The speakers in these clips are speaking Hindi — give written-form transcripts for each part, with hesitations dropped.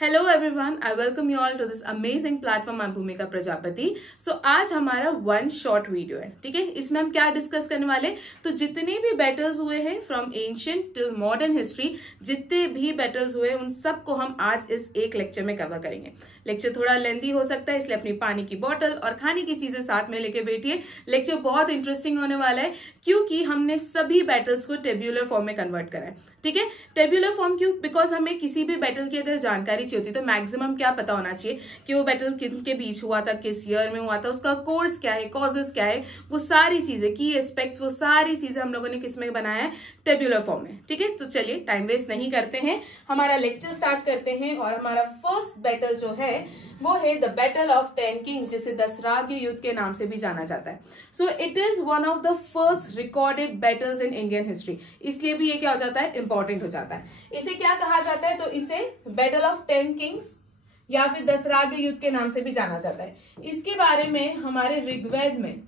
Hello everyone, I welcome you all to this amazing platform. I Bhumika Prajapati. सो आज हमारा वन शॉर्ट वीडियो है, ठीक है। इसमें हम क्या डिस्कस करने वाले, तो जितने भी बैटल्स हुए हैं from ancient till modern history, जितने भी बैटल्स हुए उन सबको हम आज इस एक लेक्चर में कवर करेंगे। लेक्चर थोड़ा लेंथी हो सकता है, इसलिए अपनी पानी की बोतल और खाने की चीजें साथ में लेके बैठिए। लेक्चर बहुत इंटरेस्टिंग होने वाला है क्योंकि हमने सभी बैटल्स को टेब्यूलर फॉर्म में कन्वर्ट करा है, ठीक है। टेब्यूलर फॉर्म क्यों? बिकॉज हमें किसी भी बैटल की अगर जानकारी चाहिए होती तो मैक्सिमम क्या पता होना चाहिए कि वो बैटल किन के बीच हुआ था, किस ईयर में हुआ था, उसका कोर्स क्या है, कॉजेस क्या है, वो सारी चीजें, की एस्पेक्ट्स, वो सारी चीजें हम लोगों ने किस में बनाया है, टेब्यूलर फॉर्म में, ठीक है। तो चलिए टाइम वेस्ट नहीं करते हैं, हमारा लेक्चर स्टार्ट करते हैं। और हमारा फर्स्ट बैटल जो है वो है द बैटल ऑफ 10 किंग्स, जिसे दसराग युद्ध के नाम से भी जाना जाता है। So it is one of the first recorded battles in Indian history, इसलिए भी ये क्या हो जाता है, इंपॉर्टेंट हो जाता है। इसे क्या कहा जाता है, तो इसे बैटल ऑफ 10 किंग्स या फिर दसराग युद्ध के नाम से भी जाना जाता है। इसके बारे में हमारे ऋग्वेद में,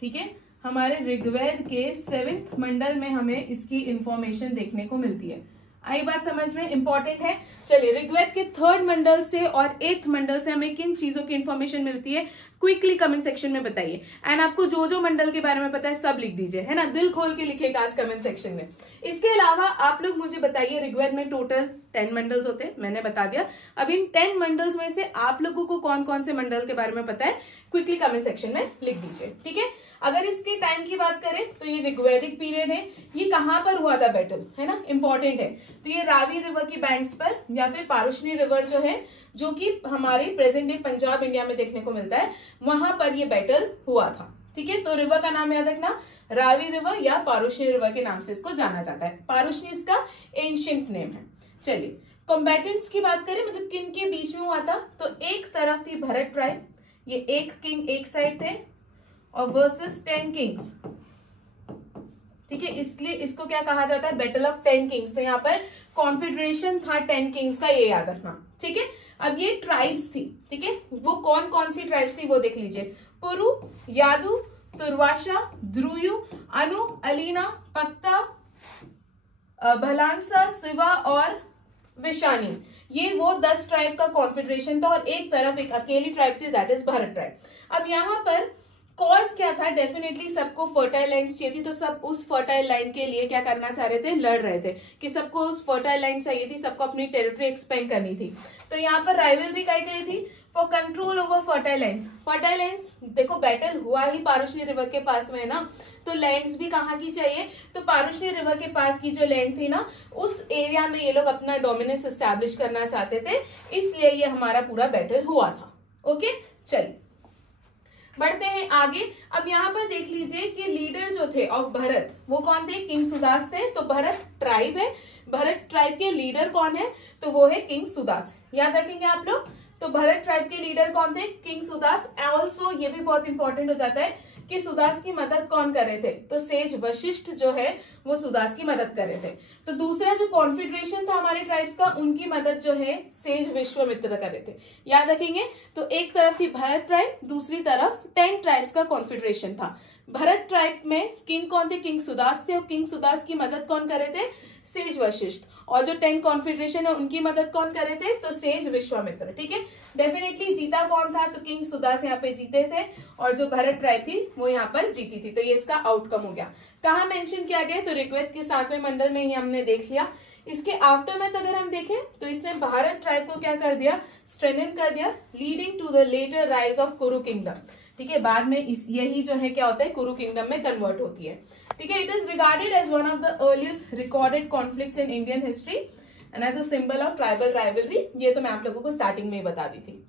ठीक है, हमारे ऋग्वेद के 7th मंडल में हमें इसकी इंफॉर्मेशन देखने को मिलती है। आई बात समझ में, इंपॉर्टेंट है। चलिए, ऋग्वेद के 3rd मंडल से और 8th मंडल से हमें किन चीजों की इंफॉर्मेशन मिलती है, क्विकली कमेंट सेक्शन में बताइए। एंड आपको जो जो मंडल के बारे में पता है सब लिख दीजिए, है ना, दिल खोल के लिखिएगा आज कमेंट सेक्शन में। इसके अलावा आप लोग मुझे बताइए, ऋग्वेद में टोटल 10 मंडल्स होते हैं, मैंने बता दिया। अब इन 10 मंडल्स में से आप लोगों को कौन कौन से मंडल के बारे में पता है, क्विकली कमेंट सेक्शन में लिख दीजिए, ठीक है। अगर इसके टाइम की बात करें तो ये ऋग्वैदिक पीरियड है। ये कहां पर हुआ था बैटल, है ना, इंपॉर्टेंट है। तो ये रावी रिवर की बैंक्स पर या फिर पारुष्णी रिवर जो है, जो कि हमारे प्रेजेंट डे पंजाब इंडिया में देखने को मिलता है, वहां पर ये बैटल हुआ था, ठीक है। तो रिवर का नाम याद रखना, रावी रिवर या पारुष्णी रिवर के नाम से इसको जाना जाता है। पारुष्णी इसका एंशिएंट नेम है। चलिए, कॉम्बैटेंट्स की बात करें, मतलब किन के बीच में हुआ था, तो एक तरफ थी भरत ट्राइब, ये एक किंग एक साइड थे, और वर्सेस 10 किंग्स, ठीक है। इसलिए इसको क्या कहा जाता है, बैटल ऑफ 10 किंग्स। तो यहाँ पर कॉन्फेडरेशन था 10 किंग्स का, ये याद रखना, ठीक है। अब ये ट्राइब्स थी, ठीक है, वो कौन कौन सी ट्राइब्स थी वो देख लीजिए। पुरु, यादु, तुर्वाशा, द्रुयु, अनु, अलीना, पक्ता, भलांसा, शिवा और विशानी, ये वो 10 ट्राइब का कॉन्फेडरेशन था। और एक तरफ एक अकेली ट्राइब थी, दैट इज भरत ट्राइब। अब यहाँ पर कॉज क्या था, डेफिनेटली सबको फर्टाइल लाइन चाहिए थी, तो सब उस फर्टाइल लाइन के लिए क्या करना चाह रहे थे, लड़ रहे थे कि सबको उस फर्टाइल लाइन चाहिए थी, सबको अपनी टेरिटरी एक्सपेंड करनी थी। तो यहाँ पर राइवलरी काय के लिए थी, for control over fertile lines. Fertile lines, देखो बैटल हुआ ही पारुष्णी रिवर के पास में है ना, तो लैंड्स भी कहाँ की चाहिए, तो पारुष्णी रिवर के पास की जो लैंड थी ना, उस एरिया में ये लोग अपना डोमिनेंस एस्टैब्लिश करना चाहते थे, इसलिए ये हमारा पूरा बैटल हुआ था। ओके, चलिए बढ़ते हैं आगे। अब यहाँ पर देख लीजिए कि लीडर जो थे ऑफ भरत, वो कौन थे, किंग सुदास थे। तो भरत ट्राइब है, भरत ट्राइब के लीडर कौन है, तो वो है किंग सुदास, याद रखेंगे आप लोग। तो भरत ट्राइब के लीडर कौन थे, किंग सुदास। ऑल्सो ये भी बहुत इंपॉर्टेंट हो जाता है कि सुदास की मदद कौन कर रहे थे, तो सेज वशिष्ठ जो है वो सुदास की मदद कर रहे थे। तो दूसरा जो कॉन्फेडरेशन था हमारे ट्राइब्स का, उनकी मदद जो है सेज विश्वामित्र कर रहे थे, याद रखेंगे। तो एक तरफ थी भरत ट्राइब, दूसरी तरफ 10 ट्राइब्स का कॉन्फेडरेशन था। भरत ट्राइब में किंग कौन थे, किंग सुदास थे, और किंग सुदास की मदद कौन कर रहे थे, सेज वशिष्ठ। और जो 10 कॉन्फेडरेशन है उनकी मदद कौन कर रहे थे, तो सेज विश्वामित्र, ठीक है। डेफिनेटली जीता कौन था, तो किंग सुदास यहाँ पे जीते थे, और जो भरत ट्राइब थी वो यहाँ पर जीती थी। तो ये इसका आउटकम हो गया। कहाँ मेंशन किया गया, तो ऋग्वेद के 7वें मंडल में ही हमने देख लिया। इसके आफ्टरमैथ अगर हम देखें तो इसने भारत ट्राइब को क्या कर दिया, स्ट्रेंथन कर दिया, leading to the later rise of Kuru kingdom, ठीक है। बाद में यही जो है क्या होता है, कुरु किंगडम में कन्वर्ट होती है, ठीक है। It is regarded as one of the earliest recorded conflicts in Indian history and as a symbol of tribal rivalry. ये तो मैं आप लोगों को स्टार्टिंग में ही बता दी थी।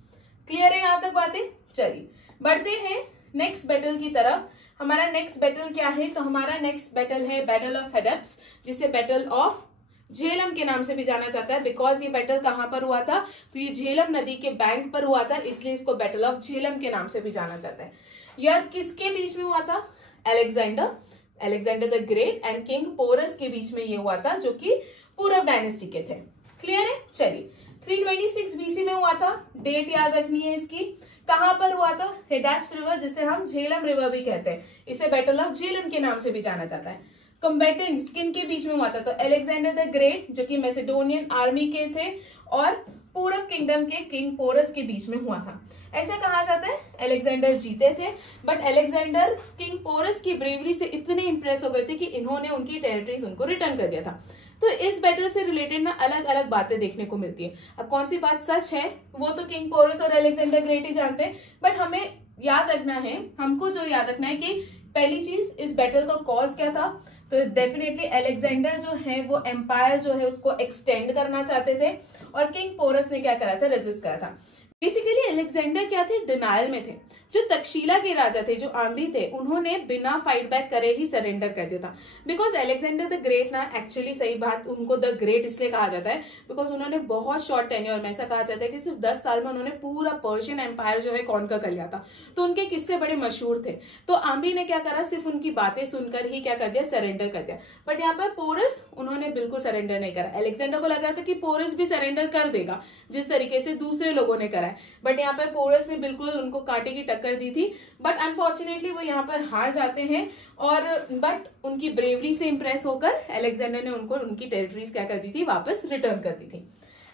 क्लियर है यहाँ तक बातें? चलिए बढ़ते हैं नेक्स्ट बैटल की तरफ। हमारा नेक्स्ट बैटल क्या है, तो हमारा नेक्स्ट बैटल है बैटल ऑफ हेडप्स, जिसे बैटल ऑफ झेलम के नाम से भी जाना जाता है। बिकॉज ये बैटल कहां पर हुआ था, तो ये झेलम नदी के बैंक पर हुआ था, इसलिए इसको बैटल ऑफ झेलम के नाम से भी जाना जाता है। यह किसके बीच में हुआ था, Alexander the Great and king Porus के बीच में ये हुआ था, जो कि पूर्व डायनेस्टी के थे। क्लियर है? चलिए, 326 बीसी में हुआ था, डेट याद रखनी है इसकी। कहां पर हुआ था, हेडप्स रिवर, जिसे हम झेलम रिवर भी कहते हैं, इसे बैटल ऑफ झेलम के नाम से भी जाना जाता है। कॉम्बैटेंट्स किन के बीच में हुआ था, तो अलेक्जेंडर द ग्रेट जो कि मैसेडोनियन आर्मी के थे, और पूर्व किंगडम के किंग पोरस के बीच में हुआ था। ऐसा कहा जाता है अलेक्जेंडर जीते थे, बट अलेक्जेंडर किंग पोरस की ब्रेवरी से इतने इंप्रेस हो गए थे कि इन्होंने उनकी टेरिटरीज उनको रिटर्न कर दिया था। तो इस बैटल से रिलेटेड ना अलग अलग बातें देखने को मिलती है। अब कौन सी बात सच है वो तो किंग पोरस और अलेक्जेंडर ग्रेट ही जानते हैं, बट हमें याद रखना है, हमको जो याद रखना है कि पहली चीज इस बैटल का कॉज क्या था। तो डेफिनेटली अलेक्जेंडर जो है वो एम्पायर जो है उसको एक्सटेंड करना चाहते थे और किंग पोरस ने क्या करा था, रेजिस्ट करा था। बेसिकली अलेक्जेंडर क्या थे, डिनायल में थे। जो तक्षशिला के राजा थे, जो आम्बी थे, उन्होंने बिना फाइट बैक करे ही सरेंडर कर दिया था। बिकॉज अलेक्जेंडर द ग्रेट ना, एक्चुअली सही बात उनको द ग्रेट इसलिए कहा जाता है बिकॉज उन्होंने बहुत शॉर्ट टेन्योर में, ऐसा कहा जाता है कि सिर्फ 10 साल में उन्होंने पूरा पर्शियन एम्पायर जो है कॉन्कर कर लिया था। तो उनके किस्से बड़े मशहूर थे। तो आम्बी ने क्या करा, सिर्फ उनकी बातें सुनकर ही क्या कर दिया, सरेंडर कर दिया। बट यहाँ पर पोरस, उन्होंने बिल्कुल सरेंडर नहीं करा। अलेक्जेंडर को लग रहा था कि पोरस भी सरेंडर कर देगा जिस तरीके से दूसरे लोगों ने करा है, बट यहाँ पर पोरस ने बिल्कुल उनको कांटे की टक्कर दी थी। बट अनफॉर्चुनेटली वो यहाँ पर हार जाते हैं और बट उनकी ब्रेवरी से इंप्रेस होकर अलेक्जेंडर ने उनको उनकी टेरिटरीज क्या कर दी थी, वापस रिटर्न कर दी थी।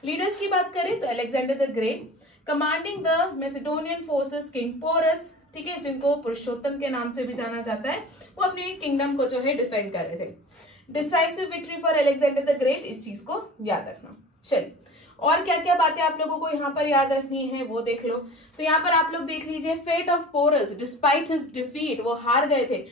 लीडर्स की बात करें तो Alexander the Great commanding the Macedonian forces king Porus, ठीक है, जिनको पुरुषोत्तम के नाम से भी जाना जाता है, वो अपने किंगडम को जो है डिफेंड कर रहे थे। Decisive victory for Alexander the great, इस चीज को याद रखना। चलिए और क्या क्या बातें आप लोगों को यहाँ पर याद रखनी है वो देख लो। तो यहाँ पर आप लोग देख लीजिए, fate of Porus despite his defeat, वो हार गए थे,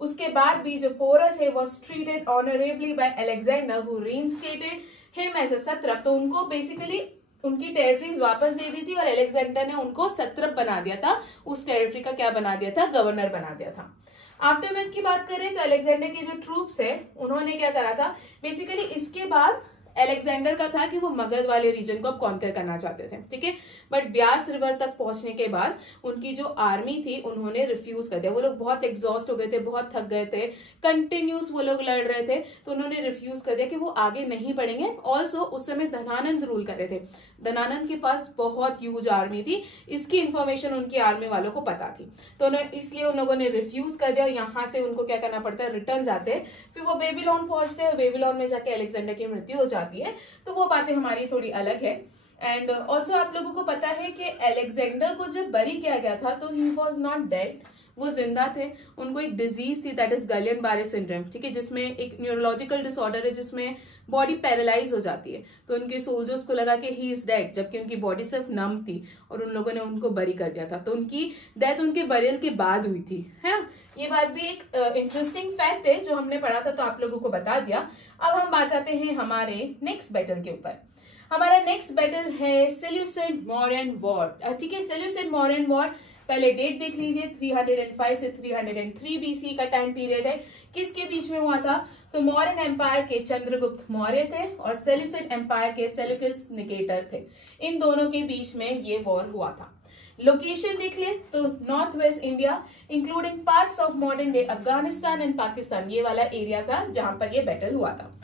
उसके बाद भी जो पोरस है was treated honourably by Alexander who reinstated him as a satrap. तो उनको बेसिकली उनकी टेरिटरीज वापस दे दी थी और अलेक्जेंडर ने उनको सत्रप बना दिया था, उस टेरिटरी का क्या बना दिया था, गवर्नर बना दिया था। आफ्टरमैथ की बात करें तो अलेक्जेंडर की जो ट्रूप्स है उन्होंने क्या करा था, बेसिकली इसके बाद अलेक्जेंडर का था कि वो मगध वाले रीजन को अब कॉन्कर करना चाहते थे, ठीक है, बट ब्यास रिवर तक पहुंचने के बाद उनकी जो आर्मी थी उन्होंने रिफ्यूज कर दिया। वो लोग बहुत एग्जॉस्ट हो गए थे, बहुत थक गए थे, कंटिन्यूस वो लोग लड़ रहे थे, तो उन्होंने रिफ्यूज कर दिया कि वो आगे नहीं बढ़ेंगे। ऑल्सो उस समय धनानंद रूल कर रहे थे, धनानंद के पास बहुत ह्यूज आर्मी थी, इसकी इंफॉर्मेशन उनकी आर्मी वालों को पता थी, तो इसलिए उन लोगों ने रिफ्यूज कर दिया। यहाँ से उनको क्या करना पड़ता है, रिटर्न जाते, फिर वो बेबीलोन पहुंचते हैं, बेबीलोन में जाके अलेक्जेंडर की मृत्यु हो जाती है। तो वो बातें हमारी थोड़ी अलग है। एंड ऑल्सो आप लोगों को पता है कि अलेक्जेंडर को जब बरी किया गया था तो ही वॉज नॉट डेड, वो जिंदा थे। उनको एक डिजीज थी दैट इज गलियन बारे सिंड्रोम, ठीक है, जिसमें एक न्यूरोलॉजिकल डिसऑर्डर है जिसमें बॉडी पैरालाइज हो जाती है। तो उनके सोल्जर्स को लगा कि ही इज डेड, जबकि उनकी बॉडी सिर्फ नम थी और उन लोगों ने उनको बरी कर दिया था। तो उनकी डेथ उनके बरियल के बाद हुई थी, है ना। ये बात भी एक इंटरेस्टिंग फैक्ट है जो हमने पढ़ा था, तो आप लोगों को बता दिया। अब हम आ जाते हैं हमारे नेक्स्ट बैटल के ऊपर। हमारा नेक्स्ट बैटल है सेल्यूसिड मौर्यन वॉर, ठीक है। सेल्यूसिड मौर्यन वॉर, पहले डेट देख लीजिए, 305 से 303 बीसी का टाइम पीरियड है। किसके बीच में हुआ था, तो मौर्यन एम्पायर के चंद्रगुप्त मौर्य थे और सेल्यूसिड एम्पायर के सेल्यूकस निकेटर थे। इन दोनों के बीच में ये वॉर हुआ था। लोकेशन देख ले तो north west India including parts of modern day Afghanistan and Pakistan, ये वाला एरिया था जहां पर ये बैटल हुआ था।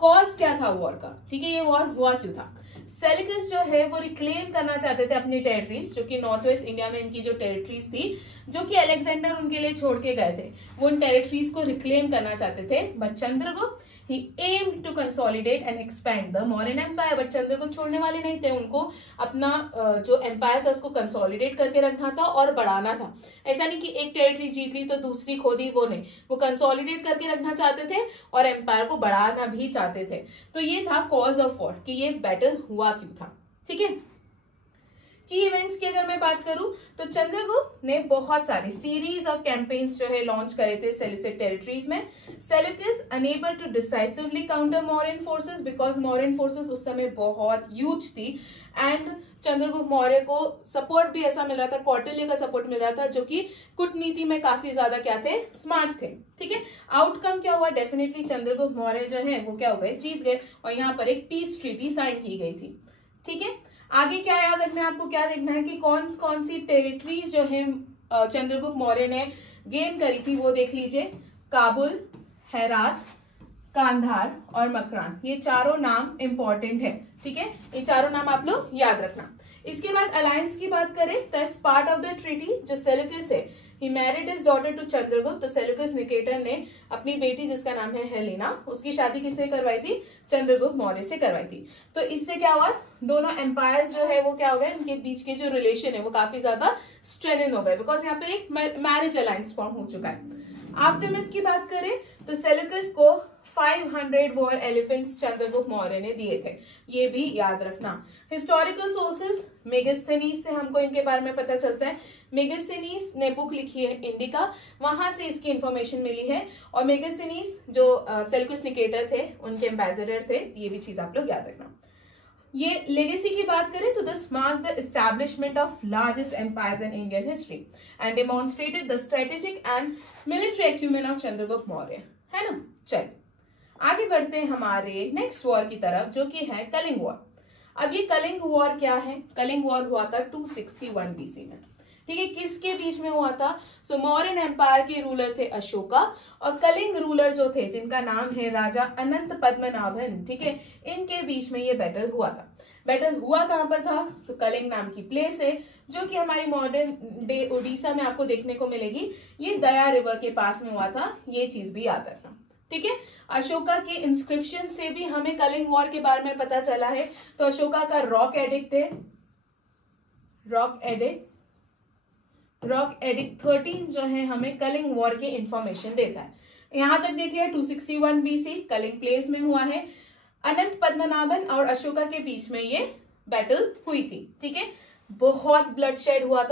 कॉज क्या था वॉर का, ठीक है, ये वॉर हुआ क्यों था। सेल्यूकस जो है वो रिक्लेम करना चाहते थे अपनी टेरिटरीज, जो कि नॉर्थ वेस्ट इंडिया में इनकी जो टेरिटरीज थी, जो कि अलेक्जेंडर उनके लिए छोड़ के गए थे, वो उन टेरिटरीज को रिक्लेम करना चाहते थे। But Chandragupta he aimed to consolidate and expand the Mauryan Empire, but Chandragupta छोड़ने वाले नहीं थे, उनको अपना जो एम्पायर था उसको कंसोलिडेट करके रखना था और बढ़ाना था। ऐसा नहीं कि एक टेरिटरी जीत ली तो दूसरी खो दी, वो नहीं, वो कंसोलिडेट करके रखना चाहते थे और एम्पायर को बढ़ाना भी चाहते थे। तो ये था कॉज ऑफ वॉर, कि ये बैटल हुआ क्यों था, ठीक है। की इवेंट्स की अगर मैं बात करूं तो चंद्रगुप्त ने बहुत सारी सीरीज ऑफ कैंपेन्स जो है लॉन्च करे थे सेल्यूसिड टेरिटरीज में। Seleucus enable to decisively counter Mauryan forces because Mauryan forces उस समय बहुत ह्यूज थी एंड चंद्रगुप्त मौर्य को सपोर्ट भी ऐसा मिल रहा था, कौटिल्य का सपोर्ट मिल रहा था, जो कि कूटनीति में काफी ज्यादा क्या थे, स्मार्ट थे, ठीक है। आउटकम क्या हुआ, डेफिनेटली चंद्रगुप्त मौर्य जो है वो क्या हो गए, जीत गए और यहाँ पर एक पीस ट्रीटी साइन की गई थी, ठीक है। आगे क्या याद रखना है आपको, क्या देखना है कि कौन कौन सी टेरिटरीज जो है चंद्रगुप्त मौर्य ने गेन करी थी, वो देख लीजिए। काबुल, हेरात, कांधार और मकरान, ये चारों नाम इंपॉर्टेंट है, ठीक है, ये चारों नाम आप लोग याद रखना। इसके बाद अलायंस की बात करें तो as part of the treaty जो सेल्यूकस है he married his daughter to Chandragupta. तो सेल्यूकस निकेटर ने अपनी बेटी जिसका नाम है हेलेना, उसकी शादी किससे करवाई थी? चंद्रगुप्त मौर्य से करवाई थी। तो इससे क्या हुआ, दोनों एम्पायर्स जो है वो क्या हो गए, इनके बीच के जो रिलेशन है वो काफी ज्यादा स्ट्रेंथन हो गए, बिकॉज यहाँ पे एक मैरिज अलायंस फॉर्म हो चुका है। आफ्टरमैथ की बात करें तो सेल्यूकस को 500 वॉर एलिफेंट्स चंद्रगुप्त मौर्य ने दिए थे, ये भी याद रखना। हिस्टोरिकल सोर्सेज, मेगास्थनीज से हमको इनके बारे में पता चलता है। मेगास्थनीज ने बुक लिखी है इंडिका, वहां से इसकी इंफॉर्मेशन मिली है। और मेगास्थनीज जो सेल्यूकस निकेटर थे उनके एम्बेसडर थे, ये भी चीज आप लोग याद रखना। ये लेगेसी की बात करें तो this mark the establishment of largest empires in Indian history and demonstrated the strategic and military acumen of Chandragupta Maurya, है ना। चलिए आगे बढ़ते हैं हमारे नेक्स्ट वॉर की तरफ, जो कि है कलिंग वॉर। अब ये कलिंग वॉर क्या है? कलिंग वॉर हुआ था 261 बीसी में, ठीक है। किसके बीच में हुआ था? सो मौर्यन एम्पायर के रूलर थे अशोका, और कलिंग रूलर जो थे जिनका नाम है राजा अनंत पद्मनाभन, ठीक है, इनके बीच में ये बैटल हुआ था। बैटल हुआ कहां पर था? तो कलिंग नाम की प्लेस है, जो कि हमारी मॉडर्न डे उड़ीसा में आपको देखने को मिलेगी। ये दया रिवर के पास में हुआ था, ये चीज भी याद रखना, ठीक है। अशोका के इंस्क्रिप्शन से भी हमें कलिंग वॉर के बारे में पता चला है। तो अशोका का रॉक एडिक्ट है, रॉक एडिक्ट 13 जो है हमें कलिंग वॉर की इंफॉर्मेशन देता है। यहां तक देख लिया 261 बीसी कलिंग प्लेस में हुआ है। अनंत पद्मनाभन और अशोका के बीच में ये बैटल हुई थी, ठीक है। बहुत ब्लडशेड हुआ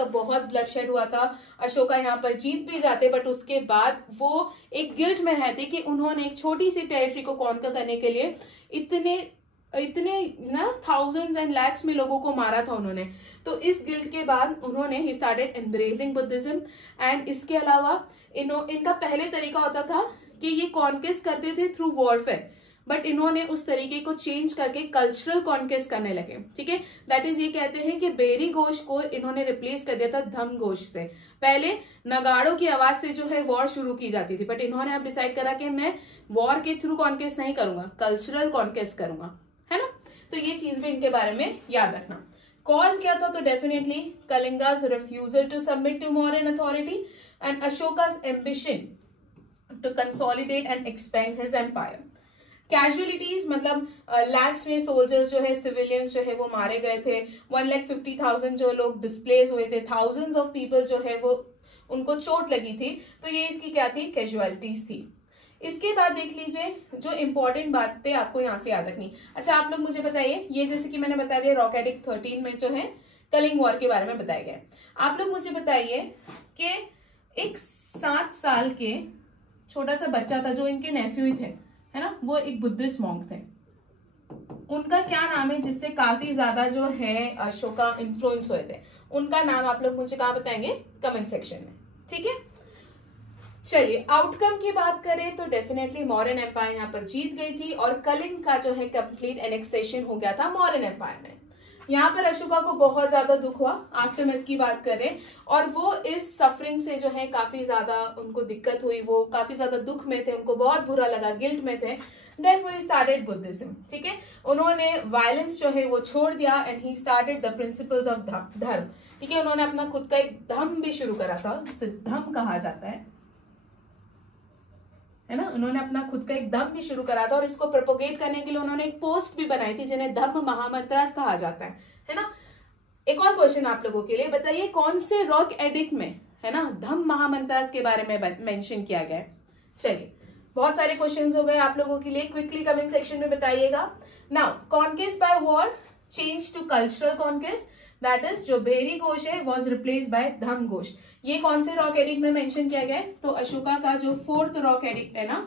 था, अशोका यहाँ पर जीत भी जाते, बट उसके बाद वो एक गिल्ट में रहते कि उन्होंने एक छोटी सी टेरिटरी को कॉन्कर करने के लिए इतने ना थाउजेंड्स एंड लैक्स में लोगों को मारा था उन्होंने। तो इस गिल्ट के बाद उन्होंने ही स्टार्टेड एम्ब्रेसिंग बुद्धिज्म। एंड इसके अलावा इनका पहले तरीका होता था कि ये कॉन्क्वेस्ट करते थे थ्रू वॉरफेयर, बट इन्होंने उस तरीके को चेंज करके कल्चरल कॉन्क्वेस्ट करने लगे, ठीक है। दैट इज ये कहते हैं कि बेरी घोष को इन्होंने रिप्लेस कर दिया था धम घोष से। पहले नगाड़ों की आवाज से जो है वॉर शुरू की जाती थी, बट इन्होंने अब डिसाइड करा कि मैं वॉर के थ्रू कॉन्क्वेस्ट नहीं करूंगा, कल्चरल कॉन्क्वेस्ट करूंगा, है ना। तो ये चीज भी इनके बारे में याद रखना। कॉज क्या था? तो definitely Kalinga's refusal to submit to Mauryan authority and Ashoka's ambition to consolidate and expand his empire. Casualties मतलब लैक्स में सोल्जर्स जो है, सिविलियंस जो है वो मारे गए थे। 1,50,000 जो लोग डिस्प्लेस हुए थे, थाउजेंड्स ऑफ पीपल जो है वो उनको चोट लगी थी। तो ये इसकी क्या थी? कैजुअलिटीज थी। इसके बाद देख लीजिए जो इंपॉर्टेंट बातें आपको यहाँ से याद रखनी। अच्छा आप लोग मुझे बताइए, ये जैसे कि मैंने बता दिया रॉक एडिक्ट 13 में जो है कलिंग वॉर के बारे में बताया गया। आप लोग मुझे बताइए कि एक 7 साल के छोटा सा बच्चा था जो इनके नेफ्यू थे, है ना, वो एक बुद्धिस्ट मॉन्क थे। उनका क्या नाम है जिससे काफी ज्यादा जो है अशोका इन्फ्लुएंस हुए थे? उनका नाम आप लोग मुझे कहाँ बताएंगे? कमेंट सेक्शन में, ठीक है। चलिए आउटकम की बात करें तो डेफिनेटली मौर्यन एम्पायर यहाँ पर जीत गई थी और कलिंग का जो है कंप्लीट एनेक्सेशन हो गया था मौर्यन एम्पायर में। यहाँ पर अशोका को बहुत ज्यादा दुख हुआ। आफ्टरमैथ की बात करें और वो इस सफरिंग से जो है काफी ज्यादा उनको दिक्कत हुई, वो काफी ज्यादा दुख में थे, उनको बहुत बुरा लगा, गिल्ट में थे। Therefore he started Buddhism, ठीक है। उन्होंने वायलेंस जो है वो छोड़ दिया and he started the principles of धर्म, ठीक है। उन्होंने अपना खुद का एक धर्म भी शुरू करा था, जिसे धर्म कहा जाता है ना। उन्होंने अपना खुद का एक धर्म भी शुरू करा था और इसको प्रोपोगेट करने के लिए उन्होंने एक पोस्ट भी बनाई थी जिन्हें धम्म महामंत्रास कहा जाता है ना। एक और क्वेश्चन आप लोगों के लिए, बताइए कौन से रॉक एडिक्ट में है ना धम्म महामंत्रास के बारे में मेंशन किया गया है? चलिए बहुत सारे क्वेश्चंस हो गए आप लोगों के लिए, क्विकली कमेंट सेक्शन में बताइएगा। Now conquest by war change to cultural conquest, that is जो बेरी घोष है वॉज रिप्लेस बाय धम घोष। ये कौन से रॉक एडिक्ट में मेंशन किया गया है? तो अशोका का जो 4th रॉक एडिक्ट है ना,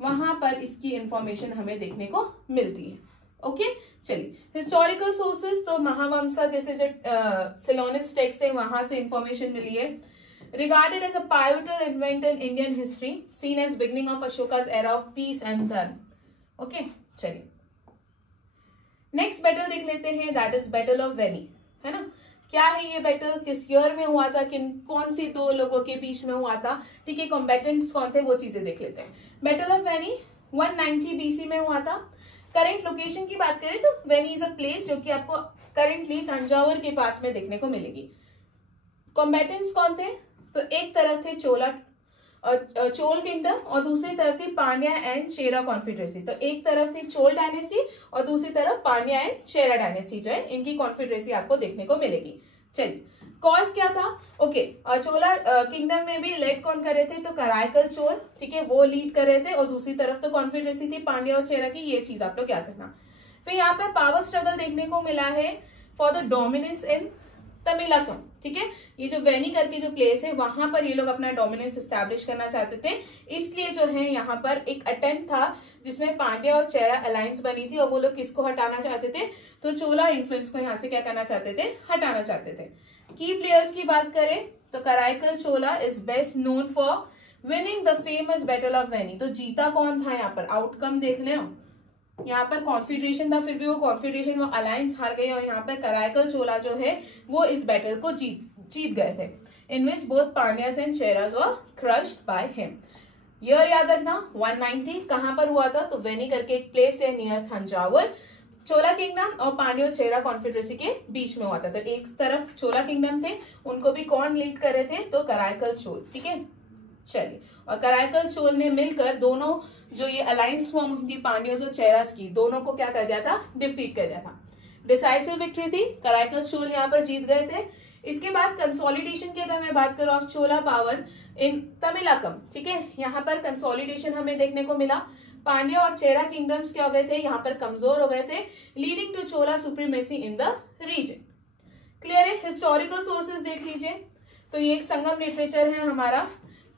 वहां पर इसकी इंफॉर्मेशन हमें देखने को मिलती है। ओके चलिए हिस्टोरिकल सोर्सेस तो महावंशा जैसे जो सिलोनिस टेक्स्ट है वहां से इंफॉर्मेशन मिली है। Regarded as a pivotal event in Indian history, seen as beginning of Ashoka's era of peace and dharma. Okay चलिए नेक्स्ट बैटल देख लेते हैं, that is battle of Venni, है ना। क्या है ये बैटल, किस ईयर में हुआ था, कौन सी दो लोगों के बीच में हुआ था, ठीक है, कॉम्बेटेंट्स कौन थे, वो चीजें देख लेते हैं। बैटल ऑफ वेनी 190 बीसी में हुआ था। करंट लोकेशन की बात करें तो वेनी इज अ प्लेस जो कि आपको करेंटली तंजावुर के पास में देखने को मिलेगी। कॉम्बेटेंट्स कौन थे? तो एक तरफ थे चोल किंगडम और दूसरी तरफ थी पांड्या एंड चेरा कॉन्फेडरेसी। तो एक तरफ थी चोल डायनेस्टी और दूसरी तरफ पांड्या एंड चेरा डायनेस्टी जो है इनकी कॉन्फेडरेसी आपको देखने को मिलेगी। चलिए कॉज क्या था? ओके, चोला किंगडम में भी लीड कौन कर रहे थे? तो कराईकल चोल, ठीक है, वो लीड कर रहे थे और दूसरी तरफ तो कॉन्फेडरेसी थी पांड्या और चेरा की। ये चीज आप लोग याद रखना। फिर यहाँ पे पावर स्ट्रगल देखने को मिला है फॉर द डोमिनेंस इन तमिलकम, ठीक है, ये जो वेनी करके जो प्लेस है वहां पर ये लोग अपना डोमिनेंस एस्टैब्लिश करना चाहते थे। इसलिए जो है यहाँ पर एक अटेम्प्ट था जिसमें पांड्या और चेरा अलायंस बनी थी और वो लोग किसको हटाना चाहते थे? तो चोला इन्फ्लुएंस को यहाँ से क्या करना चाहते थे? हटाना चाहते थे। की प्लेयर्स की बात करें तो Karikala Chola is best known for winning the famous battle of Venni. तो जीता कौन था यहाँ पर? आउटकम देख ले, यहाँ पर कॉन्फेडरेशन था, फिर भी वो कॉन्फेडरेशन वो अलायंस हार गई और यहाँ पर कराईकल चोला जो है वो इस बैटल को जीत गए थे, in which both Pandyas and Cheras were crushed by him. Year याद रखना 190 कहां पर हुआ था? तो वेनी करके एक प्लेस है नियर थंजावुर। चोला किंगडम और पांड्या और चेरा कॉन्फेडरेसी के बीच में हुआ था। तो एक तरफ चोला किंगडम थे, उनको भी कौन लीड कर रहे थे? तो कराईकल चोल, ठीक है। चलिए, और कराईकल चोल ने मिलकर दोनों जो ये अलायंस फॉर्म हुई थी पांड्यास और चेरास की, दोनों को क्या कर दिया था? डिफीट कर दिया था। डिसाइसिव विक्ट्री थी, कराईकल चोल यहाँ पर जीत गए थे। इसके बाद कंसोलिडेशन की अगर मैं बात करूं of Chola power in Tamilakam, ठीक है, यहाँ पर कंसोलिडेशन हमें देखने को मिला। पांड्या और चेरा किंगडम्स क्या हो गए थे? यहाँ पर कमजोर हो गए थे, leading to Chola supremacy in the region. Clear है? हिस्टोरिकल सोर्सेज देख लीजिए, तो ये एक संगम लिटरेचर है हमारा,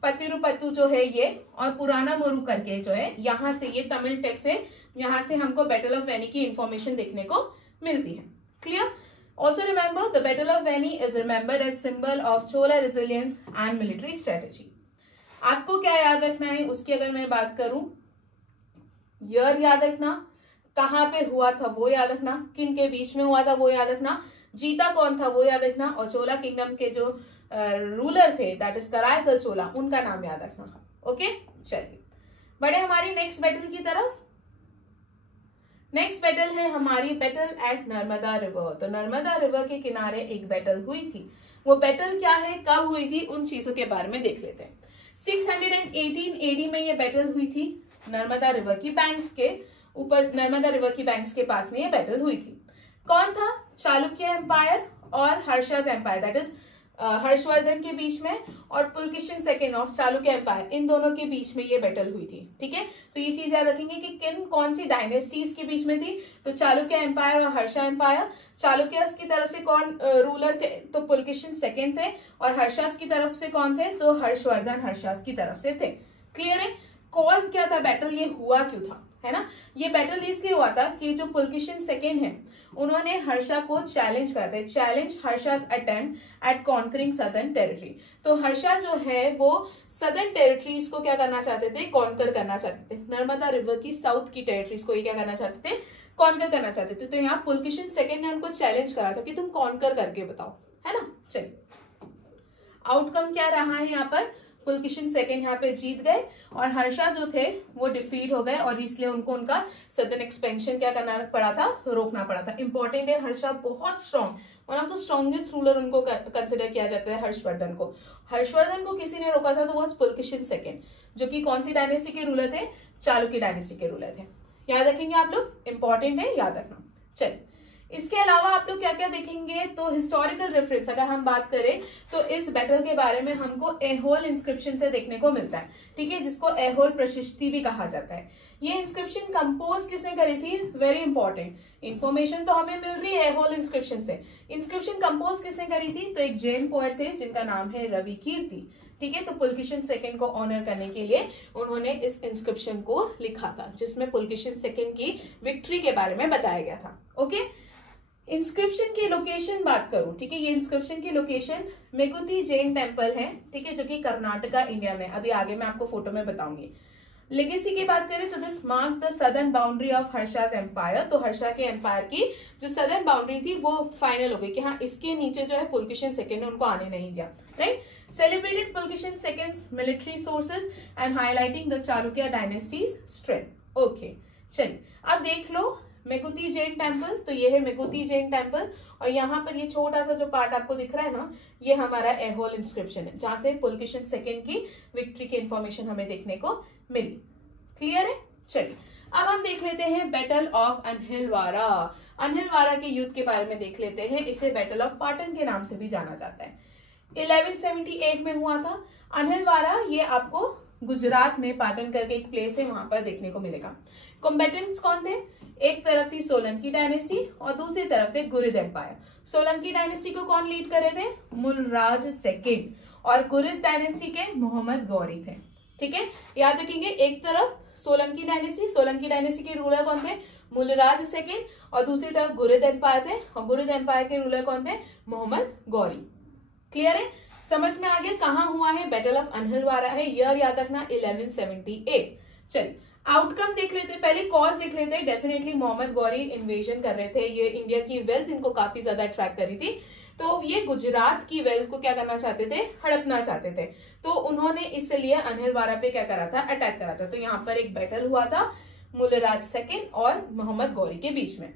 पतिरुपत्तु जो है ये, और पुराना मोरू करके जो है, यहाँ से ये तमिल टेक्स्ट है, यहाँ से हमको बैटल ऑफ वेनी की इंफॉर्मेशन देखने को मिलती है। Clear? Also remember the Battle of Veni is remembered as symbol of Chola resilience and military strategy. आपको क्या याद रखना है उसकी अगर मैं बात करूं, ईयर याद रखना, कहां पे हुआ था वो याद रखना, किन के बीच में हुआ था वो याद रखना, जीता कौन था वो याद रखना, और चोला किंगडम के जो रूलर थे दैट इज कराईकल चोला, उनका नाम याद रखना। ओके, चलिए बढ़े हमारी नेक्स्ट बैटल की तरफ। नेक्स्ट बैटल है हमारी बैटल एट नर्मदा रिवर। तो नर्मदा रिवर के किनारे एक बैटल हुई थी। वो बैटल क्या है, कब हुई थी, उन चीजों के बारे में देख लेते हैं। 618 एडी में ये बैटल हुई थी नर्मदा रिवर की बैंक्स के ऊपर, नर्मदा रिवर की बैंक्स के पास में ये बैटल हुई थी। कौन था? चालुक्य एम्पायर और Harsha's empire, that is Harshavardhan के बीच में और Pulakeshin second of Chalukya empire, इन दोनों के बीच में ये बैटल हुई थी। ठीक है, तो ये चीज याद रखेंगे कि कौन सी डायनेस्टीज के बीच में थी। तो चालुक्य एम्पायर और हर्षा एम्पायर। चालुक्यस की तरफ से कौन रूलर थे? तो पुलकेशिन सेकेंड थे, और हर्षास की तरफ से कौन थे? तो हर्षवर्धन हर्षास की तरफ से थे। क्लियर है? कॉज क्या था बैटल, ये हुआ क्यों था, है ना? ये बैटल इसलिए हुआ था कि जो पुलकेशिन सेकेंड है उन्होंने हर्षा को चैलेंज करा था, challenge Harsha's attempt at conquering southern territory. तो हर्षा जो है वो सदर्न टेरिटरीज को क्या करना चाहते थे? कॉन्कर करना चाहते थे। नर्मदा रिवर की साउथ की टेरिटरीज को ये क्या करना चाहते थे? कॉन्कर करना चाहते थे। तो यहाँ पुलकेशिन सेकेंड ने उनको चैलेंज करा था कि तुम कॉन्कर करके बताओ, है ना? चलिए, आउटकम क्या रहा है? यहाँ पर पुलकेशिन सेकेंड यहाँ पे जीत गए और हर्षा जो थे वो डिफीट हो गए, और इसलिए उनको उनका सदर्न एक्सपेंशन क्या करना पड़ा था? रोकना पड़ा था। इंपॉर्टेंट है, हर्षा बहुत strong, one of the strongest ruler उनको कंसिडर किया जाता है हर्षवर्धन को। हर्षवर्धन को किसी ने रोका था तो वो पुलकेशिन सेकेंड, जो कि कौन सी डायनेस्टी के रूलर थे? चालुक्य डायनेस्टी के रूलर थे। याद रखेंगे आप लोग, इंपॉर्टेंट है, याद रखना। चलिए, इसके अलावा आप लोग क्या क्या देखेंगे? तो हिस्टोरिकल रेफरेंस अगर हम बात करें तो इस बैटल के बारे में हमको एहोल इंस्क्रिप्शन से देखने को मिलता है, ठीक है, जिसको एहोल प्रशस्ति भी कहा जाता है। ये इंस्क्रिप्शन कंपोज किसने करी थी? वेरी इंपॉर्टेंट इन्फॉर्मेशन तो हमें मिल रही है एहोल इंस्क्रिप्शन से। इंस्क्रिप्शन कंपोज किसने करी थी? तो एक जैन पोएट थे जिनका नाम है रवि कीर्ति। ठीक है, तो पुलकेशिन सेकेंड को ऑनर करने के लिए उन्होंने इस इंस्क्रिप्शन को लिखा था, जिसमें पुलकेशिन सेकेंड की विक्ट्री के बारे में बताया गया था। ओके, इंस्क्रिप्शन की लोकेशन बात करूं, ठीक है, ये इंस्क्रिप्शन की लोकेशन मेगुती जैन टेम्पल है, ठीक है, जो कि कर्नाटका इंडिया में। अभी आगे मैं आपको फोटो में बताऊंगी। लेगेसी की बात करें तो this mark the southern boundary of Harsha's empire. तो हर्षा के एम्पायर की जो सदर्न बाउंड्री थी वो फाइनल हो गई कि हाँ, इसके नीचे जो है पुलकेशिन सेकेंड ने उनको आने नहीं दिया। Right, celebrated Pulakeshin seconds military sources and highlighting the Chalukya dynasties strength. Okay, चलिए अब देख लो मेगुती जैन टेम्पल, तो ये है मेगुती जैन टेम्पल। और यहाँ पर ये छोटा सा जो पार्ट आपको दिख रहा है ना, ये हमारा ऐहोल इंस्क्रिप्शन है, जहां से पुलकेशिन सेकंड की विक्ट्री की इंफॉर्मेशन हमें देखने को मिली। क्लियर है? चलिए अब हम देख लेते हैं बैटल ऑफ अनहिलवारा। अनहिलवारा के युद्ध के बारे में देख लेते हैं। इसे बैटल ऑफ पाटन के नाम से भी जाना जाता है। 1178 में हुआ था अनहिलवारा। ये आपको गुजरात में पाटन करके एक प्लेस है, वहां पर देखने को मिलेगा। कॉम्बेटेंट्स कौन थे? एक तरफ थी सोलंकी डायनेस्टी और दूसरी तरफ थे गुरिद एम्पायर। सोलंकी डायनेस्टी को कौन लीड कर रहे थे? मूलराज सेकंड। और गुरिद डायनेस्टी के मोहम्मद गौरी थे। ठीक है, याद रखेंगे। एक तरफ सोलंकी डायनेस्टी, सोलंकी डायनेस्टी के रूलर कौन थे? मूलराज सेकंड। और दूसरी तरफ गुरिद एम्पायर थे, और गुरिद एम्पायर के रूलर कौन थे? मोहम्मद गौरी। क्लियर है? समझ में आ गया कहां हुआ है? बैटल ऑफ अनहिलवारा है। ईयर याद रखना 1178। चलिए आउटकम देख लेते हैं, पहले कॉज देख लेते हैं। डेफिनेटली मोहम्मद गौरी इन्वेजन कर रहे थे, ये इंडिया की वेल्थ इनको काफी ज्यादा अट्रैक्ट करी थी, तो ये गुजरात की वेल्थ को क्या करना चाहते थे? हड़पना चाहते थे। तो उन्होंने इसलिए अनहिलवारा पे क्या करा था? अटैक करा था। तो यहाँ पर एक बैटल हुआ था मूलराज सेकंड और मोहम्मद गौरी के बीच में।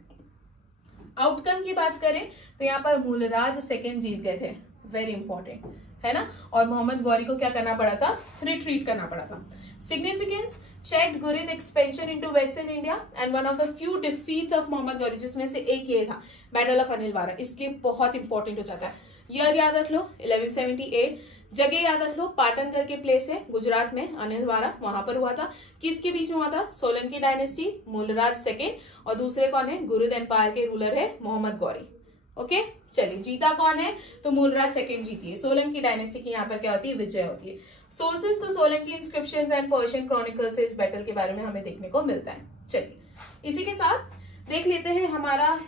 आउटकम की बात करें तो यहाँ पर मूलराज सेकंड जीत गए थे, वेरी इंपॉर्टेंट है ना। और मोहम्मद गौरी को क्या करना पड़ा था? रिट्रीट करना पड़ा था। Significance, checked Ghurid expansion into Western India and one of the few defeats of Mohammad Ghori, जिसमें से एक ये था बैटल ऑफ अनहिलवारा, इसलिए बहुत इंपॉर्टेंट हो जाता है। ईयर याद रख लो 1178। जगह याद रख लो, पाटन करके प्लेस है गुजरात में, अनहिलवारा वहां पर हुआ था। किसके बीच में हुआ था? सोलंकी डायनेस्टी, मूलराज सेकंड, और दूसरे कौन है? गुरिद एम्पायर के रूलर है मोहम्मद गौरी। ओके चलिए, जीता कौन है? तो मूलराज सेकंड जीती है। सोलंकी डायनेस्टी की यहाँ पर क्या होती है? विजय होती है। सोर्सेस तो Solanki inscriptions and Persian Chronicle से इस बैटल के बारे में हमें देखने को मिलता है। चलिए इसी के साथ देख लेते हैं, हमारा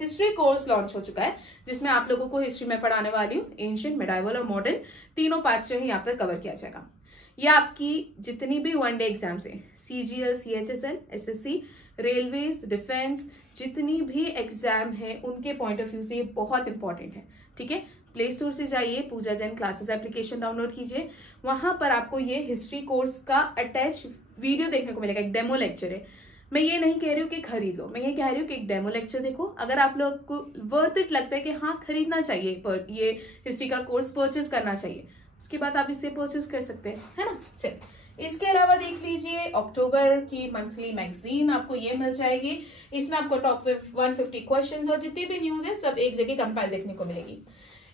हिस्ट्री कोर्स लॉन्च हो चुका है, जिसमें आप लोगों को हिस्ट्री में पढ़ाने वाली हूँ। एंशिएंट, मिडाइवल और मॉडर्न तीनों पार्ट्स जो है यहाँ पर कवर किया जाएगा। ये आपकी जितनी भी वनडे एग्जाम्स है, CGL, CHSL, SSC, railways, defence, जितनी भी एग्जाम है उनके पॉइंट ऑफ व्यू से ये बहुत इंपॉर्टेंट है। ठीक है, प्ले स्टोर से जाइए, पूजा जैन क्लासेस एप्लीकेशन डाउनलोड कीजिए, वहां पर आपको ये हिस्ट्री कोर्स का अटैच वीडियो देखने को मिलेगा। एक डेमो लेक्चर है। मैं ये नहीं कह रही हूँ कि खरीद लो, मैं ये कह रही हूँ कि एक डेमो लेक्चर देखो। अगर आप लोग को वर्थ इट लगता है कि हाँ खरीदना चाहिए, पर ये हिस्ट्री का कोर्स परचेज करना चाहिए, उसके बाद आप इसे परचेज कर सकते हैं, है ना। चलिए इसके अलावा देख लीजिए, अक्टूबर की मंथली मैगजीन आपको ये मिल जाएगी। इसमें आपको टॉप 150 क्वेश्चंस और जितनी भी न्यूज है सब एक जगह कंपाइल देखने को मिलेगी।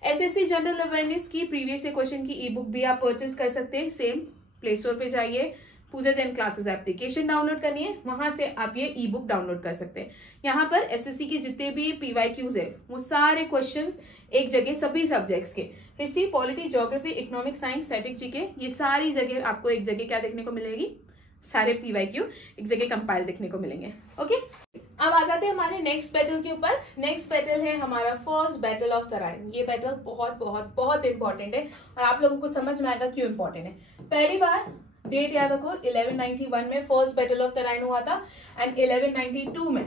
SSC जनरल अवेयरनेस की प्रीवियस क्वेश्चन की ई बुक भी आप परचेज कर सकते हैं। सेम प्ले स्टोर पे जाइए, पूजा जैन क्लासेस एप्लीकेशन डाउनलोड करनी है, वहां से आप ये ई बुक डाउनलोड कर सकते हैं। यहाँ पर SSC के जितने भी PYQs है वो सारे क्वेश्चंस एक जगह, सभी सब्जेक्ट्स के, history, polity, geography, economic, science, static GK, ये सारी जगह आपको एक जगह क्या देखने को मिलेगी? सारे PYQ एक जगह कंपाइल देखने को मिलेंगे। ओके, अब आ जाते हैं हमारे नेक्स्ट बैटल के ऊपर। नेक्स्ट बैटल है हमारा फर्स्ट बैटल ऑफ तराइन। ये बैटल बहुत बहुत बहुत इंपॉर्टेंट है और आप लोगों को समझ में आएगा क्यों इंपॉर्टेंट है। पहली बार डेट याद रखो, 1191 में फर्स्ट बैटल ऑफ तराइन हुआ था एंड 1192 में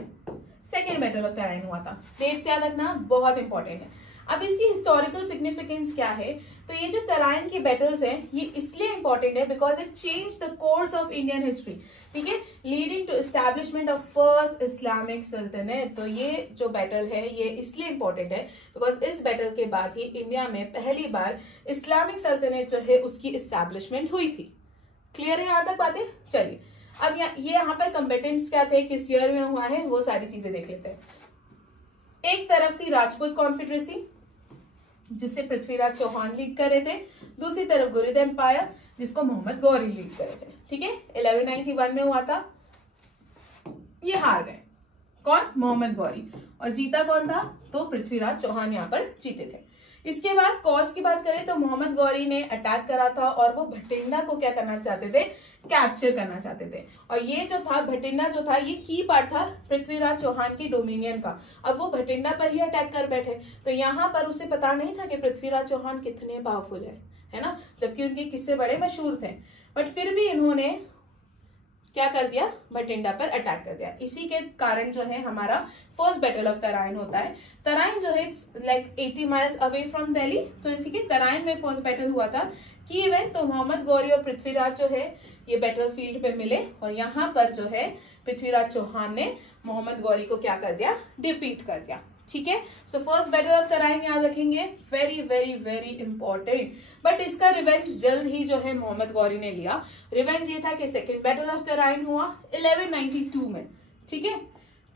सेकेंड बैटल ऑफ तराइन हुआ था। डेट्स याद रखना बहुत इंपॉर्टेंट है। अब इसकी हिस्टोरिकल सिग्निफिकेंस क्या है? तो ये जो तराइन की बैटल्स हैं ये इसलिए इंपॉर्टेंट है because it change the course of Indian history. ठीक है, leading to establishment of first Islamic सल्तनत। तो ये जो बैटल है ये इसलिए इंपॉर्टेंट है बिकॉज इस बैटल के बाद ही इंडिया में पहली बार इस्लामिक सल्तनत जो है उसकी एस्टैब्लिशमेंट हुई थी। क्लियर है यहाँ तक बातें? चलिए अब ये यहाँ पर कंबेटेंट्स क्या थे, किस ईयर में हुआ है, वो सारी चीजें देख लेते हैं। एक तरफ थी राजपूत कॉन्फेडरेसी जिससे पृथ्वीराज चौहान लीड कर रहे थे, दूसरी तरफ गुरिद एम्पायर जिसको मोहम्मद गौरी लीड कर रहे थे। ठीक है, 1191 में हुआ था, ये हार गए। कौन? मोहम्मद गौरी। और जीता कौन था? तो पृथ्वीराज चौहान यहाँ पर जीते थे। इसके बाद कॉज की बात करें तो मोहम्मद गौरी ने अटैक करा था और वो भटिंडा को क्या करना चाहते थे? कैप्चर करना चाहते थे। और ये जो था भटिंडा जो था ये की पार्ट था पृथ्वीराज चौहान की डोमिनियन का। अब वो भटिंडा पर ही अटैक कर बैठे, तो यहाँ पर उसे पता नहीं था कि पृथ्वीराज चौहान कितने पावरफुल है ना, जबकि उनके किस्से बड़े मशहूर थे। बट फिर भी इन्होंने क्या कर दिया? भटिंडा पर अटैक कर दिया। इसी के कारण जो है हमारा फर्स्ट बैटल ऑफ तराइन होता है। तराइन जो है like 80 miles away from Delhi. तो ठीक है, तराइन में फर्स्ट बैटल हुआ था। की इवेंट तो मोहम्मद गौरी और पृथ्वीराज जो है ये बैटल फील्ड पे मिले और यहाँ पर जो है पृथ्वीराज चौहान ने मोहम्मद गौरी को क्या कर दिया, डिफीट कर दिया। ठीक है, so first battle of Tarain याद रखेंगे, very very very important. But इसका रिवेंज जल्द ही जो है मोहम्मद गौरी ने लिया। रिवेंज ये था कि सेकेंड बैटल ऑफ तराइन हुआ 1192 में। ठीक है,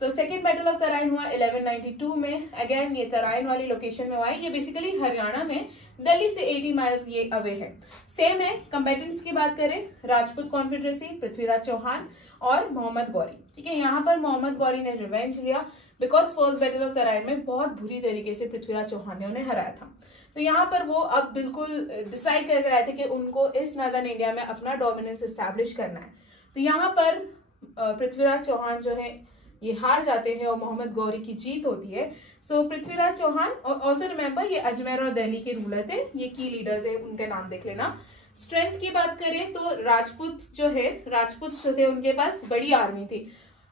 तो सेकेंड बैटल ऑफ तराइन हुआ 1192 में। अगेन ये तराइन वाली लोकेशन में हुआ है, ये बेसिकली हरियाणा में, दिल्ली से 80 माइल्स ये अवे है। सेम है। कंबेटेंट्स की बात करें, राजपूत कॉन्फेडरेसी, पृथ्वीराज चौहान और मोहम्मद गौरी। ठीक है, यहाँ पर मोहम्मद गौरी ने रिवेंज लिया because first battle of Tarain में बहुत बुरी तरीके से पृथ्वीराज चौहान ने उन्हें हराया था। तो यहाँ पर वो अब बिल्कुल डिसाइड करके आए थे कि उनको इस नॉर्दर्न इंडिया में अपना डोमिनेंस एस्टैब्लिश करना है। तो यहाँ पर पृथ्वीराज चौहान जो है ये हार जाते हैं और मोहम्मद गौरी की जीत होती है। सो पृथ्वीराज चौहान, ऑल्सो रिमेंबर ये अजमेर और दिल्ली के रूलर थे, ये की लीडर्स है, उनके नाम देख लेना। स्ट्रेंथ की बात करें तो राजपूत जो थे उनके पास बड़ी आर्मी थी,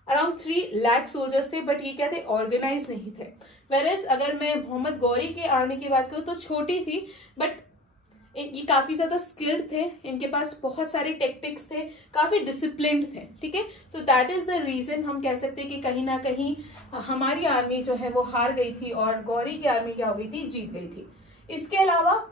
अराउंड 3 लाख सोल्जर्स थे, बट ये क्या थे, ऑर्गेनाइज नहीं थे। वेरेस अगर मैं मोहम्मद गौरी के आर्मी की बात करूं तो छोटी थी, बट ये काफी ज्यादा स्किल्ड थे, इनके पास बहुत सारे टेक्टिक्स थे, काफी डिसिप्लिन्ड थे। ठीक है, तो दैट इज द रीजन हम कह सकते हैं कि कहीं ना कहीं हमारी आर्मी जो है वो हार गई थी और गौरी की आर्मी क्या हो गई थी, जीत गई थी। इसके अलावा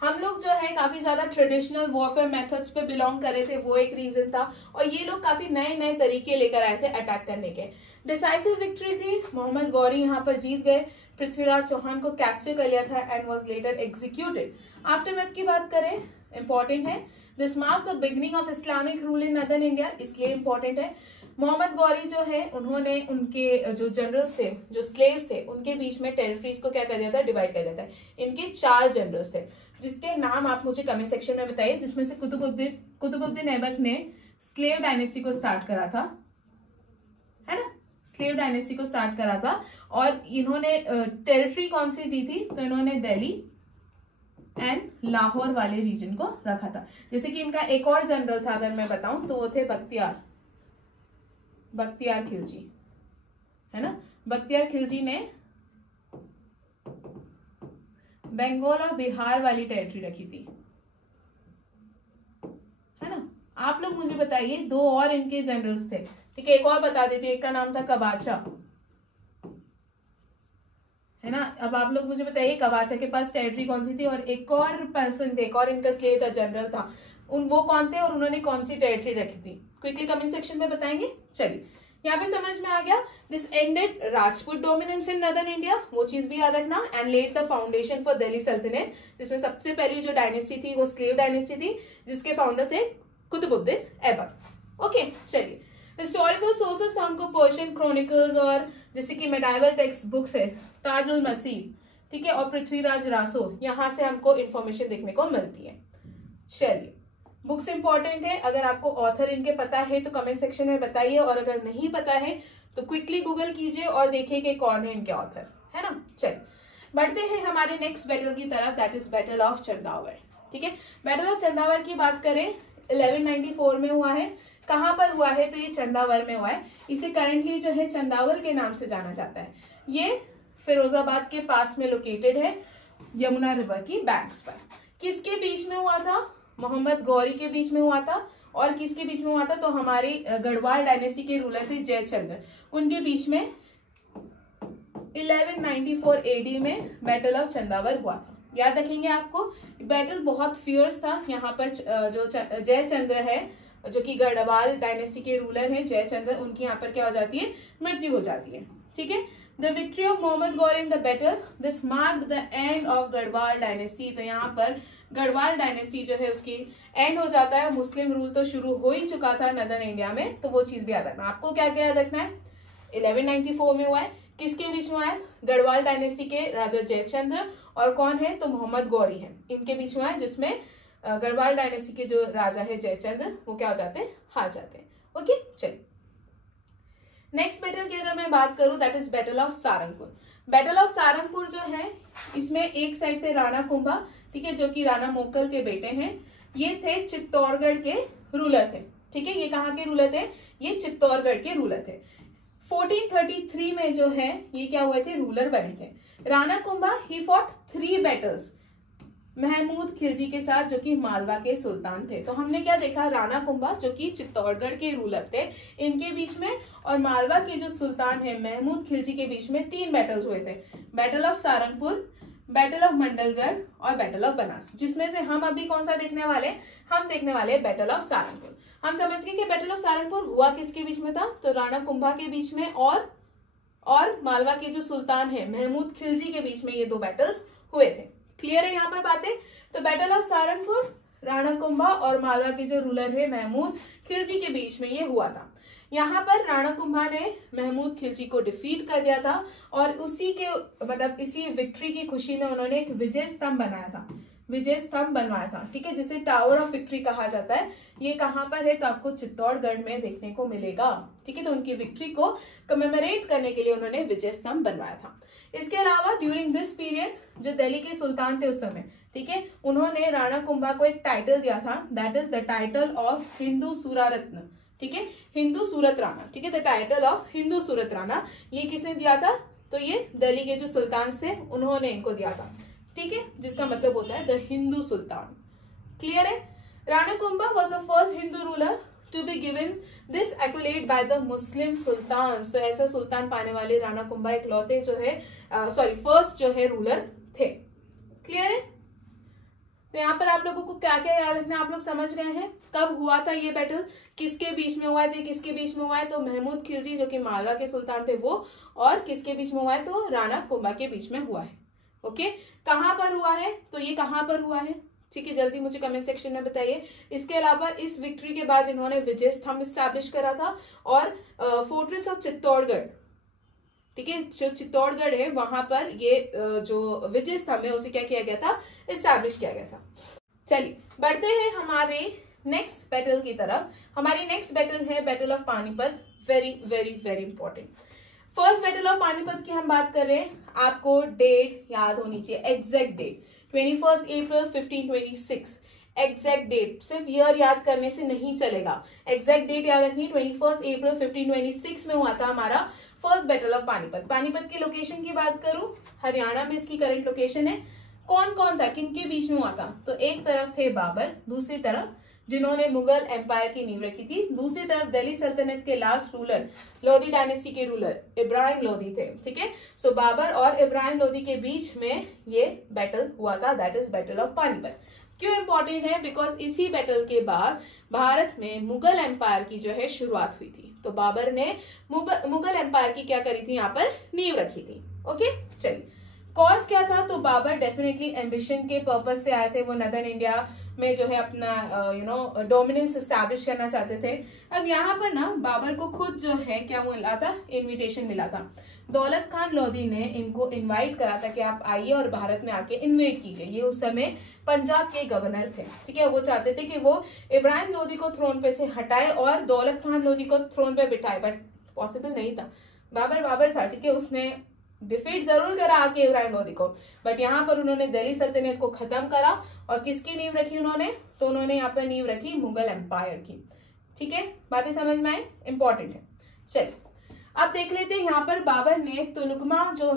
हम लोग जो है काफी ज्यादा ट्रेडिशनल वॉरफेयर मेथड्स पे बिलोंग कर रहे थे, वो एक रीजन था। और ये लोग काफी नए नए तरीके लेकर आए थे अटैक करने के। डिसाइसिव विक्ट्री थी, मोहम्मद गौरी यहाँ पर जीत गए, पृथ्वीराज चौहान को कैप्चर कर लिया था and was later executed. Aftermath की बात करें, इंपॉर्टेंट है, this mark the beginning of Islamic rule in northern India, इसलिए इंपॉर्टेंट है। मोहम्मद गौरी जो है उन्होंने उनके जो जनरल्स थे, जो स्लेव्स थे, उनके बीच में टेरिटरीज को क्या कर दिया था, डिवाइड कर दिया था। इनके 4 जनरल्स थे जिसके नाम आप मुझे कमेंट सेक्शन में बताइए, जिसमें से कुतुबुद्दीन ऐबक ने स्लेव डायनेस्टी को स्टार्ट करा था, है ना, स्लेव डायनेस्टी को स्टार्ट करा था। और इन्होंने टेरिटरी कौन सी दी थी, तो इन्होंने दिल्ली एंड लाहौर वाले रीजन को रखा था। जैसे कि इनका एक और जनरल था अगर मैं बताऊं तो वो थे बख्तियार खिलजी, है ना। बख्तियार खिलजी ने बंगाल और बिहार वाली टेरिटरी रखी थी, है ना। आप लोग मुझे बताइए, 2 और इनके जनरल्स थे। ठीक है, एक और बता देती हूँ, एक का नाम था कबाचा, है ना। अब आप लोग मुझे बताइए कबाचा के पास टेरिटरी कौन सी थी, और एक और पर्सन थे, एक और इनका स्लेव था, जनरल था, वो कौन थे और उन्होंने कौन सी टेरिटरी रखी थी, क्विकली कमेंट सेक्शन में बताएंगे। चलिए, यहाँ पे समझ में आ गया, this ended Rajput dominance in northern India, वो चीज भी याद रखना, and led the foundation for Delhi सल्तनत, जिसमें सबसे पहली जो डायनेस्टी थी वो स्लेव डायनेस्टी थी, जिसके फाउंडर थे कुतुबुद्दीन ऐबक। ओके, चलिए, हिस्टोरिकल सोर्सेस हमको पर्शियन क्रॉनिकल्स और जैसे कि मेडाइवल टेक्स्ट बुक्स है, ताजुल मसीह, ठीक है, और पृथ्वीराज रासो, यहाँ से हमको इन्फॉर्मेशन देखने को मिलती है। चलिए, बुक्स इंपॉर्टेंट है, अगर आपको ऑथर इनके पता है तो कमेंट सेक्शन में बताइए, और अगर नहीं पता है तो क्विकली गूगल कीजिए और देखिए कि कौन है इनके ऑथर, है ना। चलिए, बढ़ते हैं हमारे नेक्स्ट बैटल की तरफ, that is battle of Chandawar. ठीक है, बैटल ऑफ चंदावर की बात करें 1194 में हुआ है। कहाँ पर हुआ है, तो ये चंदावर में हुआ है। इसे करंटली जो है चंदावल के नाम से जाना जाता है। ये फिरोजाबाद के पास में लोकेटेड है, यमुना रिवर की बैंक्स पर। किसके बीच में हुआ था, मोहम्मद गौरी के बीच में हुआ था, और किसके बीच में हुआ था, तो हमारी गढ़वाल डायनेस्टी के रूलर थे जयचंद्र, उनके बीच में 1194 AD में बैटल ऑफ चंदावर हुआ था। याद रखेंगे, आपको बैटल बहुत फियर्स था। यहाँ पर जो जयचंद्र है, जो कि गढ़वाल डायनेस्टी के रूलर हैं जयचंद्र, उनकी यहाँ पर क्या हो जाती है, मृत्यु हो जाती है। ठीक है, the victory of Mohammad Ghori in the battle, this marked the end of Garhwal dynasty. तो यहाँ पर गढ़वाल डायनेस्टी जो है उसकी एंड हो जाता है। मुस्लिम रूल तो शुरू हो ही चुका था नॉर्दर्न इंडिया में, तो वो चीज भी याद रखना। आपको क्या क्या याद रखना है, 1194 में हुआ है, किसके बीच में हुआ है, गढ़वाल डायनेस्टी के राजा जयचंद्र और कौन है, तो मोहम्मद गौरी है, इनके बीच में हुआ है, जिसमें गढ़वाल डायनेस्टी के जो राजा है जयचंद्र, वो क्या हो जाते हैं, हार जाते हैं। ओके, चलिए, नेक्स्ट बैटल की अगर मैं बात करूं, that is battle of Sarangpur. Battle of Sarangpur जो है, इसमें एक साइड थे राणा कुंभा, ठीक है, जो कि राणा मोकल के बेटे हैं। ये थे चित्तौड़गढ़ के रूलर थे। ठीक है, ये कहाँ के रूलर थे, ये चित्तौड़गढ़ के रूलर थे। 1433 में जो है ये क्या हुए थे, रूलर बने थे। राणा कुंभा ही फॉट 3 बैटल्स महमूद खिलजी के साथ, जो कि मालवा के सुल्तान थे। तो हमने क्या देखा, राणा कुंभा जो कि चित्तौड़गढ़ के रूलर थे, इनके बीच में और मालवा के जो सुल्तान है महमूद खिलजी के बीच में 3 बैटल्स हुए थे। Battle of Sarangpur, battle of Mandalgarh और बैटल ऑफ बनास, जिसमें से हम अभी कौन सा देखने वाले, हम देखने वाले बैटल ऑफ सारंगपुर। हम समझ गए कि बैटल ऑफ सारंगपुर हुआ किसके बीच में था, तो राणा कुंभा के बीच में और मालवा के जो सुल्तान है महमूद खिलजी के बीच में ये 2 बैटल्स हुए थे। क्लियर है यहाँ पर बातें। तो बैटल ऑफ सारंगपुर राणा कुंभा और मालवा के जो रूलर है महमूद खिलजी के बीच में ये हुआ था। यहाँ पर राणा कुंभा ने महमूद खिलजी को डिफीट कर दिया था और उसी के मतलब इसी विक्ट्री की खुशी में उन्होंने एक विजय स्तंभ बनाया था, विजय स्तंभ बनवाया था, ठीक है, जिसे टावर ऑफ विक्ट्री कहा जाता है। ये कहाँ पर है, तो आपको चित्तौड़गढ़ में देखने को मिलेगा, ठीक है। तो उनकी विक्ट्री को कमेमोरेट करने के लिए उन्होंने विजय स्तंभ बनवाया था। इसके अलावा ड्यूरिंग दिस पीरियड जो दिल्ली के सुल्तान थे उस समय, ठीक है, उन्होंने राणा कुंभा को एक टाइटल दिया था, that is the title of Hindu Suratrana, ठीक है, हिंदू सूरत राणा, ठीक है, the title of Hindu Suratrana. ये किसने दिया था, तो ये दिल्ली के जो सुल्तान थे उन्होंने इनको दिया था, ठीक है, जिसका मतलब होता है द हिंदू सुल्तान। क्लियर है। Rana Kumbha was the first Hindu ruler to be given this accolade by the Muslim sultan. तो ऐसा सुल्तान पाने वाले राणा कुंभा इकलौते जो है फर्स्ट जो है रूलर थे। क्लियर है। तो यहाँ पर आप लोगों को क्या क्या याद रखना, आप लोग समझ गए हैं कब हुआ था ये बैटल, किसके बीच में हुआ है, किसके बीच में हुआ है, तो महमूद खिलजी जो कि मालवा के सुल्तान थे वो, और किसके बीच में हुआ है, तो राणा कुंभा के बीच में हुआ है। ओके, कहाँ पर हुआ है, तो ये कहाँ पर हुआ है, ठीक है, जल्दी मुझे कमेंट सेक्शन में बताइए। इसके अलावा इस विक्ट्री के बाद इन्होंने विजय स्तंभ स्टैब्लिश करा था और फोर्ट्रेस ऑफ चित्तौड़गढ़, ठीक है, जो चित्तौड़गढ़ है वहां पर ये जो विजय स्तंभ है उसे क्या किया गया था, एस्टैब्लिश किया गया था। चलिए बढ़ते हैं हमारे नेक्स्ट बैटल की तरफ। हमारी नेक्स्ट बैटल है battle of Panipat. Very very very important. First battle of Panipat की हम बात कर रहे हैं, आपको डेट याद होनी चाहिए, एग्जैक्ट डेट 21 अप्रैल 1526। एग्जैक्ट डेट, सिर्फ ईयर याद करने से नहीं चलेगा, एग्जैक्ट डेट याद रखनी। 21 अप्रैल 1526 में हुआ था हमारा first battle of Panipat. Panipat की लोकेशन की बात करूं, हरियाणा में इसकी करंट लोकेशन है। कौन कौन था, किनके बीच में हुआ था, तो एक तरफ थे बाबर, दूसरी तरफ जिन्होंने मुगल एम्पायर की नींव रखी थी, दूसरी तरफ दिल्ली सल्तनत के लास्ट रूलर, लोधी डायनेस्टी के रूलर इब्राहिम लोधी थे, ठीक है। सो बाबर और इब्राहिम लोधी के बीच में ये बैटल हुआ था, that is battle of Panipat. क्यों इंपॉर्टेंट है, बिकॉज इसी बैटल के बाद भारत में मुगल एम्पायर की जो है शुरुआत हुई थी। तो बाबर ने मुगल एम्पायर की क्या करी थी, यहाँ पर नींव रखी थी। ओके, चलिए कॉज क्या था, तो बाबर डेफिनेटली एम्बिशन के पर्पस से आए थे, वो नदर्न इंडिया में जो है अपना डोमिनेंस एस्टैब्लिश करना चाहते थे। अब यहाँ पर ना बाबर को खुद जो है क्या मिला था, इनविटेशन मिला था। दौलत खान लोधी ने इनको इनवाइट करा था कि आप आइए और भारत में आके इन्वेट कीजिए। ये उस समय पंजाब के गवर्नर थे, ठीक है, वो चाहते थे कि वो इब्राहिम लोधी को थ्रोन पे से हटाए और दौलत खान लोधी को थ्रोन पे बिठाए, बट पॉसिबल नहीं था। बाबर था, ठीक है, उसने डिफीट जरूर करा आके इब्राहिम लोधी को, बट यहाँ पर उन्होंने दिल्ली सल्तनत को खत्म करा और किसकी नींव रखी उन्होंने, तो उन्होंने यहाँ पर नींव रखी मुगल एम्पायर की। ठीक है, बातें समझ में आई, इंपॉर्टेंट है। चलिए अब देख लेते हैं यहाँ पर बाबर ने तुलुगमा जो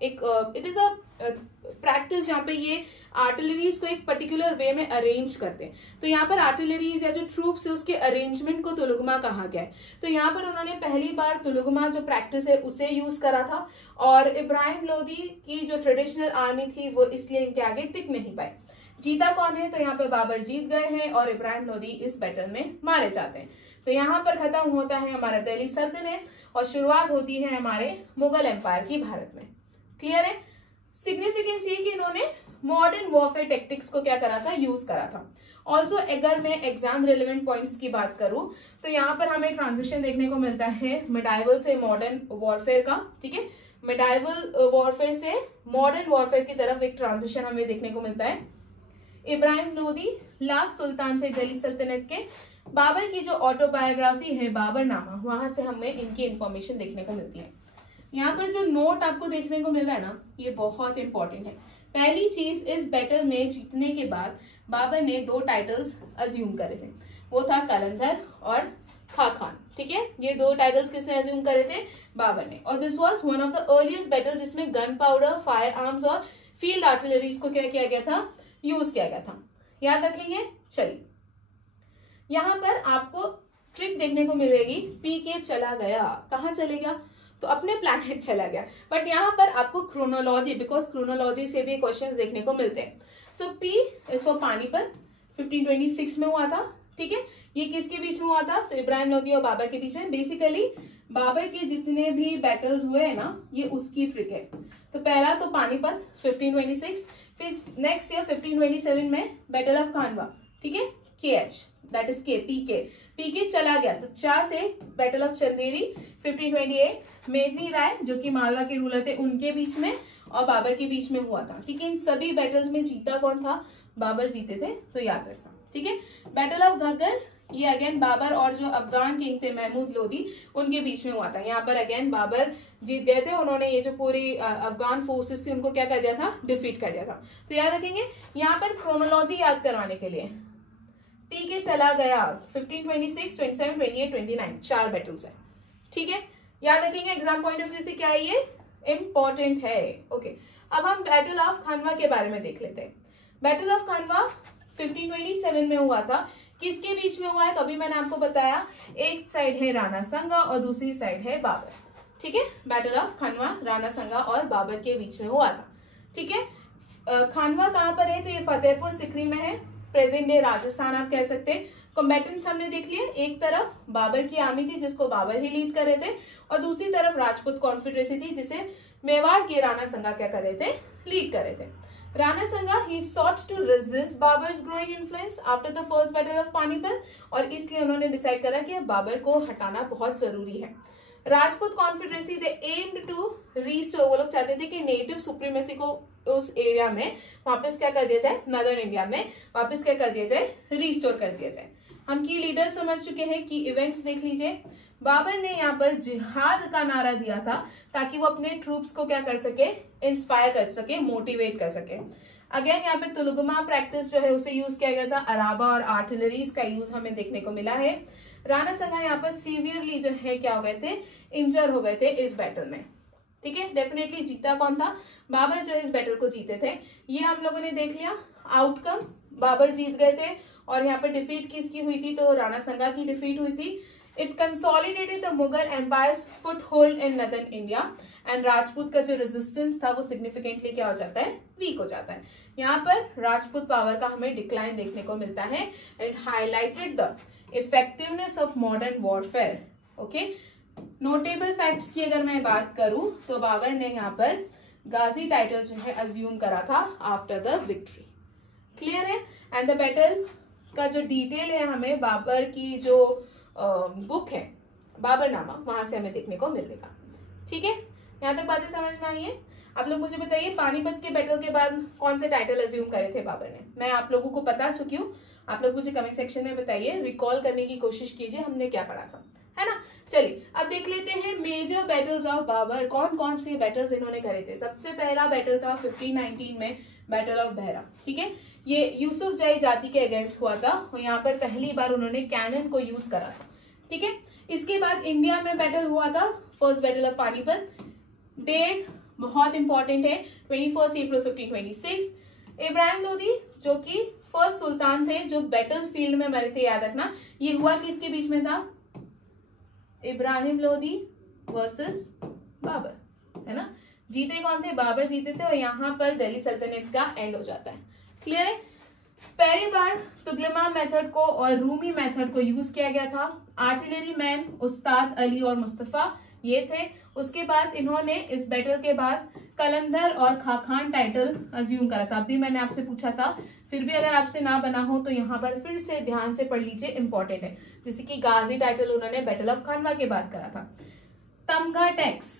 एक इट इज अ प्रैक्टिस जहाँ पे ये आर्टिलरीज को एक पर्टिकुलर वे में अरेंज करते हैं। तो यहाँ पर आर्टिलरीज या जो ट्रूप्स है उसके अरेंजमेंट को तुलुगमा कहा गया है। तो यहाँ पर उन्होंने पहली बार तुलुगमा जो प्रैक्टिस है उसे यूज करा था और इब्राहिम लोधी की जो ट्रेडिशनल आर्मी थी वो इसलिए इनके आगे टिक नहीं पाए। जीता कौन है, तो यहाँ पर बाबर जीत गए हैं और इब्राहिम लोधी इस बैटल में मारे जाते हैं। तो यहाँ पर खत्म होता है हमारा दिल्ली सल्तनत और शुरुआत होती है हमारे मुगल एम्पायर की भारत में। क्लियर है। सिग्निफिकेंस ये कि इन्होंने मॉडर्न वॉरफेयर टेक्टिक्स को क्या करा था, यूज करा था। ऑल्सो अगर मैं एग्जाम रिलेवेंट पॉइंट्स की बात करूं तो यहाँ पर हमें ट्रांजिशन देखने को मिलता है मिडाइवल से मॉडर्न वॉरफेयर का। ठीक है, मिडाइवल वॉरफेयर से मॉडर्न वॉरफेयर की तरफ एक ट्रांजिशन हमें देखने को मिलता है। इब्राहिम लोधी लास्ट सुल्तान थे दिल्ली सल्तनत के। बाबर की जो ऑटोबायोग्राफी है बाबरनामा, वहां से हमें इनकी इंफॉर्मेशन देखने को मिलती है। यहाँ पर जो नोट आपको देखने को मिल रहा है ना, ये बहुत इंपॉर्टेंट है। पहली चीज, इस बैटल में जीतने के बाद बाबर ने 2 टाइटल्स अज्यूम करे थे, वो था कलंदर और खाखान। ठीक है, ये 2 टाइटल्स किसने अज्यूम करे थे, बाबर ने। और this was one of the earliest battle जिसमें गन पाउडर, फायर आर्म्स और फील्ड आर्टिलरीज को क्या किया गया था, यूज किया गया था, याद रखेंगे। चलिए यहां पर आपको ट्रिक देखने को मिलेगी, पीके चला गया, कहाँ चलेगा, तो अपने प्लैनेट चला गया। बट यहाँ पर आपको क्रोनोलॉजी, बिकॉज क्रोनोलॉजी से भी क्वेश्चंस देखने को मिलते हैं। सो पी इस वो पानीपत 1526 में हुआ था, ठीक है। ये किसके बीच में हुआ था, तो इब्राहिम लोदी और बाबर के बीच में। बेसिकली बाबर के जितने भी बैटल्स हुए हैं ना, ये उसकी ट्रिक है। तो पहला तो पानीपत 1526, फिर नेक्स्ट ईयर 1527 में बैटल ऑफ खानवा, ठीक है, KH दैट इज के, पीके चला गया। तो 4 से बैटल ऑफ चंदेरी 1528, मेदनी राय जो कि मालवा के रूलर थे उनके बीच में और बाबर के बीच में हुआ था, ठीक है। इन सभी बैटल्स में जीता कौन था, बाबर जीते थे, तो याद रखना, ठीक है। बैटल ऑफ घग्गर, ये अगेन बाबर और जो अफगान किंग थे महमूद लोदी उनके बीच में हुआ था। यहाँ पर अगेन बाबर जीत गए थे, उन्होंने ये जो पूरी अफगान फोर्सेस थी उनको क्या कर दिया था, डिफीट कर दिया था। तो याद रखेंगे यहाँ पर क्रोनोलॉजी याद करवाने के लिए, पीके चला गया 1526, 27, 28, 29, 4 बैटल्स है, ठीक है, याद रखेंगे। एग्जाम पॉइंट ऑफ व्यू से क्या है, ये इंपॉर्टेंट है, ओके। अब हम बैटल ऑफ खानवा के बारे में देख लेते हैं। बैटल ऑफ खानवा 1527 में हुआ था, किसके बीच में हुआ है, तो अभी मैंने आपको बताया, एक साइड है राणा संगा और दूसरी साइड है बाबर, ठीक है। बैटल ऑफ खानवा राणा संगा और बाबर के बीच में हुआ था, ठीक है। खानवा कहाँ पर है, तो ये फतेहपुर सिकरी में है, प्रेजेंट डे राजस्थान आप कह सकते हैं। कॉम्बेटेंट्स हमने देख लिए, एक तरफ बाबर की आर्मी थी जिसको बाबर ही लीड कर रहे थे, और दूसरी तरफ राजपूत कॉन्फेडरेसी थी जिसे मेवाड़ के राणा संगा क्या कर रहे थे, लीड कर रहे थे। Rana Sanga he sought to resist Babur's growing influence after the first battle of Panipat, और इसलिए उन्होंने डिसाइड करा कि बाबर को हटाना बहुत जरूरी है। Rajput confederacy they aimed to restore, वो लोग चाहते थे कि नेटिव सुप्रीमेसी को उस एरिया में वापस क्या कर दिया जाए, नदर्न इंडिया में वापस क्या कर दिया जाए, रीस्टोर कर दिया जाए। हम की लीडर समझ चुके हैं, की इवेंट्स देख लीजिए। बाबर ने यहाँ पर जिहाद का नारा दिया था ताकि वो अपने ट्रूप्स को क्या कर सके, इंस्पायर कर सके, मोटिवेट कर सके। अगेन यहाँ पे तुलुगमा प्रैक्टिस जो है उसे यूज किया गया था, अराबा और आर्टिलरीज का यूज हमें देखने को मिला है। राणा संगा यहाँ पर सीवियरली जो है क्या हो गए थे, इंजर हो गए थे इस बैटल में, ठीक है। डेफिनेटली जीता कौन था, बाबर जो इस बैटल को जीते थे, ये हम लोगों ने देख लिया। आउटकम बाबर जीत गए थे, और यहाँ पर डिफीट किसकी हुई थी, तो राणा संगा की डिफीट हुई थी। It consolidated the Mughal empire's foothold in northern India, and Rajput का जो रेजिस्टेंस था वो सिग्निफिकेंटली क्या हो जाता है, वीक हो जाता है। यहाँ पर राजपूत पावर का हमें डिक्लाइन देखने को मिलता है। It highlighted the effectiveness of modern warfare, okay. Notable facts की अगर मैं बात करूं तो बाबर ने यहाँ पर गाजी टाइटल जो है अज्यूम करा था आफ्टर द विक्ट्री, क्लियर है। एंड द बैटल का जो डिटेल है हमें बाबर की जो बुक है बाबरनामा, वहां से हमें देखने को मिलेगा, ठीक है। यहाँ तक बातें समझ में आई है। आप लोग मुझे बताइए, पानीपत के बैटल के बाद कौन से टाइटल अज्यूम करे थे बाबर ने, मैं आप लोगों को बता चुकी हूँ, आप लोग मुझे कमेंट सेक्शन में बताइए, रिकॉल करने की कोशिश कीजिए हमने क्या पढ़ा था, है ना। चलिए अब देख लेते हैं मेजर बैटल्स ऑफ बाबर, कौन कौन से बैटल्स इन्होंने करे थे। सबसे पहला बैटल था 1519 में, बैटल ऑफ बहरा, ठीक है। ये यूसुफ जाई जाति के अगेंस्ट हुआ था, और यहाँ पर पहली बार उन्होंने कैनन को यूज करा था, ठीक है। इसके बाद इंडिया में बैटल हुआ था, first battle of Panipat. Date बहुत इंपॉर्टेंट है, 21 अप्रैल 1526। इब्राहिम लोदी जो कि फर्स्ट सुल्तान थे जो बैटल फील्ड में मरे थे, याद रखना। ये हुआ किसके बीच में था, इब्राहिम लोदी वर्सेस बाबर, है ना। जीते कौन थे, बाबर जीते थे, और यहाँ पर दिल्ली सल्तनत का एंड हो जाता है, क्लियर है। पहली बार तुगलमा मेथड को और रूमी मेथड को यूज किया गया था। आर्टिलरी मैन उस्ताद अली और मुस्तफा ये थे। उसके बाद इन्होंने इस बैटल के बाद कलंदर और खाखान टाइटल अज्यूम करा था। अभी मैंने आपसे पूछा था, फिर भी अगर आपसे ना बना हो तो यहाँ पर फिर से ध्यान से पढ़ लीजिए, इंपॉर्टेंट है। जैसे कि गाजी टाइटल उन्होंने बैटल ऑफ खानवा के बाद करा था। तमगा टैक्स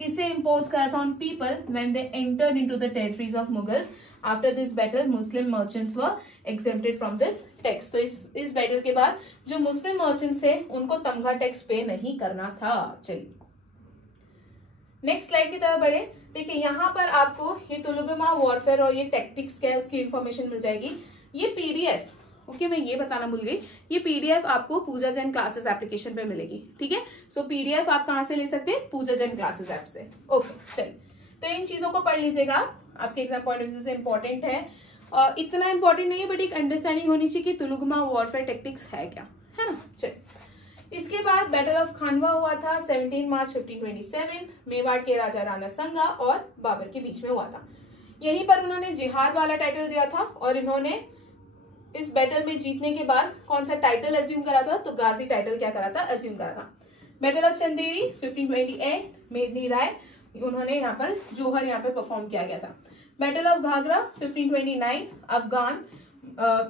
इसे इम्पोज करा था on people when they entered into the territories of Mughals. After this battle Muslim merchants were exempted from this tax. तो इस बैटल के बाद जो मुस्लिम मर्चेंट्स थे उनको तमगा टैक्स पे नहीं करना था। चलिए नेक्स्ट स्लाइड की तरफ बढ़े। देखिए यहाँ पर आपको ये तुलुगमा वॉरफेयर और ये टैक्टिक्स क्या है उसकी इन्फॉर्मेशन मिल जाएगी। ये पीडीएफ, ओके मैं ये बताना भूल गई, ये पीडीएफ आपको पूजा जैन क्लासेस एप्लीकेशन पे मिलेगी, ठीक है। सो पीडीएफ आप कहाँ से ले सकते हैं, पूजा जैन क्लासेस ऐप से। ओके चलिए, तो इन चीजों को पढ़ लीजिएगा, आपके एग्जाम पॉइंट ऑफ व्यू से इंपॉर्टेंट है। इतना इंपॉर्टेंट नहीं है, बट एक अंडरस्टैंडिंग होनी चाहिए कि तुलुगमा वॉरफेयर टेक्टिक्स है क्या, है ना। चलिए, इसके बाद बैटल ऑफ खानवा हुआ था 17 मार्च 1527, मेवाड़ के राजा राणा संगा और बाबर के बीच में हुआ था। यहीं पर उन्होंने जिहाद वाला टाइटल दिया था और इन्होंने इस बैटल में जीतने के बाद कौन सा टाइटल अज्यूम करा था, तो गाजी टाइटल क्या करा था, अज्यूम करा था। बैटल ऑफ चंदेरी 1528, मेदिनी राय, उन्होंने यहाँ पर जोहर यहाँ पे परफॉर्म किया गया था। बैटल ऑफ घाघरा 1529, अफगान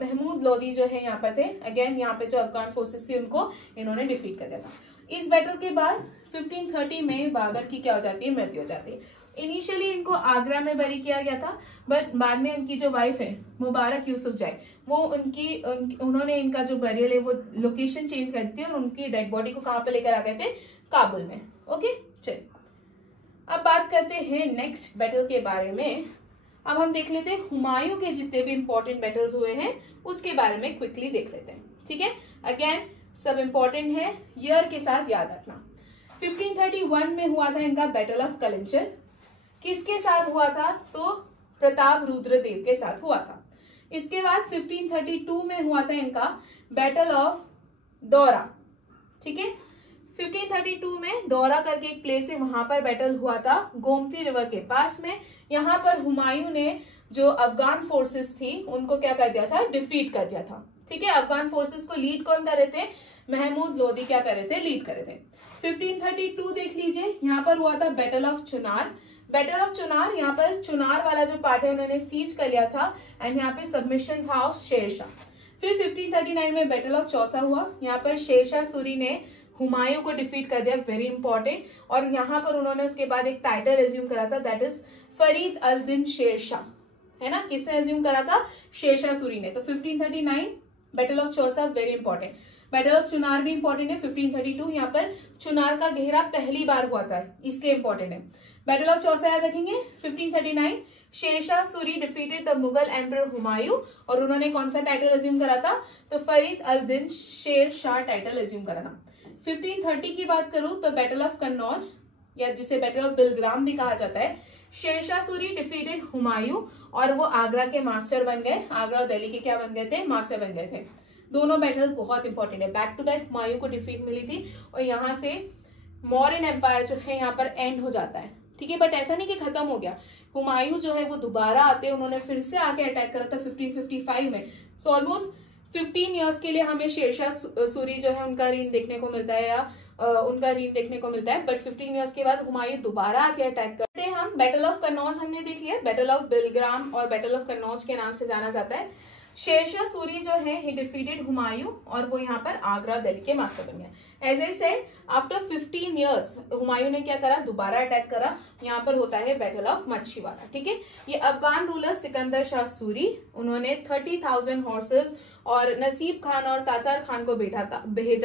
महमूद लोदी जो है यहाँ पर थे, अगेन यहाँ पे जो अफगान फोर्सेस थी उनको इन्होंने डिफीट कर दिया था। इस बैटल के बाद 1530 में बाबर की क्या हो जाती है, मृत्यु हो जाती है। इनिशियली इनको आगरा में बरी किया गया था, बट बाद में उनकी जो वाइफ है मुबारक यूसुफ जाय, वो उन्होंने इनका जो बरियल है वो लोकेशन चेंज कर दी थी और उनकी डेड बॉडी को कहाँ पे लेकर आ गए थे, काबुल में। ओके, चलिए अब बात करते हैं नेक्स्ट बैटल के बारे में। अब हम देख लेते हैं हुमायूं के जितने भी इंपॉर्टेंट बैटल्स हुए हैं उसके बारे में क्विकली देख लेते हैं। ठीक है, अगेन सब इंपॉर्टेंट है, ईयर के साथ याद रखना। 1531 में हुआ था इनका बैटल ऑफ कलिंचर, किसके साथ हुआ था, तो प्रताप रुद्रदेव के साथ हुआ था। इसके बाद 1532 में हुआ था इनका बैटल ऑफ दौरा। ठीक है, 1532 में दौरा करके एक प्लेस है, वहां पर बैटल हुआ था गोमती रिवर के पास में। यहाँ पर हुमायूं ने जो अफगान फोर्सेस थी उनको क्या कर दिया था, डिफीट कर दिया था। ठीक है, अफगान फोर्सेस को लीड कौन कर रहे थे, महमूद लोदी क्या कर रहे थे, लीड कर रहे थे। 1532 देख लीजिए, यहाँ पर हुआ था battle of Chunar. Battle of Chunar, यहाँ पर चुनार वाला जो पार्ट है उन्होंने सीज कर लिया था एंड यहाँ पे सबमिशन था ऑफ शेरशाह। फिर 1539 में बैटल ऑफ चौसा हुआ, यहाँ पर शेरशाह सूरी ने हुमायूं को डिफीट कर दिया, वेरी इंपॉर्टेंट। और यहाँ पर उन्होंने उसके बाद एक टाइटल एज्यूम करा था, दैट इज फरीद अल दिन शेरशाह, है ना। किसने एज्यूम करा था, शेरशाह सूरी ने। तो 1539 battle of Chausa very important. Battle of Chunar भी इंपॉर्टेंट है 1532, यहाँ पर चुनार का घेरा पहली बार हुआ था इसलिए इंपॉर्टेंट है। बैटल ऑफ चौसा याद रखेंगे 1539, Sher Shah Suri defeated the Mughal emperor Humayun और उन्होंने कौन सा टाइटल अज्यूम करा था, तो फरीद अल दिन शेरशाह टाइटल अज्यूम करा था। 1530 की बात करूं तो बैटल ऑफ कन्नौज या जिसे बैटल ऑफ बिलग्राम भी कहा जाता है, शेरशाह सूरी डिफीटेड हुमायूं और वो आगरा के मास्टर बन गए, आगरा और दिल्ली के क्या बन गए थे, मास्टर बन गए थे। दोनों बैटल बहुत इंपॉर्टेंट है, बैक टू बैक हुमायूं को डिफीट मिली थी और यहाँ से मौर्यन एम्पायर जो है यहाँ पर एंड हो जाता है। ठीक है, बट ऐसा नहीं कि खत्म हो गया, हुमायूं जो है वो दोबारा आते हैं, उन्होंने फिर से आके अटैक करा था 1555 में। सो ऑलमोस्ट 15 इयर्स के लिए हमें शेरशाह सूरी जो है उनका रीन देखने को मिलता है उनका रीन देखने को मिलता है, बट 15 इयर्स के बाद हुमायूं दोबारा आके अटैक करते हैं। हम बैटल ऑफ कन्नौज हमने देख लिया, बैटल ऑफ बिलग्राम और बैटल ऑफ कन्नौज के नाम से जाना जाता है। शेरशाह सूरी जो है ही डिफीटेड हुमायूं और वो यहाँ पर आगरा दिल्ली के मास्टर बन गए। As I said after 15 years Humayun ने क्या करा, दोबारा अटैक करा, यहाँ पर होता है बैटल ऑफ मच्छीवाड़ा। ठीक है, ये अफगान रूलर सिकंदर शाह सूरी, उन्होंने 30,000 हॉर्सेस और नसीब खान और तातार खान को भेजा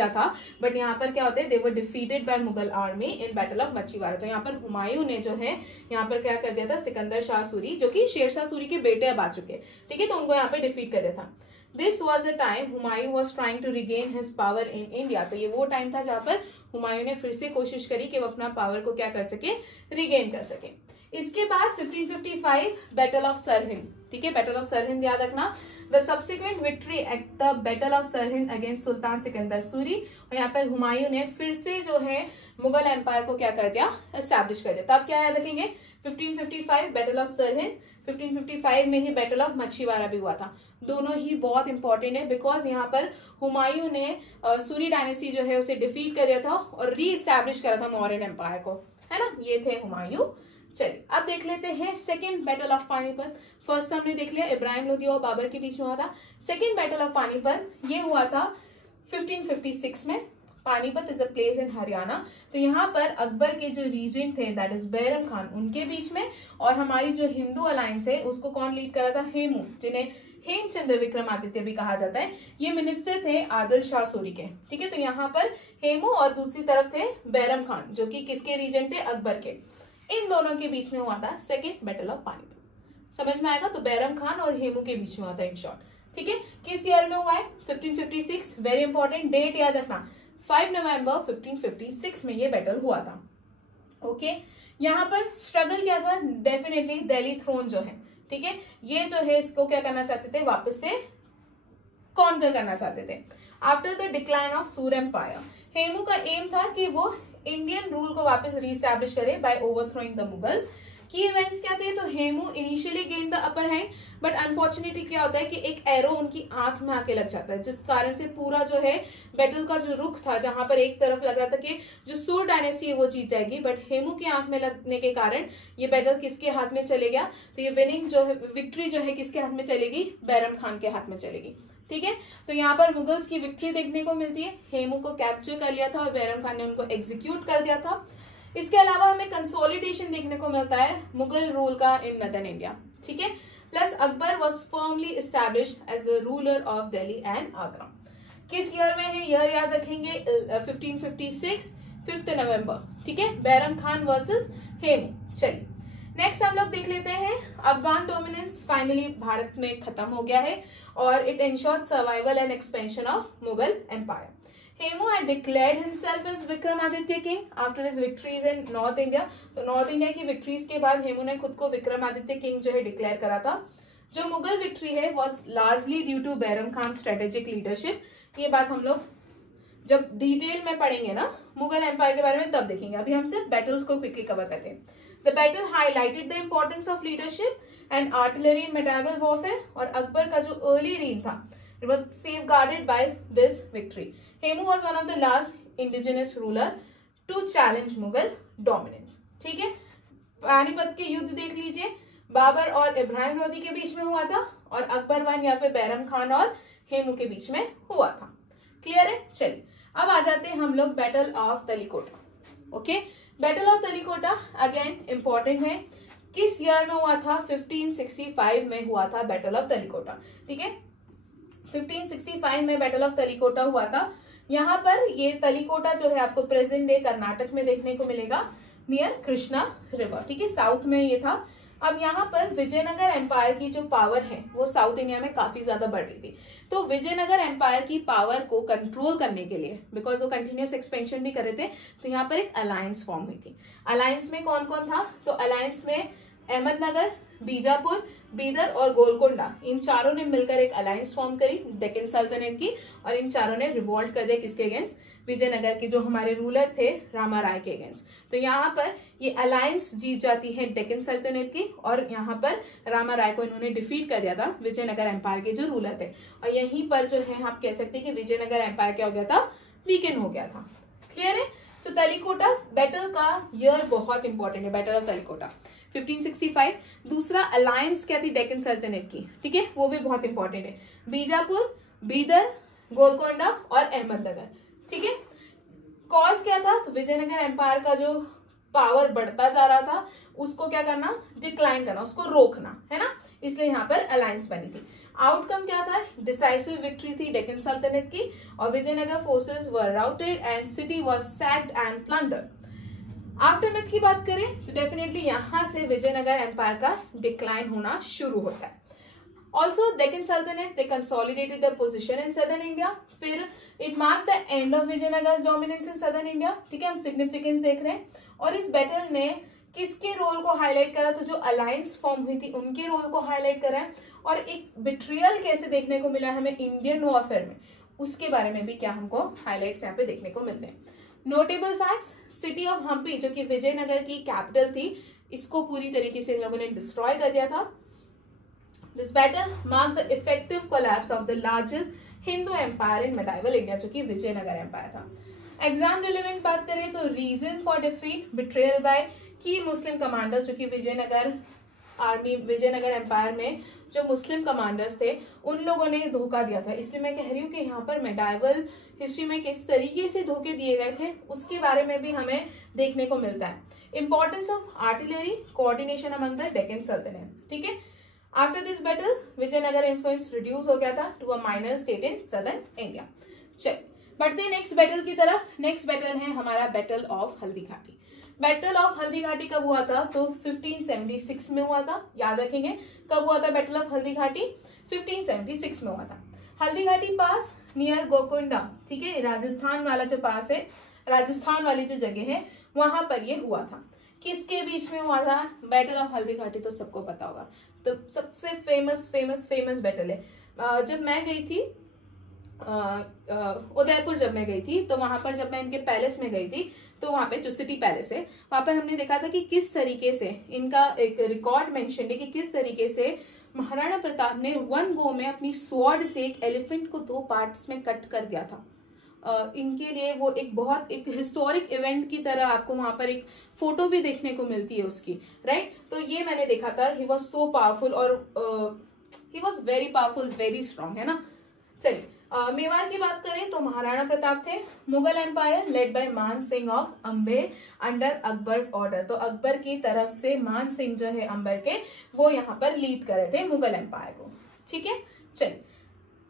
था, बट यहाँ पर क्या होता है, they were defeated by Mughal army in battle of Machhiwara. तो यहाँ पर हुमायूं ने जो है यहाँ पर क्या कर दिया था, सिकंदर शाह सूरी जो कि शेरशाह सूरी के बेटे अब आ चुके, ठीक है, तो उनको यहाँ पे डिफीट कर दिया था। This was the time Humayun was trying to regain his power in India. तो ये वो टाइम था जहां पर हुमायूं ने फिर से कोशिश करी कि वो अपना पावर को क्या कर सके, रिगेन कर सके। इसके बाद 1555 बैटल ऑफ सरहिंद। ठीक है, बैटल ऑफ सरहिंद याद रखना, the subsequent victory at the battle of Sirhind against sultan Sikandar Suri. और यहाँ पर हुमायूं ने फिर से जो है मुगल एम्पायर को क्या कर दिया, एस्टैब्लिश कर दिया। तब क्या याद रखेंगे, 1555 बैटल ऑफ सरहिंद, 1555 में ही बैटल ऑफ मच्छीवाड़ा भी हुआ था। दोनों ही बहुत इंपॉर्टेंट है बिकॉज यहाँ पर हुमायूं ने सूरी डायनेस्टी जो है उसे डिफीट कर दिया था और री एस्टैब्लिश करा था मौर्यन एम्पायर को, है ना। ये थे हुमायूं। चलिए अब देख लेते हैं second battle of Panipat. First हमने देख लिया इब्राहिम लोदी और बाबर के बीच में हुआ था। सेकेंड बैटल ऑफ पानीपत ये हुआ था 1556 में। Panipat is a place in Haryana. तो यहाँ पर अकबर के जो रीजेंट थे दैट इज बैरम खान, उनके बीच में, और हमारी जो हिंदू अलायंस है उसको कौन लीड करा था, हेमू, जिन्हें हेमचंद्र विक्रमादित्य भी कहा जाता है। ये मिनिस्टर थे आदिल शाह सूरी के। ठीक है, तो यहाँ पर हेमू और दूसरी तरफ थे बैरम खान जो कि किसके रीजेंट थे, अकबर के। इन दोनों के बीच में हुआ था सेकेंड बैटल ऑफ पानीपत। समझ में आएगा, तो बैरम खान और हेमू के बीच में हुआ था इन शॉर्ट। ठीक है, किस ईयर में हुआ है, 1556। वेरी इंपॉर्टेंट डेट याद रखना, 5 नवंबर 1556 में ये बैटल हुआ था। ओके, यहाँ पर स्ट्रगल क्या था, डेफिनेटली दिल्ली थ्रोन जो है, ठीक है, ये जो है इसको क्या करना चाहते थे, वापस से कॉन्कर करना चाहते थे। आफ्टर द डिक्लाइन ऑफ सूर एम्पायर, हेमू का एम था कि वो इंडियन रूल को वापस रीस्टैब्लिश करे बाय ओवरथ्रोइंग द मुगल्स। की इवेंट्स क्या थे, तो Hemu initially gain the upper hand, but unfortunately क्या होता है कि एक एरो उनकी आंख में आके लग जाता है, जिस कारण से पूरा जो है बैटल का जो रुख था, जहां पर एक तरफ लग रहा था कि जो सूर डायनेस्टी है वो जीत जाएगी, बट हेमू की आंख में लगने के कारण ये बैटल किसके हाथ में चले गया, तो ये विनिंग जो है, विक्ट्री जो है किसके हाथ में चलेगी, बैरम खान के हाथ में चलेगी। ठीक है, तो यहाँ पर मुगल्स की विक्ट्री देखने को मिलती है, हेमू को कैप्चर कर लिया था और बैरम खान ने उनको एग्जीक्यूट कर दिया था। इसके अलावा हमें कंसोलिडेशन देखने को मिलता है मुगल रूल का इन नदर्न इंडिया। ठीक है, plus Akbar was firmly established as the ruler of Delhi and Agra. किस ईयर में है, ईयर याद रखेंगे 1556, 5 नवंबर। ठीक है, बैरम खान वर्सेस हेमू। चलिए नेक्स्ट हम लोग देख लेते हैं, अफगान डोमिनेंस फाइनली भारत में खत्म हो गया है और it ensured survival and expansion of Mughal empire. Hemu had declared himself as Vikramaditya king after his victories in north India. तो नॉर्थ इंडिया की विक्ट्रीज के बाद हेमू ने खुद को विक्रमादित्य किंग जो है डिक्लेयर करा था। जो मुगल विक्ट्री है was largely due to Bairam Khan strategic leadership. ये बात हम लोग जब डिटेल में पढ़ेंगे ना मुगल एम्पायर के बारे में तब देखेंगे, अभी हम सिर्फ बैटल्स को क्विकली कवर करते हैं। The battle highlighted the importance of leadership and artillery in medieval warfare, और अकबर का जो अर्ली रीन था it was safeguarded by this victory. Hemu was one of the last indigenous ruler to challenge Mughal dominance. ठीक है, पानीपत के युद्ध देख लीजिए, बाबर और इब्राहिम लोदी के बीच में हुआ था और अकबर वन या फिर बैरम खान और हेमू के बीच में हुआ था। क्लियर है, चलिए अब आ जाते हैं हम लोग battle of Talikota. Okay, battle of Talikota again important है, किस ईयर में हुआ था, 1565 में हुआ था बैटल ऑफ तलीकोटा। ठीक है, 1565 में बैटल ऑफ तलीकोटा हुआ था। यहाँ पर ये तलीकोटा जो है आपको प्रेजेंट डे कर्नाटक में देखने को मिलेगा, नियर कृष्णा रिवर। ठीक है, साउथ में ये था। अब यहाँ पर विजयनगर एम्पायर की जो पावर है वो साउथ इंडिया में काफी ज्यादा बढ़ रही थी, तो विजयनगर एम्पायर की पावर को कंट्रोल करने के लिए, बिकॉज वो कंटिन्यूस एक्सपेंशन भी कर रहे थे, तो यहाँ पर एक अलायंस फॉर्म हुई थी। अलायंस में कौन कौन था, तो अलायंस में अहमदनगर, बीजापुर, बीदर और गोलकोंडा, इन चारों ने मिलकर एक अलायंस फॉर्म करी डेक्कन सल्तनत की, और इन चारों ने रिवॉल्ट कर दिया किसके अगेंस्ट, विजयनगर के जो हमारे रूलर थे रामा राय के अगेंस्ट। तो यहाँ पर ये अलायंस जीत जाती है डेक्कन सल्तनत की, और यहाँ पर रामा राय को इन्होंने डिफीट कर दिया था विजयनगर एम्पायर के जो रूलर थे, और यहीं पर जो है आप कह सकते हैं कि विजयनगर एम्पायर क्या हो गया था, वीकेंड हो गया था। क्लियर है, सो तलीकोटा बैटल का ईयर बहुत इंपॉर्टेंट है, बैटल ऑफ तलीकोटा 1565। दूसरा अलायंस क्या थी, डेक्कन सल्तनत की। ठीक है, वो भी बहुत इंपॉर्टेंट है, बीजापुर, बीदर, गोलकोंडा और अहमदनगर। ठीक है, कॉज क्या था, तो विजयनगर एम्पायर का जो पावर बढ़ता जा रहा था उसको क्या करना, डिक्लाइन करना, उसको रोकना, है ना, इसलिए यहाँ पर अलायंस बनी थी। आउटकम क्या था, डिसाइसिव विक्ट्री थी डेक्कन सल्तनत की, और Vijayanagar forces were routed and city was sacked and plundered. Aftermath की बात करें तो डेफिनेटली यहां से विजयनगर एम्पायर का डिक्लाइन होना शुरू होता है। Also Deccan sultanate they consolidated the position in southern India, फिर it mark the end of Vijayanagar dominance in southern India. ठीक है, हम सिग्निफिकेंस देख रहे हैं, और इस बैटल ने किसके रोल को हाईलाइट करा, तो जो अलायंस फॉर्म हुई थी उनके रोल को हाईलाइट करा है, और एक बिट्रियल कैसे देखने को मिला हमें इंडियन वॉरफेयर में, उसके बारे में भी क्या हमको हाईलाइट्स यहाँ पे देखने को मिलते हैं। Notable facts, city of Hampi जो कि विजयनगर की कैपिटल थी, इसको पूरी तरीके से इन लोगों ने डिस्ट्रॉय कर दिया था। This battle mark the effective collapse of the largest Hindu empire in medieval India, जो कि विजयनगर एम्पायर था। एग्जाम रिलेवेंट बात करें तो reason for defeat, betrayal by key Muslim commanders, जो कि विजयनगर आर्मी, विजयनगर एम्पायर में जो मुस्लिम कमांडर्स थे उन लोगों ने धोखा दिया था। इसलिए मैं कह रही हूँ कि यहाँ पर मेडाइवल हिस्ट्री में किस तरीके से धोखे दिए गए थे उसके बारे में भी हमें देखने को मिलता है। Importance of artillery coordination among the Deccan सल्तनत। ठीक है, after this battle Vijayanagar influence reduce हो गया था to a minor state in southern India. चलिए बढ़ते हैं नेक्स्ट बैटल की तरफ। नेक्स्ट बैटल है हमारा battle of Haldi Ghati. Battle of Haldi Ghati कब हुआ था, तो 1576 में हुआ था। याद रखेंगे कब हुआ था बैटल ऑफ हल्दी घाटी, 1576 में हुआ था। हल्दी घाटी पास नियर गोलकोंडा, ठीक है, राजस्थान वाला जो पास है, राजस्थान वाली जो जगह है वहां पर ये हुआ था। किसके बीच में हुआ था? बैटल ऑफ हल्दी घाटी तो सबको पता होगा, तो सबसे फेमस फेमस फेमस बैटल है। जब मैं गई थी उदयपुर, जब मैं गई थी तो वहां पर जब मैं इनके पैलेस में गई थी तो वहां पे जो सिटी पैलेस है वहां पर हमने देखा था कि किस तरीके से इनका एक रिकॉर्ड मेंशन है कि किस तरीके से महाराणा प्रताप ने वन गो में अपनी स्वॉर्ड से एक एलिफेंट को 2 पार्ट्स में कट कर दिया था। इनके लिए वो एक बहुत एक हिस्टोरिक इवेंट की तरह आपको वहां पर एक फोटो भी देखने को मिलती है उसकी, राइट। तो ये मैंने देखा था, ही वॉज सो पावरफुल और he was very powerful, very strong, है ना। चलिए मेवाड़ की बात करें तो महाराणा प्रताप थे। मुगल एम्पायर लेड बाय मान Singh of Ambe under Akbar's order, तो अकबर की तरफ से मान सिंह जो है अंबर के, वो यहाँ पर लीड कर रहे थे मुगल एम्पायर को, ठीक है। चलिए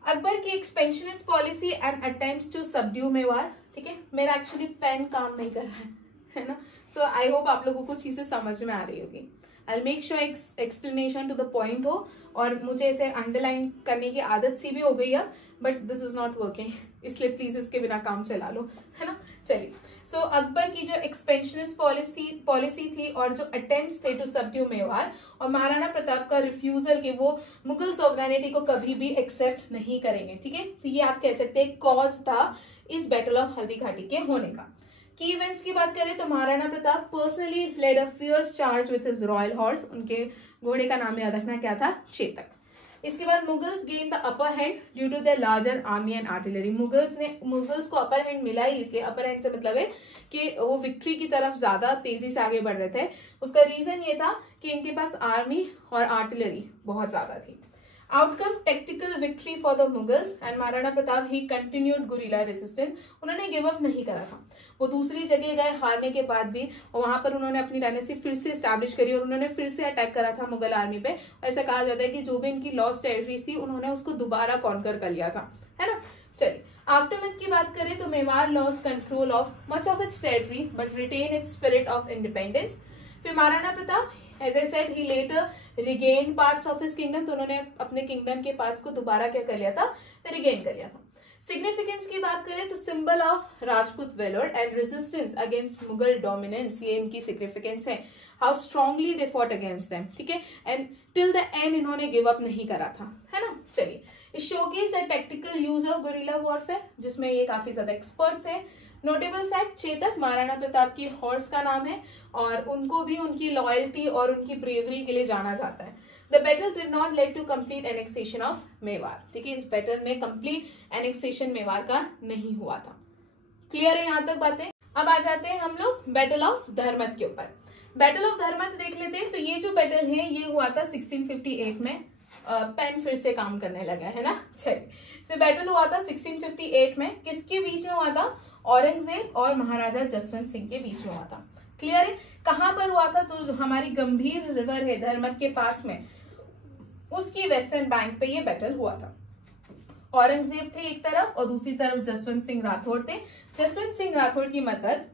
अकबर की expansionist policy and attempts to subdue Mewar, ठीक है। मेरा एक्चुअली पेन काम नहीं कर रहा है ना, सो आई होप आप लोगों को चीजें समझ में आ रही होगी। I make sure explanation to the point हो, और मुझे ऐसे अंडरलाइन करने की आदत सी भी हो गई है, but this is not working, इसलिए प्लीज इसके बिना काम चला लो, है ना। चलिए सो अकबर की जो एक्सपेंशनिस्ट पॉलिसी थी और जो अटेम्प्ट्स थे टू सबड्यू मेवाड़, और महाराणा प्रताप का रिफ्यूजल कि वो मुगल सॉवरेनिटी को कभी भी एक्सेप्ट नहीं करेंगे, ठीक है। तो ये आप कह सकते हैं कॉज था इस बैटल ऑफ हल्दी घाटी के होने का। की इवेंट्स की बात करें तो Maharana Pratap personally led a fierce charge with his royal horse, उनके घोड़े का नाम याद रखना क्या था? चेतक। इसके बाद Mughals gain the upper hand due to their larger army and artillery, Mughals को अपर हैंड मिला ही इसलिए, अपर हैंड से मतलब है कि वो विक्ट्री की तरफ ज्यादा तेजी से आगे बढ़ रहे थे। उसका रीजन ये था कि इनके पास आर्मी और आर्टिलरी बहुत ज्यादा थी। Outcome tactical victory for the Mughals and Maharana Pratap he continued guerrilla resistance, उन्होंने गिव अप नहीं करा था। वो दूसरी जगह गए हारने के बाद भी, और वहां पर उन्होंने अपनी डायनेस्टी फिर से स्टैब्लिश करी और उन्होंने फिर से अटैक करा था मुगल आर्मी पे। ऐसा कहा जाता है कि जो भी इनकी लॉस्ट टेरिटरीज थी उन्होंने उसको दोबारा कॉन्कर कर लिया था, है ना। चलिए आफ्टरमैथ की बात करें तो Mewar lost control of much of its territory but retain its spirit of independence. फिर Maharana Pratap as I said he later regain parts of his kingdom, तो उन्होंने अपने किंगडम के पार्ट्स को दोबारा क्या कर लिया था? रिगेन कर लिया था। सिग्निफिकेंस की बात करें तो symbol of Rajput valour and resistance against Mughal dominance, ये इनकी सिग्निफिकेंस है। How strongly they fought against them, ठीक है, एंड टिल द एंड इन्होंने गिव अप नहीं करा था, है ना। चलिए it showcase the tactical use of guerrilla warfare, जिसमें ये काफी ज्यादा एक्सपर्ट थे। नोटेबल फैक्ट, चेतक महाराणा प्रताप की हॉर्स का नाम है और उनको भी उनकी लॉयल्टी और उनकी ब्रेवरी के लिए जाना जाता है। The battle did not led to complete annexation of Mewar, ठीक है, इस बैटल में कंप्लीट एनेक्सेशन मेवाड़ का नहीं हुआ था। क्लियर है यहाँ तक बातें? अब आ जाते हैं हम लोग बैटल ऑफ धर्मत के ऊपर। बैटल ऑफ धर्मत देख लेते हैं। तो ये जो बैटल है ये हुआ था 1658 में। पेन फिर से काम करने लगा है ना। चलिए सो बैटल हुआ था 1658 में। किसके बीच में हुआ था? औरंगजेब और महाराजा जसवंत सिंह के बीच में हुआ था। क्लियर है? कहां पर हुआ था? तो हमारी गंभीर रिवर है धर्मत के पास में, उसकी वेस्टर्न बैंक पे ये बैटल हुआ था। औरंगजेब थे एक तरफ और दूसरी तरफ जसवंत सिंह राठौड़ थे। जसवंत सिंह राठौड़ की मदद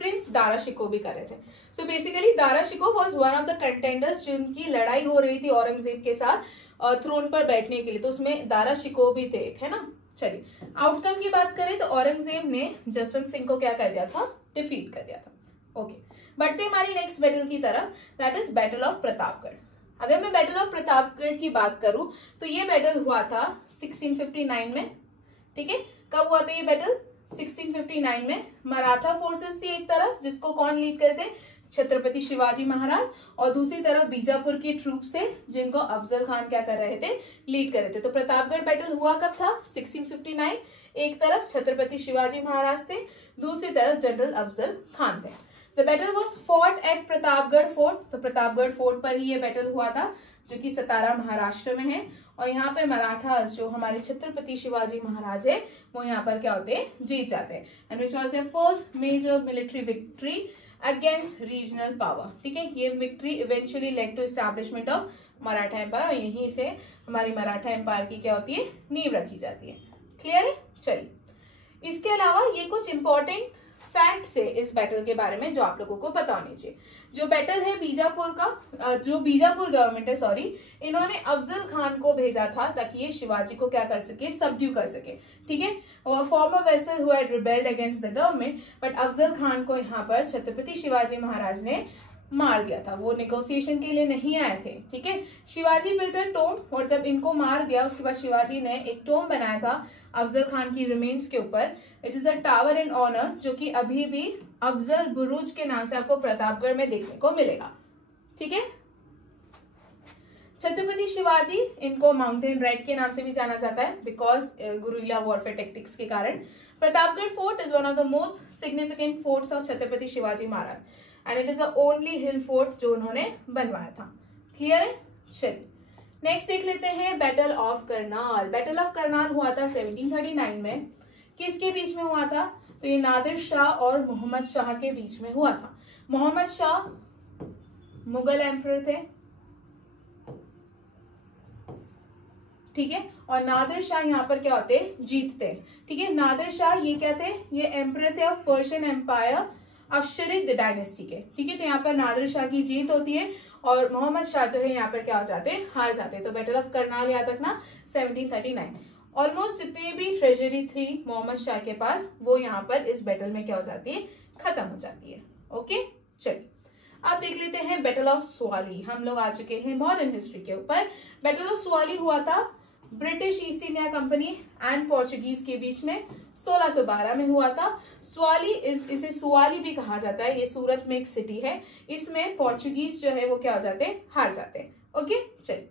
प्रिंस दारा शिकोह भी कर रहे थे। So basically Dara Shikoh was one of the contenders जिनकी लड़ाई हो रही थी औरंगजेब के साथ थ्रोन पर बैठने के लिए, तो उसमें दारा शिकोह भी थे एक, है ना। चलिए आउटकम की बात करें तो औरंगजेब ने जसवंत सिंह को क्या कर दिया था? डिफीट कर दिया था। ओके, बढ़ते हमारी नेक्स्ट बैटल की तरफ, that is battle of Pratapgarh. अगर मैं बैटल ऑफ प्रतापगढ़ की बात करूं तो ये बैटल हुआ था 1659 में। ठीक है, कब हुआ था ये बैटल? 1659 में। मराठा फोर्सेस थी एक तरफ, जिसको कौन लीड करते? छत्रपति शिवाजी महाराज, और दूसरी तरफ बीजापुर की ट्रूप्स थे जिनको अफजल खान क्या कर रहे थे? लीड कर रहे थे। तो प्रतापगढ़ बैटल हुआ कब था? 1659। एक तरफ छत्रपति शिवाजी महाराज थे, दूसरी तरफ जनरल अफजल खान थे। The battle was fought at Pratapgarh fort. तो प्रतापगढ़ फोर्ट पर ही ये बैटल हुआ था, जो कि सतारा महाराष्ट्र में है। और यहाँ पे मराठास जो हमारे छत्रपति शिवाजी महाराज है वो यहाँ पर क्या होते हैं? जीत जाते हैं। And which was their first major military victory against regional power. ठीक है, ये victory eventually led to establishment of Maratha empire. यहीं से हमारी मराठा एम्पायर की क्या होती है? नींव रखी जाती है। क्लियर है? चलिए, इसके अलावा ये कुछ इंपॉर्टेंट फैक्ट्स है इस बैटल के बारे में जो आप लोगों को पता होनी चाहिए। जो बैटल है बीजापुर का, जो बीजापुर गवर्नमेंट है सॉरी, इन्होंने अफजल खान को भेजा था ताकि ये शिवाजी को क्या कर सके, सबड्यू कर सके, ठीक है। Farmer vessel who had rebelled against the government, but Afzal Khan को यहाँ पर छत्रपति शिवाजी महाराज ने मार दिया था, वो नेगोशिएशन के लिए नहीं आए थे, ठीक है। शिवाजी बिल्ट अ टोम, और जब इनको मार गया उसके बाद शिवाजी ने एक टोम बनाया था अफजल खान की रिमेन्स के ऊपर। It is a tower in honour, जो कि अभी भी अफजल बुरुज के नाम से आपको प्रतापगढ़ में देखने को मिलेगा, ठीक है। छत्रपति शिवाजी, इनको माउंटेन रेड के नाम से भी जाना जाता है बिकॉज गुरिल्ला वॉरफेयर टेक्टिक्स के कारण। Pratapgarh fort is one of the most significant forts of Chhatrapati Shivaji Maharaj, and it is the only hill fort जो उन्होंने बनवाया था। क्लियर है? चलिए नेक्स्ट देख लेते हैं battle of Karnal. Battle of Karnal हुआ था 1739 में। किसके बीच में हुआ था? तो ये नादिर शाह और मोहम्मद शाह के बीच में हुआ था। मोहम्मद शाह मुगल एम्परर थे, ठीक है, और नादिर शाह यहाँ पर क्या होते, जीतते, ठीक है। नादिर शाह ये क्या थे, ये एम्परर थे ऑफ पर्शियन एम्पायर अफशरिद डायनेस्टी के, ठीक है। तो यहाँ पर नादिर शाह की जीत होती है और मोहम्मद शाह जो है यहाँ पर क्या हो जाते हैं, हार जाते हैं। तो बैटल ऑफ करनाल याद रखना 1739। ऑलमोस्ट जितनी भी ट्रेजरी थी मोहम्मद शाह के पास, वो यहाँ पर इस बैटल में क्या हो जाती है, खत्म हो जाती है। ओके चलिए अब देख लेते हैं बैटल ऑफ स्वाली। हम लोग आ चुके हैं मॉडर्न हिस्ट्री के ऊपर। बैटल ऑफ स्वाली हुआ था British East India company and Portuguese के बीच में, 1612 में हुआ था। स्वाली इसे सुवाली भी कहा जाता है, ये सूरत में एक सिटी है। इसमें पोर्चुगीज जो है वो क्या हो जाते हैं, हार जाते हैं। ओके चलिए,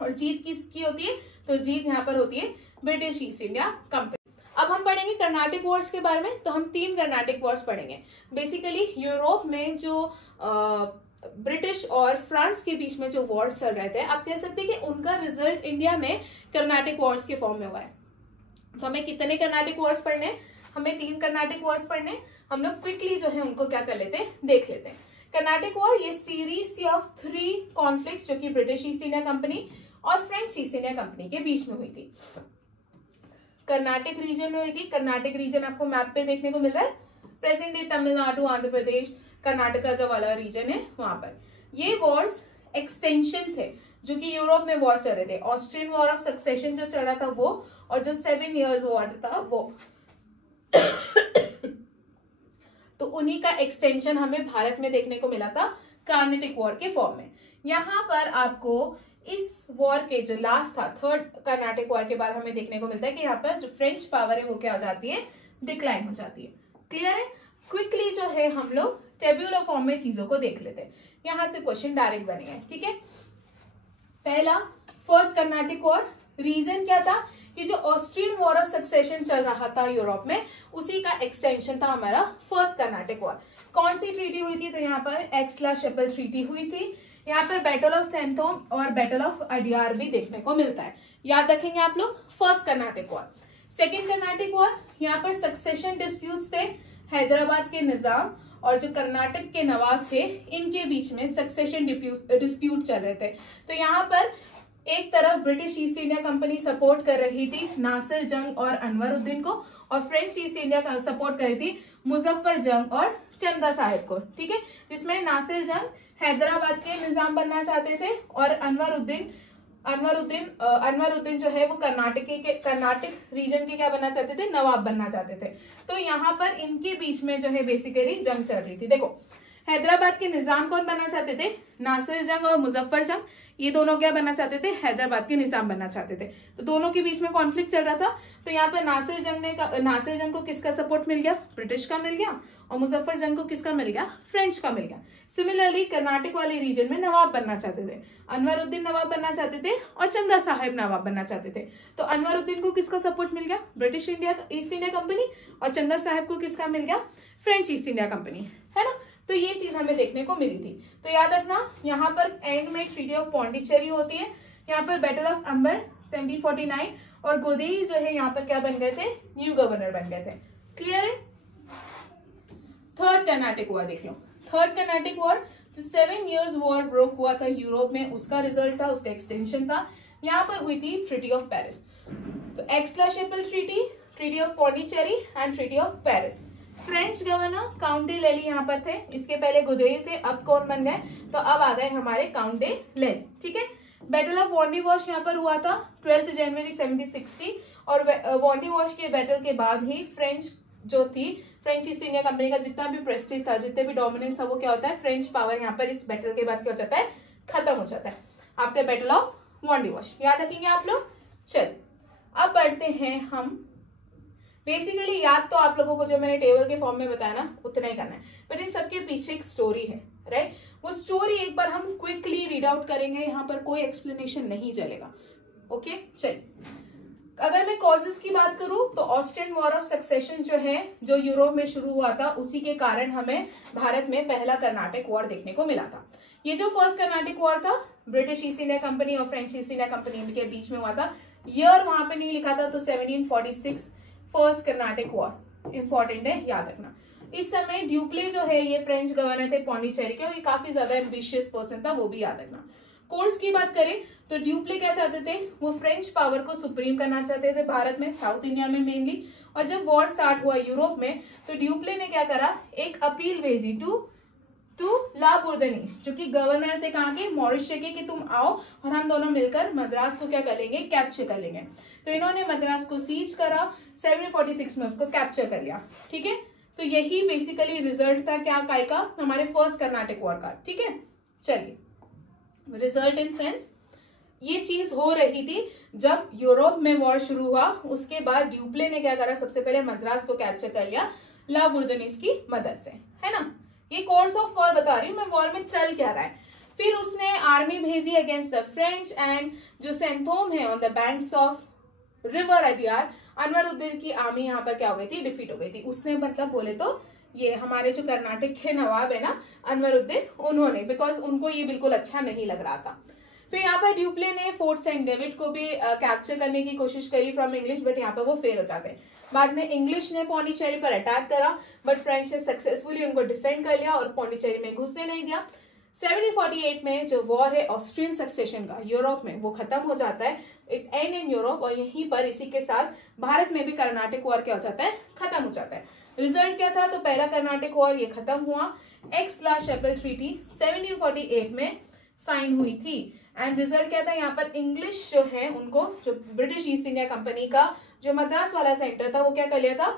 और जीत किसकी होती है, तो जीत यहाँ पर होती है ब्रिटिश ईस्ट इंडिया कंपनी। अब हम पढ़ेंगे कर्नाटिक वॉर्स के बारे में। तो हम 3 कर्नाटिक वॉर्स पढ़ेंगे। बेसिकली यूरोप में जो ब्रिटिश और फ्रांस के बीच में जो वॉर्स चल रहे थे, आप कह सकते हैं कि उनका रिजल्ट इंडिया में कर्नाटिक वॉर्स के फॉर्म में हुआ है। तो हमें कितने कर्नाटिक वॉर्स पढ़ने, हमें 3 कर्नाटिक वॉर्स पढ़ने। हम लोग क्विकली जो है उनको क्या कर लेते हैं, देख लेते हैं। कर्नाटिक वॉर ये सीरीज थी ऑफ 3 कॉन्फ्लिक्ट्स जो कि ब्रिटिश ईस्ट इंडिया कंपनी और फ्रेंच ईस्ट इंडिया कंपनी के बीच में हुई थी। कर्नाटिक रीजन में हुई थी। कर्नाटिक रीजन आपको मैप पे देखने को मिल रहा है, प्रेजेंट डे तमिलनाडु, आंध्र प्रदेश, कर्नाटका जो वाला रीजन है वहां पर। ये वॉर्स एक्सटेंशन थे जो कि यूरोप में वॉर चल रहे थे। ऑस्ट्रियन वॉर ऑफ सक्सेशन जो चल रहा था वो, और जो 7 इयर्स वॉर था वो तो उन्हीं का एक्सटेंशन हमें भारत में देखने को मिला था कर्नाटिक वॉर के फॉर्म में। यहाँ पर आपको इस वॉर के जो लास्ट था, 3rd कर्नाटिक वॉर के बाद हमें देखने को मिलता है कि यहाँ पर जो फ्रेंच पावर है वो क्या हो जाती है, डिक्लाइन हो जाती है। क्लियर है? क्विकली जो है हम लोग टेब्यूलर फॉर्म में चीजों को देख लेते हैं। यहाँ से क्वेश्चन डायरेक्ट बनेगा, ठीक है। पहला, फर्स्ट कर्नाटिक वॉर, रीजन क्या था कि जो ऑस्ट्रियन वॉर ऑफ सक्सेशन चल रहा था यूरोप में, उसी का एक्सटेंशन था हमारा फर्स्ट कर्नाटिक वॉर। कौन सी ट्रीटी हुई थी, तो यहाँ पर एक्सला-शेपल ट्रीटी हुई थी। यहाँ पर बैटल ऑफ सेंथोम और बैटल ऑफ अडियार भी देखने को मिलता है, याद रखेंगे आप लोग। First Carnatic war. Second Carnatic war, यहाँ पर सक्सेशन डिस्प्यूट्स थे, हैदराबाद के निजाम और जो कर्नाटक के नवाब थे इनके बीच में सक्सेशन डिस्प्यूट चल रहे थे। तो यहाँ पर एक तरफ British East India company support कर रही थी नासिर जंग और अनवरुद्दीन को, और फ्रेंच ईस्ट इंडिया सपोर्ट कर रही थी मुजफ्फर जंग और चंदा साहिब को, ठीक है। जिसमें नासिर जंग हैदराबाद के निजाम बनना चाहते थे और अनवरुद्दीन जो है वो कर्नाटक रीजन के क्या बनना चाहते थे, नवाब बनना चाहते थे। तो यहाँ पर इनके बीच में जो है बेसिकली जंग चल रही थी। देखो, हैदराबाद के निजाम कौन बनना चाहते थे, नासिर जंग और मुजफ्फर जंग, ये दोनों क्या बनना चाहते थे, हैदराबाद के निजाम बनना चाहते थे। तो दोनों के बीच में कॉन्फ्लिक्ट चल रहा था। तो यहाँ पर नासिर जंग को किसका सपोर्ट मिल गया, ब्रिटिश का मिल गया, और मुजफ्फर जंग को किसका मिल गया, फ्रेंच का मिल गया। सिमिलरली कर्नाटक वाले रीजन में नवाब बनना चाहते थे, अनवरुद्दीन नवाब बनना चाहते थे और चंदा साहिब नवाब बनना चाहते थे। तो अनवरुद्दीन को किसका सपोर्ट मिल गया, ब्रिटिश ईस्ट इंडिया कंपनी, और चंदा साहिब को किसका मिल गया, फ्रेंच ईस्ट इंडिया कंपनी, है ना। तो ये चीज हमें देखने को मिली थी। तो याद रखना, यहाँ पर एंड में ट्रीटी ऑफ पौंडीचेरी होती है। यहाँ पर बैटल ऑफ अंबर 1749, और गोदेई जो है यहाँ पर क्या बन गए थे, न्यू गवर्नर बन गए थे। क्लियर है? थर्ड कर्नाटिक वॉर देख लो। थर्ड कर्नाटिक वॉर जो 7 इयर्स वॉर ब्रोक हुआ था यूरोप में, उसका रिजल्ट था, उसका एक्सटेंशन था। यहाँ पर हुई थी ट्रीटी ऑफ पेरिस। तो Aix la Chapelle treaty, treaty of Pondicherry and treaty of Paris. French governor count de Lally यहाँ पर थे, इसके पहले गुदेल थे, अब कौन बन गए, तो अब आ गए हमारे काउंट डे लैली। ठीक है, बैटल ऑफ वॉन्डी वॉश यहाँ पर हुआ था 12 जनवरी 1760 और वॉन्डी वॉश के बैटल के बाद ही फ्रेंच जो थी, फ्रेंच ईस्ट इंडिया कंपनी का जितना भी प्रेस्टीज था, जितने भी डोमिनेंस था, वो क्या होता है, फ्रेंच पावर यहाँ पर इस बैटल के बाद क्या हो जाता है, खत्म हो जाता है आफ्टर बैटल ऑफ वॉन्डी वॉश। याद रखेंगे आप लोग। चल अब बढ़ते हैं हम, बेसिकली याद तो आप लोगों को जो मैंने टेबल के फॉर्म में बताया ना उतना ही करना है, बट इन सबके पीछे एक स्टोरी है, राइट। वो स्टोरी एक बार हम क्विकली रीड आउट करेंगे, यहाँ पर कोई एक्सप्लेनेशन नहीं चलेगा। ओके चल, अगर मैं कॉजेस की बात करूं तो ऑस्ट्रियन वॉर ऑफ सक्सेशन जो है, जो यूरोप में शुरू हुआ था, उसी के कारण हमें भारत में पहला कर्नाटक वॉर देखने को मिला था। ये जो फर्स्ट कर्नाटक वॉर था ब्रिटिश ईस्ट इंडिया कंपनी और फ्रेंच ईस्ट इंडिया कंपनी के बीच में हुआ था। ईयर वहां पे नहीं लिखा था, तो 1746 फर्स्ट कर्नाटक वॉर इंपॉर्टेंट है, याद रखना। इस समय ड्यूप्ले जो है ये फ्रेंच गवर्नर थे पौंडीचेरी के, और ये काफी ज्यादा एम्बिशियस पर्सन था, वो भी याद रखना। कोर्स की बात करें तो ड्यूप्ले क्या चाहते थे, वो फ्रेंच पावर को सुप्रीम करना चाहते थे भारत में, साउथ इंडिया में मेनली। और जब वॉर स्टार्ट हुआ यूरोप में, तो ड्यूप्ले ने क्या करा, एक अपील भेजी टू ला बुर्दनीस, जो कि गवर्नर थे कहाँ के, मॉरिशस के, कि तुम आओ और हम दोनों मिलकर मद्रास को क्या कर लेंगे, कैप्चर कर लेंगे। तो इन्होंने मद्रास को सीज करा, 1746 में उसको कैप्चर कर लिया। ठीक है, तो यही बेसिकली रिजल्ट था क्या काय का, हमारे फर्स्ट कर्नाटक वॉर का। ठीक है, चलिए रिजल्ट इन सेंस ये चीज हो रही थी जब यूरोप में वॉर शुरू हुआ, उसके बाद ड्यूप्ले ने क्या करा, सबसे पहले मद्रास को कैप्चर कर लिया ला बुर्दनीस की मदद से, है ना। ये कोर्स ऑफ वॉर बता रही हूँ मैं, वॉर में चल क्या रहा है। फिर उसने आर्मी भेजी अगेंस्ट द फ्रेंच, एंड जो सेंथोम है on the banks of river Adyar, Anwaruddin की आर्मी यहाँ पर क्या हो गई थी, डिफीट हो गई थी। उसने मतलब बोले तो ये हमारे जो कर्नाटक के नवाब है ना अनवरुद्दीन, उन्होंने, बिकॉज उनको ये बिल्कुल अच्छा नहीं लग रहा था। फिर यहाँ पर ड्यूप्ले ने फोर्ट सेंट डेविड को भी कैप्चर करने की कोशिश करी फ्रॉम इंग्लिश, बट यहाँ पर वो फेल हो जाते हैं। बाद में इंग्लिश ने पौंडीचेरी पर अटैक करा, बट फ्रेंच ने सक्सेसफुली उनको डिफेंड कर लिया और पौंडीचेरी में घुसने नहीं दिया। 1748 में जो वॉर है ऑस्ट्रियन सक्सेशन का यूरोप में, वो खत्म हो जाता है, इट एंड इन यूरोप, और यहीं पर इसी के साथ भारत में भी कर्नाटक वॉर क्या हो जाता है, खत्म हो जाता है। रिजल्ट क्या था, तो पहला कर्नाटक वॉर ये खत्म हुआ, एक्स-शैपल ट्रीटी 1748 में साइन हुई थी। एंड रिजल्ट क्या था, यहाँ पर इंग्लिश जो है उनको, जो ब्रिटिश ईस्ट इंडिया कंपनी का जो मद्रास वाला सेंटर था, वो क्या कर लिया था,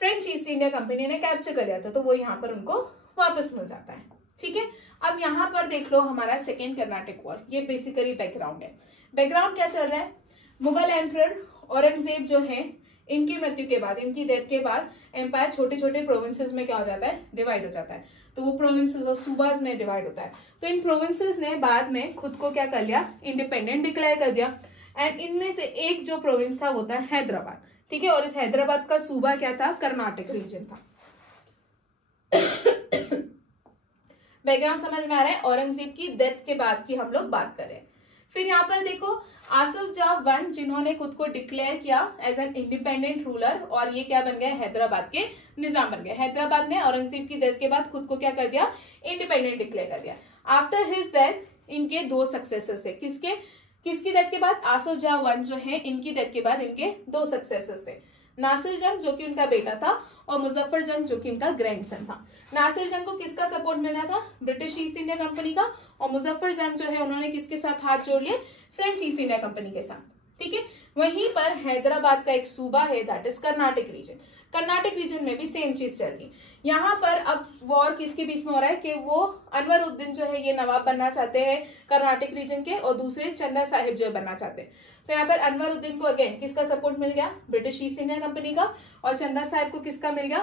फ्रेंच ईस्ट इंडिया कंपनी ने कैप्चर कर लिया था, तो वो यहाँ पर उनको वापस मिल जाता है। ठीक है, अब यहाँ पर देख लो हमारा सेकेंड कर्नाटक वॉर, ये बेसिकली बैकग्राउंड है। बैकग्राउंड क्या चल रहा है, मुगल एम्परर औरंगजेब जो है, इनकी मृत्यु के बाद, इनकी डेथ के बाद एम्पायर छोटे छोटे प्रोविंसेस में क्या हो जाता है, डिवाइड हो जाता है। तो वो प्रोविंसेस और सूबाज में डिवाइड होता है। तो इन प्रोविंसेस ने बाद में खुद को क्या कर लिया, इंडिपेंडेंट डिक्लेयर कर दिया। एंड इनमें से एक जो प्रोविंस था वो था हैदराबाद। ठीक है, और इस हैदराबाद का सूबा क्या था, कर्नाटक रीजन था। बैकग्राउंड समझ में आ रहा है। औरंगजेब की डेथ के बाद की हम लोग बात कर रहे हैं। फिर यहाँ पर देखो आसफ जाह वन, जिन्होंने खुद को डिक्लेयर किया एज एन इंडिपेंडेंट रूलर, और ये क्या बन गए, हैदराबाद के निजाम बन गए। हैदराबाद ने औरंगजेब की डेथ के बाद खुद को क्या कर दिया, इंडिपेंडेंट डिक्लेयर कर दिया। आफ्टर हिज डेथ इनके दो सक्सेसर्स थे। किसकी डेथ के बाद, आसफ जाह वन जो है, इनकी डेथ के बाद इनके दो सक्सेसर्स थे, नासिर जंग जो कि उनका बेटा था, और मुजफ्फर जंग जो कि इनका ग्रैंडसन था। नासिर जंग को किसका सपोर्ट मिला था, ब्रिटिश ईस्ट इंडिया कंपनी का, और मुजफ्फर जंग जो है उन्होंने किसके साथ हाथ जोड़ लिए, फ्रेंच ईस्ट इंडिया कंपनी के साथ। ठीक है, वहीं पर हैदराबाद का एक सूबा है, that is Karnataka region. Karnataka region में भी सेम चीज चल रही। यहाँ पर अब वॉर किसके बीच में हो रहा है कि वो अनवरुद्दीन जो है ये नवाब बनना चाहते हैं कर्नाटक रीजन के, और दूसरे चंदा साहिब जो है बनना चाहते हैं। तो यहाँ पर अनवरुद्दीन को अगेन किसका सपोर्ट मिल गया, ब्रिटिश ईस्ट इंडिया कंपनी का, और चंदा साहिब को किसका मिल गया,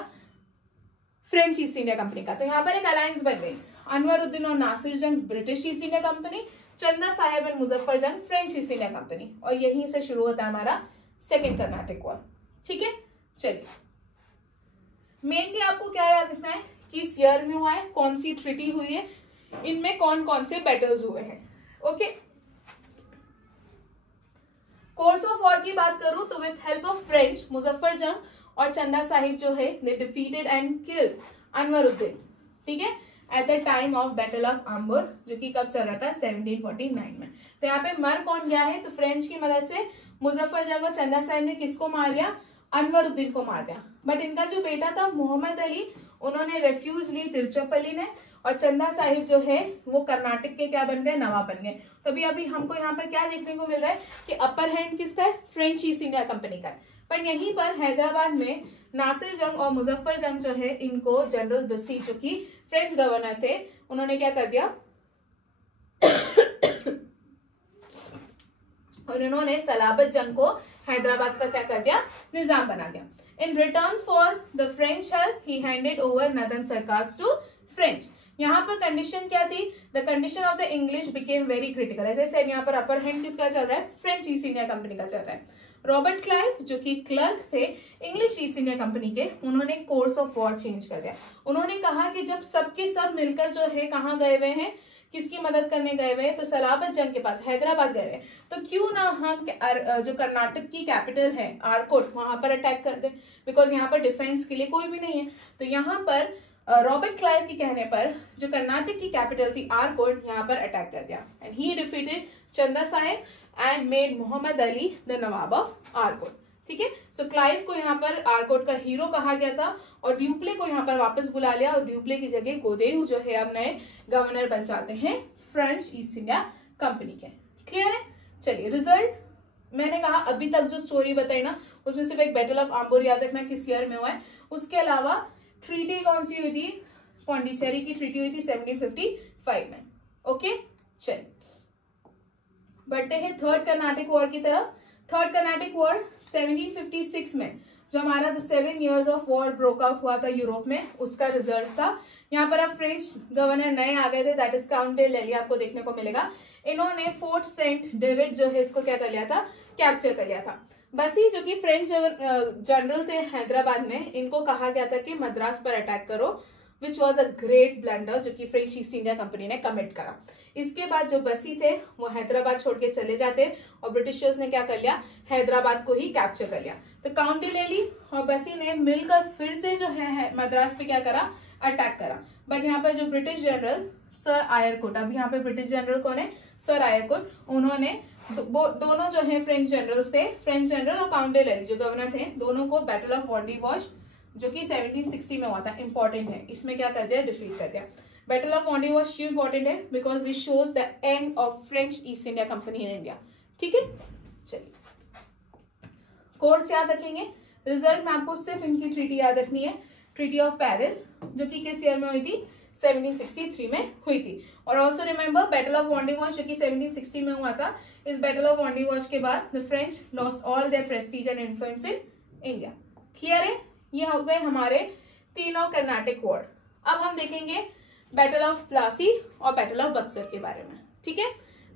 फ्रेंच ईस्ट इंडिया कंपनी का। तो यहाँ पर एक अलायंस बन गई, अनवरुद्दीन और नासिर जंग ब्रिटिश ईस्ट इंडिया कंपनी, चंदा साहिब एंड मुजफ्फर जंग फ्रेंच ईस्ट इंडिया कंपनी, और यहीं से शुरू होता है हमारा सेकेंड कर्नाटक वॉर। ठीक है, चलिए मेनली आपको क्या याद रखना है, किस ईयर में हुआ है, कौन सी ट्रीटी हुई है, इनमें कौन कौन से बैटल्स हुए हैं। ओके, कोर्स ऑफ वॉर की बात करूं तो with help of French, Muzaffar Jang और चंदा साहिब जो है they defeated and killed Anwaruddin. ठीक है, at the time of battle of Ambur, जो कि कब चल रहा था, 1749 में। तो यहाँ पे मर कौन गया है, तो फ्रेंच की मदद से मुजफ्फर जंग और चंदा साहिब ने किसको मार दिया, अनवरुद्दीन को मार दिया। बट इनका जो बेटा था मोहम्मद अली, उन्होंने रेफ्यूज ली तिरुचिरापल्ली ने, और चंदा साहिब जो है वो कर्नाटक के क्या बन गए, नवाब बन गए। तो अभी हमको यहाँ पर क्या देखने को मिल रहा है कि अपर हैंड किसका है, फ्रेंच ईस्ट इंडिया कंपनी का है। पर यहीं पर हैदराबाद में नासिर जंग और मुजफ्फर जंग जो है, इनको जनरल बसी जो कि फ्रेंच गवर्नर थे, उन्होंने क्या कर दिया और इन्होंने सलाबत जंग को हैदराबाद का क्या कर दिया, निजाम बना दिया। In return for the French help he handed over northern Circars to French. यहाँ पर कंडीशन क्या थी, the condition of the English became very critical. ऐसे सेड यहाँ पर अपर हैंड किसका चल रहा है, फ्रेंच ईस्ट इंडिया कंपनी का चल रहा है। रॉबर्ट क्लाइव जो कि क्लर्क थे इंग्लिश ईस्ट इंडिया कंपनी के, उन्होंने कोर्स ऑफ वॉर चेंज कर दिया। उन्होंने कहा कि जब सबके सब मिलकर जो है कहाँ गए हुए हैं, किसकी मदद करने गए हुए हैं, तो सलाबत जंग के पास हैदराबाद गए हुए, तो क्यों ना हम जो कर्नाटक की कैपिटल है आरकोट, वहां पर अटैक कर दें, बिकॉज यहाँ पर डिफेंस के लिए कोई भी नहीं है। तो यहाँ पर रॉबर्ट क्लाइव के कहने पर जो कर्नाटक की कैपिटल थी आरकोट, यहाँ पर अटैक कर दिया एंड ही defeated Chanda Sahib and made Mohammad Ali the nawab of Arcot. ठीक है, सो क्लाइव को यहाँ पर आरकोट का हीरो कहा गया था और ड्यूप्ले को यहाँ पर वापस बुला लिया और ड्यूप्ले की जगह गोदेव जो है अब नए गवर्नर बन जाते हैं फ्रेंच ईस्ट इंडिया कंपनी के। क्लियर है? चलिए रिजल्ट मैंने कहा अभी तक जो स्टोरी बताई ना, उसमें सिर्फ एक बैटल ऑफ आम्बोर याद रखना किस ईयर में हुआ है, उसके अलावा ट्रीटी कौन सी हुई थी, पौंडीचेरी की ट्रीटी हुई थी 1755 में। ओके, चलिए बढ़ते हैं थर्ड कर्नाटिक वॉर की तरफ। थर्ड कर्नाटिक वॉर 1756 में जो हमारा the 7 years of war broke out हुआ था यूरोप में, उसका रिजल्ट था। यहाँ पर अब फ्रेंच गवर्नर नए आ गए थे, दैट इज काउंट डे लेली, आपको देखने को मिलेगा। इन्होंने फोर्ट सेंट डेविड जो है इसको क्या कर लिया था, कैप्चर कर लिया था। बसी जो कि फ्रेंच जनरल थे हैदराबाद में, इनको कहा गया था कि मद्रास पर अटैक करो, which was a great blunder जो कि फ्रेंच ईस्ट इंडिया कंपनी ने कमिट करा। इसके बाद जो बसी थे वो हैदराबाद छोड़ के चले जाते और ब्रिटिशर्स ने क्या कर लिया, हैदराबाद को ही कैप्चर कर लिया। तो काउंटी ले ली और बसी ने मिलकर फिर से जो है मद्रास पे क्या करा, अटैक करा। बट यहाँ पर जो ब्रिटिश जनरल सर आयरकोट, अब यहाँ पे ब्रिटिश जनरल कौन है, सर आयरकोट, उन्होंने दोनों जो है फ्रेंच जनरल्स थे, फ्रेंच जनरल और काउंटी ले ली जो गवर्नर थे, दोनों को बैटल ऑफ वॉन्डीवॉश जो कि 1760 में हुआ था, इंपॉर्टेंट है, इसमें क्या कर दिया, डिफीट कर दिया। बैटल ऑफ वॉन्डीवॉश क्यों इंपॉर्टेंट है, because this shows the end of French east India company in India. ठीक है, चलिए कोर्स याद रखेंगे। रिजल्ट में आपको सिर्फ इनकी ट्रीटी याद रखनी है, ट्रीटी ऑफ पेरिस जो कि किस ईयर में हुई थी, 1763 में हुई थी। और ऑल्सो रिमेंबर बैटल ऑफ वॉन्डीवॉश जो कि 1760 में हुआ था, इस बैटल ऑफ वॉन्डीवॉश के बाद the French lost all their prestige and influence in India. Clear है? ये हो गए हमारे तीनों कर्नाटिक वॉर। अब हम देखेंगे बैटल ऑफ प्लासी और बैटल ऑफ बक्सर के बारे में। ठीक है,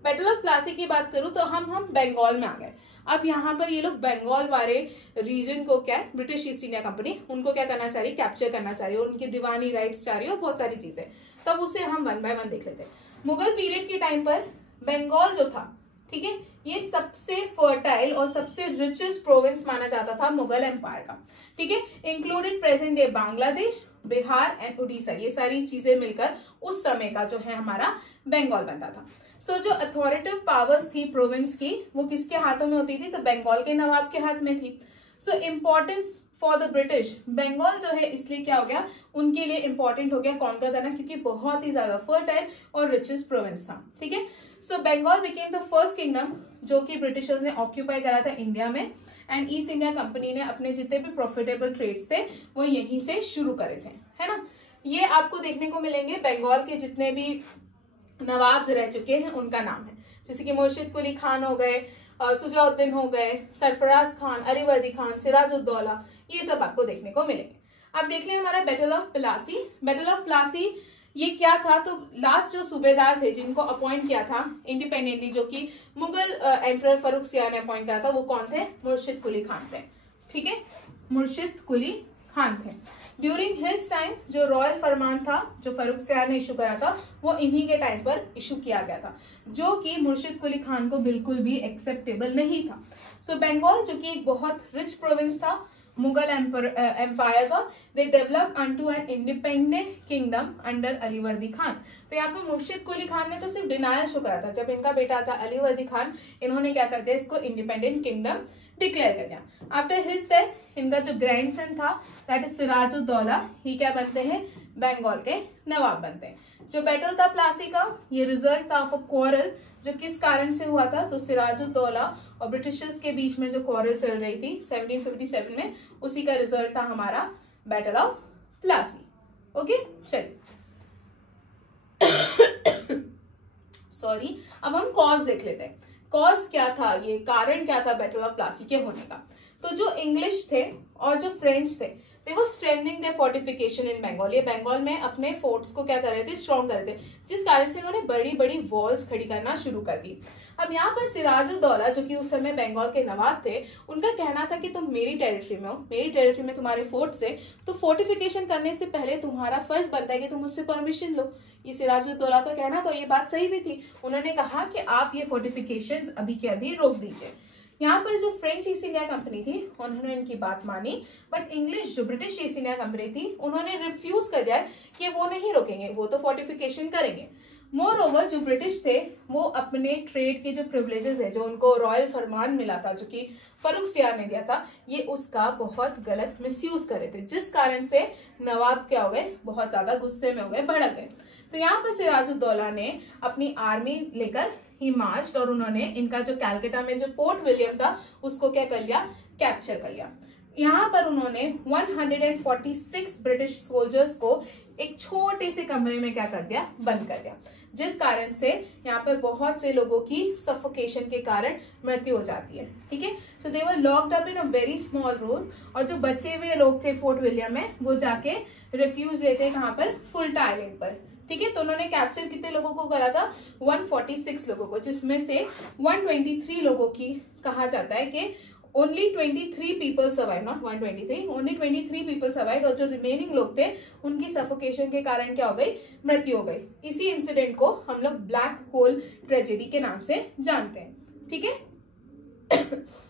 बैटल ऑफ प्लासी की बात करूं तो हम बंगाल में आ गए। अब यहाँ पर ये लोग बंगाल वाले रीजन को क्या, ब्रिटिश ईस्ट इंडिया कंपनी उनको क्या करना चाह रही, कैप्चर करना चाह रही है, उनकी दीवानी राइट्स चाह रही है और बहुत सारी चीजें। तब उससे हम 1 by 1 देख लेते हैं। मुगल पीरियड के टाइम पर बंगाल जो था, ठीक है, ये सबसे फर्टाइल और सबसे रिचेस्ट प्रोविंस माना जाता था मुगल एम्पायर का। ठीक है, included present day Bangladesh, Bihar and Orissa, ये सारी चीजें मिलकर उस समय का जो है हमारा बंगाल बनता था। सो जो अथॉरिटिव पावर्स थी प्रोविंस की, वो किसके हाथों में होती थी, तो बंगाल के नवाब के हाथ में थी। So importance for the British, Bengal जो है इसलिए क्या हो गया, उनके लिए इंपॉर्टेंट हो गया कॉन्कर करना, क्योंकि बहुत ही ज्यादा फर्टाइल और रिचेस्ट प्रोविंस था। ठीक है, so Bengal became the first kingdom जो कि ब्रिटिशर्स ने ऑक्यूपाई करा था इंडिया में, एंड ईस्ट इंडिया कंपनी ने अपने जितने भी प्रॉफिटेबल ट्रेड्स थे वो यहीं से शुरू करे थे, है ना। ये आपको देखने को मिलेंगे बंगाल के जितने भी नवाब रह चुके हैं उनका नाम है, जैसे कि मुर्शिद कुली खान हो गए, सुजाउद्दीन हो गए, सरफराज खान, अरीवर्दी खान, सिराजुद्दौला, ये सब आपको देखने को मिलेंगे। अब देख लें हमारा battle of Plassey. Battle of Plassey ये क्या था, तो लास्ट जो सूबेदार थे जिनको अपॉइंट किया था इंडिपेंडेंटली, जो कि मुगल एम्परर फरुख सियाह ने अपॉइंट करा था, वो कौन थे, मुर्शिद कुली खान थे। ठीक है, मुर्शिद कुली खान थे। ड्यूरिंग हिज टाइम जो रॉयल फरमान था जो फरुख सियाह ने इशू करा था, वो इन्हीं के टाइम पर इशू किया गया था, जो कि मुर्शिद कुली खान को बिल्कुल भी एक्सेप्टेबल नहीं था। सो बंगाल जो कि एक बहुत रिच प्रोविंस था, मुगल एम्पायर का, they develop unto an independent kingdom under Alivardi Khan. तो यहाँ पे मुर्शिद कुली खान ने तो सिर्फ डिनायल शो करा था, जब इनका बेटा था अलीवर्दी खान, इन्होंने क्या कर दिया, इसको इंडिपेंडेंट किंगडम डिक्लेयर कर दिया। आफ्टर हिज डेथ इनका जो ग्रैंडसन था दैट इज सिराजुद्दौला, ही क्या बनते हैं, बंगाल के नवाब बनते हैं। जो बैटल था प्लासी का, ये रिजल्ट था ऑफ अ क्वारल, जो किस कारण से हुआ था, तो सिराजुद्दौला और ब्रिटिशर्स के बीच में जो क्वारल चल रही थी 1757 में, उसी का रिजल्ट था हमारा बैटल ऑफ प्लासी। ओके चलिए सॉरी, अब हम कॉज देख लेते हैं। कॉज क्या था, ये कारण क्या था बैटल ऑफ प्लासी के होने का। तो जो इंग्लिश थे और जो फ्रेंच थे, they were strengthening their fortification in Bengal. ये बंगाल में अपने फोर्ट्स को क्या कर रहे थे, स्ट्रॉन्ग कर रहे थे, जिस कारण से इन्होंने बड़ी बड़ी वॉल्स खड़ी करना शुरू कर दी। अब यहाँ पर सिराजुद्दौला जो कि उस समय बंगाल के नवाब थे, उनका कहना था कि तुम मेरी टेरिटरी में हो, मेरी टेरिटरी में तुम्हारे फोर्ट्स है, तो फोर्टिफिकेशन करने से पहले तुम्हारा फर्ज बनता है कि तुम मुझसे परमिशन लो। ये सिराजुद्दौला का कहना, तो ये बात सही भी थी। उन्होंने कहा कि आप ये फोर्टिफिकेशंस अभी के अभी रोक दीजिए। यहाँ पर जो फ्रेंच ईस्ट इंडिया कंपनी थी उन्होंने इनकी बात मानी, बट इंग्लिश जो ब्रिटिश ईस्ट इंडिया कंपनी थी उन्होंने रिफ्यूज कर दिया कि वो नहीं रोकेंगे, वो तो फोर्टिफिकेशन करेंगे। मोर ओवर जो ब्रिटिश थे वो अपने ट्रेड के जो प्रिविलेजेस है, जो उनको रॉयल फरमान मिला था, जो कि फरूख सियार ने दिया था, ये उसका बहुत गलत मिसयूज कर रहे थे, जिस कारण से नवाब क्या हो गए, बहुत ज्यादा गुस्से में हो गए, भड़क गए। तो यहाँ पर सिराजुद्दौला ने अपनी आर्मी लेकर ही मार्च, और उन्होंने इनका जो कैलकाटा में जो फोर्ट विलियम था उसको क्या कर लिया, कैप्चर कर लिया। यहाँ पर उन्होंने 146 ब्रिटिश सोल्जर्स को एक छोटे से कमरे में क्या कर दिया, बंद कर दिया, जिस कारण से यहाँ पर बहुत से लोगों की सफोकेशन के कारण मृत्यु हो जाती है। ठीक है, so they were locked up in a very small room, और जो बचे हुए लोग थे फोर्ट विलियम में, वो जाके रिफ्यूज लेते हैं कहाँ पर, फुल्टा आइलैंड पर। ठीक है, तो उन्होंने कैप्चर कितने लोगों को करा था, 146 लोगों को, जिसमें से 123 लोगों की कहा जाता है कि only 23 people survive, not 123, only 23 people survive, और जो रिमेनिंग लोग थे उनकी सफोकेशन के कारण क्या हो गई, मृत्यु हो गई। इसी इंसिडेंट को हम लोग ब्लैक होल ट्रेजेडी के नाम से जानते हैं। ठीक है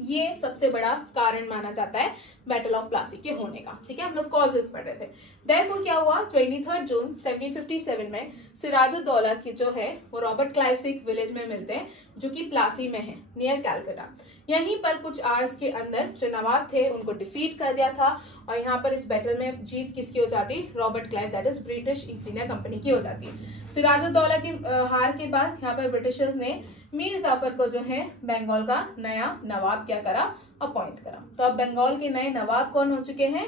ये सबसे बड़ा कारण माना जाता है बैटल ऑफ प्लासी के होने का। ठीक है, हम लोग कॉजेस पढ़ रहे थे। देयरफॉर क्या हुआ, 23 जून 1757 में सिराजुद्दौला की जो है वो रॉबर्ट क्लाइव से एक विलेज में मिलते हैं, जो कि प्लासी में है, नियर कैलकाटा। यहीं पर कुछ आवर्स के अंदर जो नवाब थे उनको डिफीट कर दिया था, और यहाँ पर इस बैटल में जीत किसकी हो जाती, Robert Clive, that is British East India company की हो जाती है। सिराजुद्दौला की हार के बाद यहाँ पर ब्रिटिशर्स ने मीर जाफर को जो है बंगाल का नया नवाब क्या करा, अपॉइंट करा। तो अब बंगाल के नए नवाब कौन हो चुके हैं,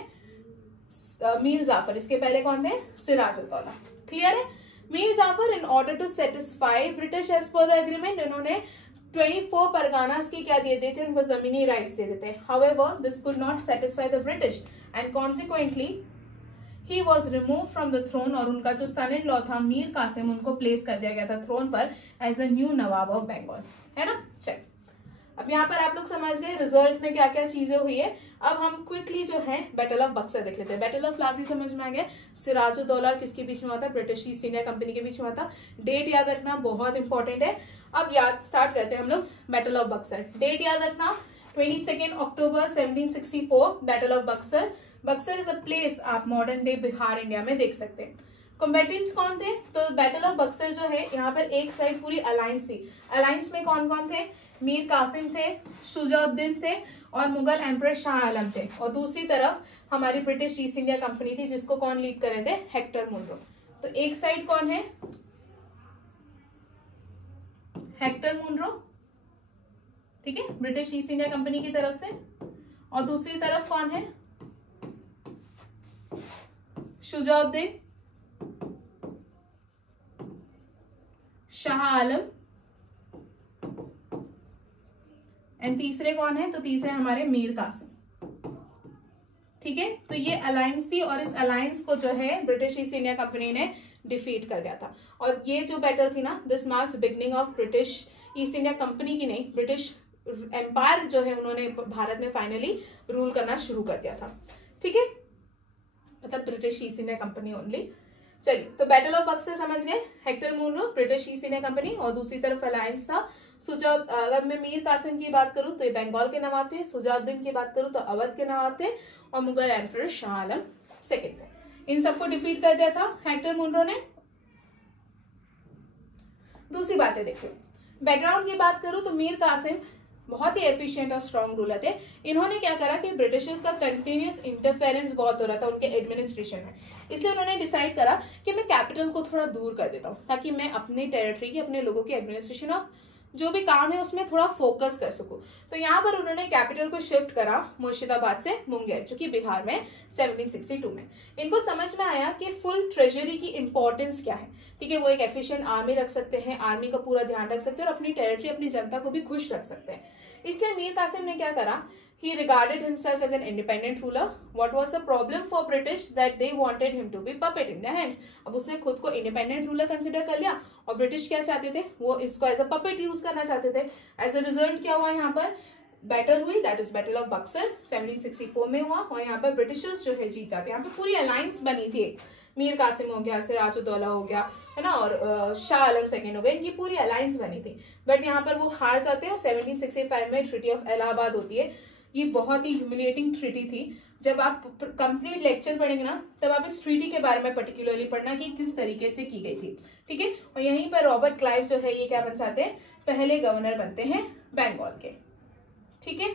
मीर जाफर। इसके पहले कौन थे, सिराजुद्दौला। क्लियर है। Mir Jafar in order to satisfy British as per the agreement, उन्होंने 24 परगानास की क्या दे देते, उनको जमीनी राइट्स दे देते। However this could not satisfy the British and consequently he was remove from the throne, और उनका जो सन इन लॉ था मीर कासिम, उनको प्लेस कर दिया गया था थ्रोन पर as a new nawab of Bengal. है ना, चल अब यहाँ पर आप लोग समझ गए रिजल्ट में क्या क्या चीजें हुई है। अब हम क्विकली जो है बैटल ऑफ बक्सर देख लेते हैं। बैटल ऑफ प्लासी समझ में आ गया, सिराजुद्दौला और किसके बीच में हुआ था, ब्रिटिश ईस्ट इंडिया कंपनी के बीच में हुआ था। डेट याद रखना बहुत इंपॉर्टेंट है। अब याद स्टार्ट करते हैं हम लोग बैटल ऑफ बक्सर। डेट याद रखना 22 अक्टूबर 1764, battle of Buxar. Buxar is a place आप मॉडर्न डे बिहार इंडिया में देख सकते हैं। कॉम्बेटेंट्स कौन थे, तो बैटल ऑफ बक्सर जो है यहाँ पर एक साइड पूरी अलायंस थी। अलायंस में कौन कौन थे, मीर कासिम थे, शुजाउद्दीन थे और मुगल एम्परर शाह आलम थे, और दूसरी तरफ हमारी ब्रिटिश ईस्ट इंडिया कंपनी थी, जिसको कौन लीड कर रहे थे, हेक्टर मुनरो। तो एक साइड कौन है, हेक्टर मुनरो, ठीक है, ब्रिटिश ईस्ट इंडिया कंपनी की तरफ से, और दूसरी तरफ कौन है, शुजाउद्दीन, शाह आलम, एंड तीसरे कौन है, तो तीसरे हमारे मीर कासिम। ठीक है, तो ये अलायंस थी, और इस अलायंस को जो है ब्रिटिश ईस्ट इंडिया कंपनी ने डिफीट कर दिया था। और ये जो बैटल थी ना, this marks beginning of British East India company की नहीं, ब्रिटिश एम्पायर जो है उन्होंने भारत में फाइनली रूल करना शुरू कर दिया था। ठीक है, मतलब British East India company only. चलिए, तो बैटल ऑफ बक्सर समझ गए, Hector Munro British East India company, और दूसरी तरफ अलायंस था अगर मैं मीर कासिम की बात करूं तो ये बंगाल के नवाब थे, सुजाउद्दीन की बात करूं तो अवध के नवाब थे, और मुगल एम्परर शाह आलम सेकंड थे। इन सबको डिफीट कर दिया था हेक्टर मुनरो ने। दूसरी बातें देखिए, बैकग्राउंड की बात करूं तो मीर कासिम बहुत ही एफिशिएंट और स्ट्रॉन्ग रूलर थे। इन्होंने क्या करा कि ब्रिटिशर्स का कंटिन्यूस इंटरफेरेंस बहुत हो रहा था उनके एडमिनिस्ट्रेशन में, इसलिए उन्होंने डिसाइड करा कि मैं कैपिटल को थोड़ा दूर कर देता हूँ ताकि मैं अपने टेरिटरी की, अपने लोगों की एडमिनिस्ट्रेशन और जो भी काम है उसमें थोड़ा फोकस कर सकूं। तो यहाँ पर उन्होंने कैपिटल को शिफ्ट करा मुर्शिदाबाद से मुंगेर, जो कि बिहार में 1762 में। इनको समझ में आया कि फुल ट्रेजरी की इंपॉर्टेंस क्या है, ठीक है, वो एक एफिशिएंट आर्मी रख सकते हैं, आर्मी का पूरा ध्यान रख सकते हैं और अपनी टेरिटरी, अपनी जनता को भी खुश रख सकते हैं। इसलिए मीर कासिम ने क्या करा, he regarded himself as an independent ruler. What was the problem for British? That they wanted him to be puppet in their hands. अब उसने खुद को इंडिपेंडेंट रूलर कंसिडर कर लिया और ब्रिटिश क्या चाहते थे, वो इसको एज अ पपेट यूज करना चाहते थे। एज अ रिजल्ट क्या हुआ, यहाँ पर बैटल हुई, that is battle of Buxar 1764 में हुआ, और यहाँ पर ब्रिटिशर्स जो है जीत जाते हैं। यहाँ पे पूरी अलायंस बनी थी, मीर कासिम हो गया, सिराजुद्दौला हो गया, है ना, और शाह आलम सेकेंड हो गए, इनकी पूरी अलायंस बनी थी। बट यहाँ पर वो हार जाते हैं और 1765 में ट्रीटी ऑफ इलाहाबाद होती है। ये बहुत ही ह्यूमिलिएटिंग ट्रीटी थी। जब आप कंप्लीट लेक्चर पढ़ेंगे ना, तब आप इस ट्रीटी के बारे में पर्टिकुलरली पढ़ना कि किस तरीके से की गई थी, ठीक है। और यहीं पर रॉबर्ट क्लाइव जो है ये क्या बन जाते हैं, पहले गवर्नर बनते हैं बंगाल के, ठीक है।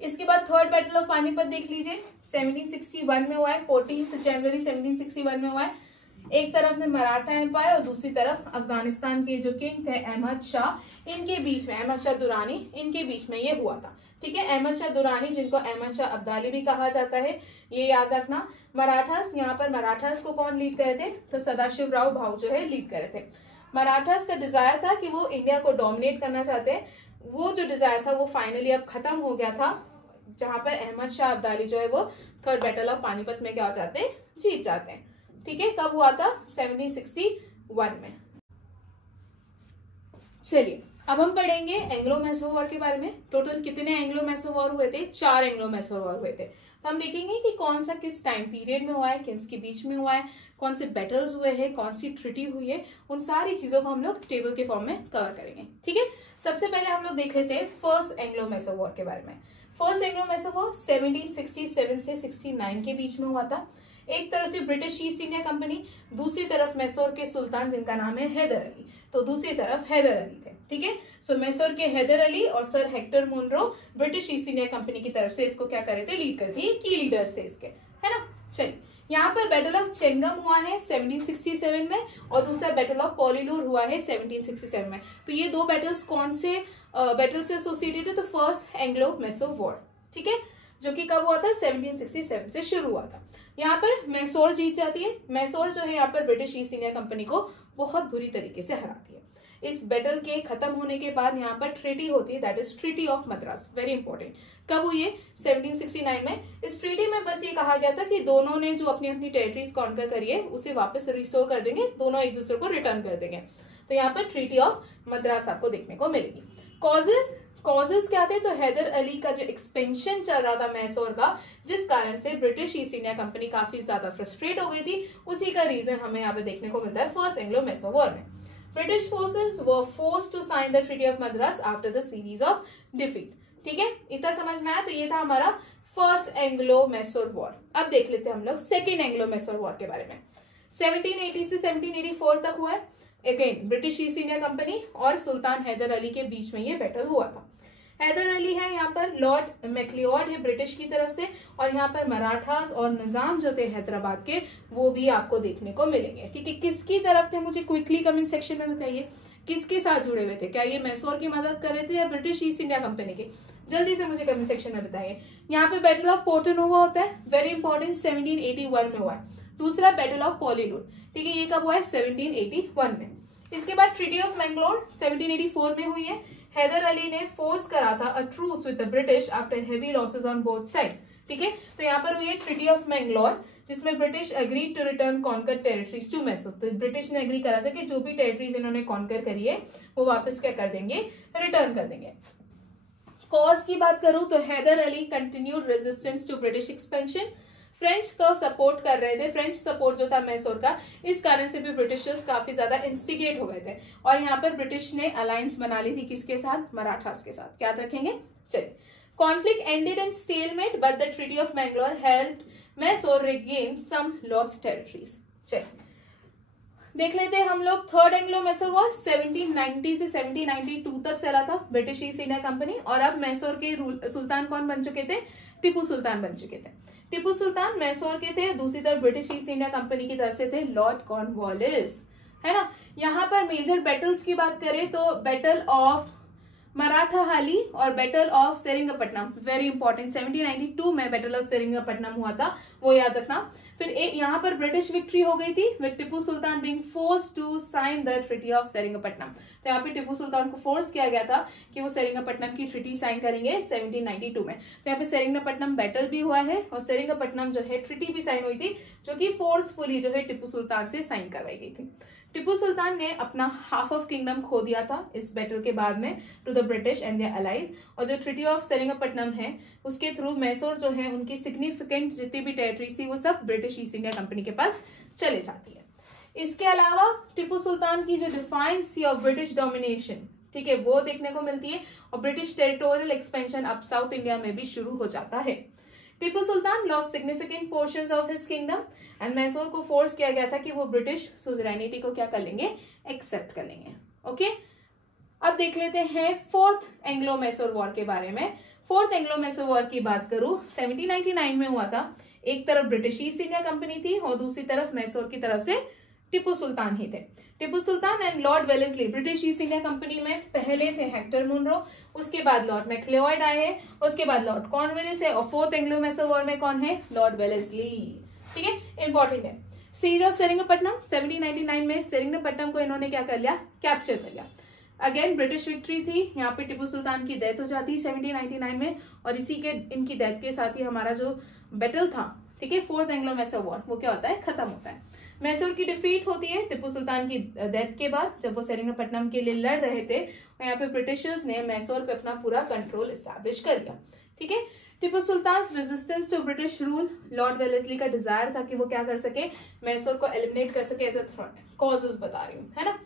इसके बाद थर्ड बैटल ऑफ पानीपत देख लीजिए, 1761 में हुआ है, 14 जनवरी 1761 में हुआ है। एक तरफ में मराठा एम्पायर और दूसरी तरफ अफगानिस्तान के जो किंग थे अहमद शाह, इनके बीच में, अहमद शाह दुरानी, इनके बीच में ये हुआ था, ठीक है। अहमद शाह दुरानी, जिनको अहमद शाह अब्दाली भी कहा जाता है, ये याद रखना। मराठास, यहाँ पर मराठास को कौन लीड करे थे, तो सदाशिव राव भाऊ जो है लीड करे थे। मराठास का डिजायर था कि वो इंडिया को डोमिनेट करना चाहते हैं। वो जो डिजायर था वो फाइनली अब खत्म हो गया था, जहां पर अहमद शाह अब्दाली जो है वो थर्ड बैटल ऑफ पानीपत में क्या हो जाते हैं, जीत जाते हैं, ठीक है। कब हुआ था, 1761 में। चलिए, अब हम पढ़ेंगे एंग्लो मैसो वॉर के बारे में। टोटल कितने एंग्लो मैसो वॉर हुए थे, 4 एंग्लो मैसो वॉर हुए थे। तो हम देखेंगे कि कौन सा किस टाइम पीरियड में हुआ है, किसके बीच में हुआ है, कौन से बैटल्स हुए हैं, कौन सी ट्रीटी हुई है, उन सारी चीजों को हम लोग टेबल के फॉर्म में कवर करेंगे, ठीक है। सबसे पहले हम लोग देख लेते हैं फर्स्ट एंग्लो मैसो वॉर के बारे में। फर्स्ट एंग्लो मैसो वॉर 1767 से 69 के बीच में हुआ था। एक तरफ थी ब्रिटिश ईस्ट इंडिया कंपनी, दूसरी तरफ मैसूर के सुल्तान जिनका नाम है हैदर अली, तो दूसरी तरफ हैदर अली थे, ठीक है। सो मैसूर के हैदर अली और sir Hector Munro British East India company की तरफ से इसको क्या करे थे, लीड करते थे, की लीडर्स थे इसके, है ना। चलिए, यहाँ पर बैटल ऑफ चेंगम हुआ है 1767 में और दूसरा बैटल ऑफ पोलीलूर हुआ है 1767 में। तो ये दो बैटल्स कौन से बैटल से एसोसिएटेड है, तो फर्स्ट एंग्लो मैसो वॉर, ठीक है, जो कि कब हुआ था, 1767 से शुरू हुआ था। यहाँ पर मैसूर जीत जाती है। मैसूर जो है यहाँ पर ब्रिटिश ईस्ट इंडिया कंपनी को बहुत बुरी तरीके से हराती है। इस बैटल के खत्म होने के बाद यहाँ पर ट्रीटी होती है, that is treaty of Madras, very important. कब हुई है, 1769 में। इस ट्रीटी में बस ये कहा गया था कि दोनों ने जो अपनी अपनी टेरिटरीज कॉन्कर करी है उसे वापस रिस्टोर कर देंगे, दोनों एक दूसरे को रिटर्न कर देंगे। तो यहाँ पर ट्रीटी ऑफ मद्रास आपको देखने को मिलेगी। कॉजेस क्या थे, तो हैदर अली का जो एक्सपेंशन चल रहा था मैसूर का, जिस कारण से ब्रिटिश ईस्ट इंडिया कंपनी काफी ज्यादा फ्रस्ट्रेट हो गई थी, उसी का रीजन हमें यहाँ पे देखने को मिलता है फर्स्ट एंग्लो मैसूर वॉर में। British forces were forced to sign the treaty of Madras after the series of defeat, ठीक है, इतना समझ में आया। तो ये था हमारा फर्स्ट एंग्लो मैसूर वॉर। अब देख लेते हैं हम लोग सेकेंड एंग्लो मैसूर वॉर के बारे में। 1780 से 1784 तक हुआ है। Again British East India company और सुल्तान हैदर अली के बीच में ये बैटल हुआ था। हैदर अली है यहाँ पर, लॉर्ड मैक्लियोड है ब्रिटिश की तरफ से, और यहाँ पर मराठास और निजाम जो थे हैदराबाद के, वो भी आपको देखने को मिलेंगे, ठीक है। किसकी तरफ थे, मुझे क्विकली कमेंट सेक्शन में बताइए, किसके साथ जुड़े हुए थे, क्या ये मैसूर की मदद कर रहे थे या ब्रिटिश ईस्ट इंडिया कंपनी की, जल्दी से मुझे कमेंट सेक्शन में बताइए। यहाँ पे बैटल ऑफ पोर्टोनोवो होता है, वेरी इंपॉर्टेंट, 1781 में हुआ है। दूसरा बैटल ऑफ पोलीलूर, ठीक है, ये कब हुआ है, 1781 में। इसके बाद ट्रीटी ऑफ मैंगलोर 1784 में हुई है। हैदर अली ने फोर्स करा था a truce with the British after heavy losses on both side, ठीक है। तो यहाँ पर हुई है ट्रीटी ऑफ मैंगलोर, जिसमें British agreed to return conquer territories to Mysore. तो ब्रिटिश ने एग्री करा था कि जो भी टेरिटरीज इन्होंने कॉन्कर करी है वो वापस क्या कर देंगे, रिटर्न कर देंगे। कॉज की बात करूं तो Haidar Ali continued resistance to British expansion, French को सपोर्ट कर रहे थे, फ्रेंच सपोर्ट जो था मैसूर का, इस कारण से भी ब्रिटिशर्स काफी ज्यादा इंस्टिगेट हो गए थे और यहाँ पर ब्रिटिश ने अलायंस बना ली थी किसके साथ, मराठास के साथ। क्या रखेंगे, चलिए। Conflict ended in stalemate but the treaty of Mangalore helped Mysore regain some lost territories. चलिए देख लेते हैं हम लोग। थर्ड एंग्लो मैसूर वॉर 1790 से 1792 तक चला था, ब्रिटिश ईस्ट इंडिया कंपनी। और अब मैसूर के सुल्तान कौन बन चुके थे, टिप्पू सुल्तान बन चुके थे। टिप्पू सुल्तान मैसूर के थे, दूसरी तरफ ब्रिटिश ईस्ट इंडिया कंपनी की तरफ से थे लॉर्ड कॉर्नवालिस, है ना। यहाँ पर मेजर बैटल्स की बात करें तो बैटल ऑफ मराठाहाली और battle of Seringapatam, very important, 1792 में बैटल ऑफ सेरिंगपट्टनम हुआ था, वो याद रखना। फिर यहाँ पर ब्रिटिश विक्ट्री हो गई थी with Tipu Sultan being forced to sign the treaty of Seringapatam. तो यहाँ पे टिप्पू सुल्तान को फोर्स किया गया था कि वो सेरिंगपट्टनम की ट्रीटी साइन करेंगे 1792 में। तो यहाँ पे सेरिंगपट्टनम बैटल भी हुआ है और सेरिंगपट्टनम जो है ट्रीटी भी साइन हुई थी, जो कि फोर्सफुली जो है टिप्पू सुल्तान से साइन करवाई गई थी। टिप्पू सुल्तान ने अपना हाफ ऑफ किंगडम खो दिया था इस बैटल के बाद में to the British and their allies, और जो ट्रीटी ऑफ सेरिंगपट्टनम है उसके थ्रू मैसूर जो है उनकी सिग्निफिकेंट जितनी भी टेरिटरीज थी वो सब ब्रिटिश ईस्ट इंडिया कंपनी के पास चले जाती है। इसके अलावा टिप्पू सुल्तान की जो डिफाइंस थी ऑफ ब्रिटिश डोमिनेशन, ठीक है, वो देखने को मिलती है और ब्रिटिश टेरिटोरियल एक्सपेंशन अब साउथ इंडिया में भी शुरू हो जाता है। Tipu Sultan lost significant portions of his kingdom and Mysore को फोर्स किया गया था कि वो ब्रिटिश सुजरैनिटी को क्या कर लेंगे, एक्सेप्ट कर लेंगे। ओके, अब देख लेते हैं फोर्थ एंग्लो मैसूर वॉर के बारे में। फोर्थ एंग्लो मैसूर वॉर की बात करूं 1799 में हुआ था। एक तरफ ब्रिटिश ईस्ट इंडिया कंपनी थी और दूसरी तरफ मैसूर की तरफ से टिप्पू सुल्तान ही थे। Tipu Sultan and Lord Wellesley British East India Company में पहले थे हेक्टर मुनरो, उसके बाद लॉर्ड मैक्लिओड आए हैं, उसके बाद लॉर्ड कॉर्नवालिस है और फोर्थ एंग्लो मैसूर वॉर में कौन है, लॉर्ड वेलेस्ली। ठीक है, इंपॉर्टेंट है। सीज ऑफ सेरिंगपट्टनम 1799 में सेरिंगपट्टनम को इन्होंने क्या कर लिया, कैप्चर कर लिया। अगेन ब्रिटिश विक्ट्री थी, यहाँ पे टिप्पू सुल्तान की डेथ हो जाती है 1799 में और इसी के इनकी डेथ के साथ ही हमारा जो बैटल था, ठीक है, फोर्थ एंग्लो मैसूर वॉर, वो क्या होता है, खत्म होता है। मैसूर की डिफीट होती है टिप्पू सुल्तान की डेथ के बाद, जब वो सेरिंगपट्टनम के लिए लड़ रहे थे और यहाँ पे ब्रिटिशर्स ने मैसूर पे अपना पूरा कंट्रोल एस्टैब्लिश कर लिया। ठीक है, Tipu Sultan resistance to British rule, Lord Wellesley का डिजायर था कि वो क्या कर सके, मैसूर को एलिमिनेट कर सके एज अ थ्रेट, कॉजेस बता रही हूँ, है ना।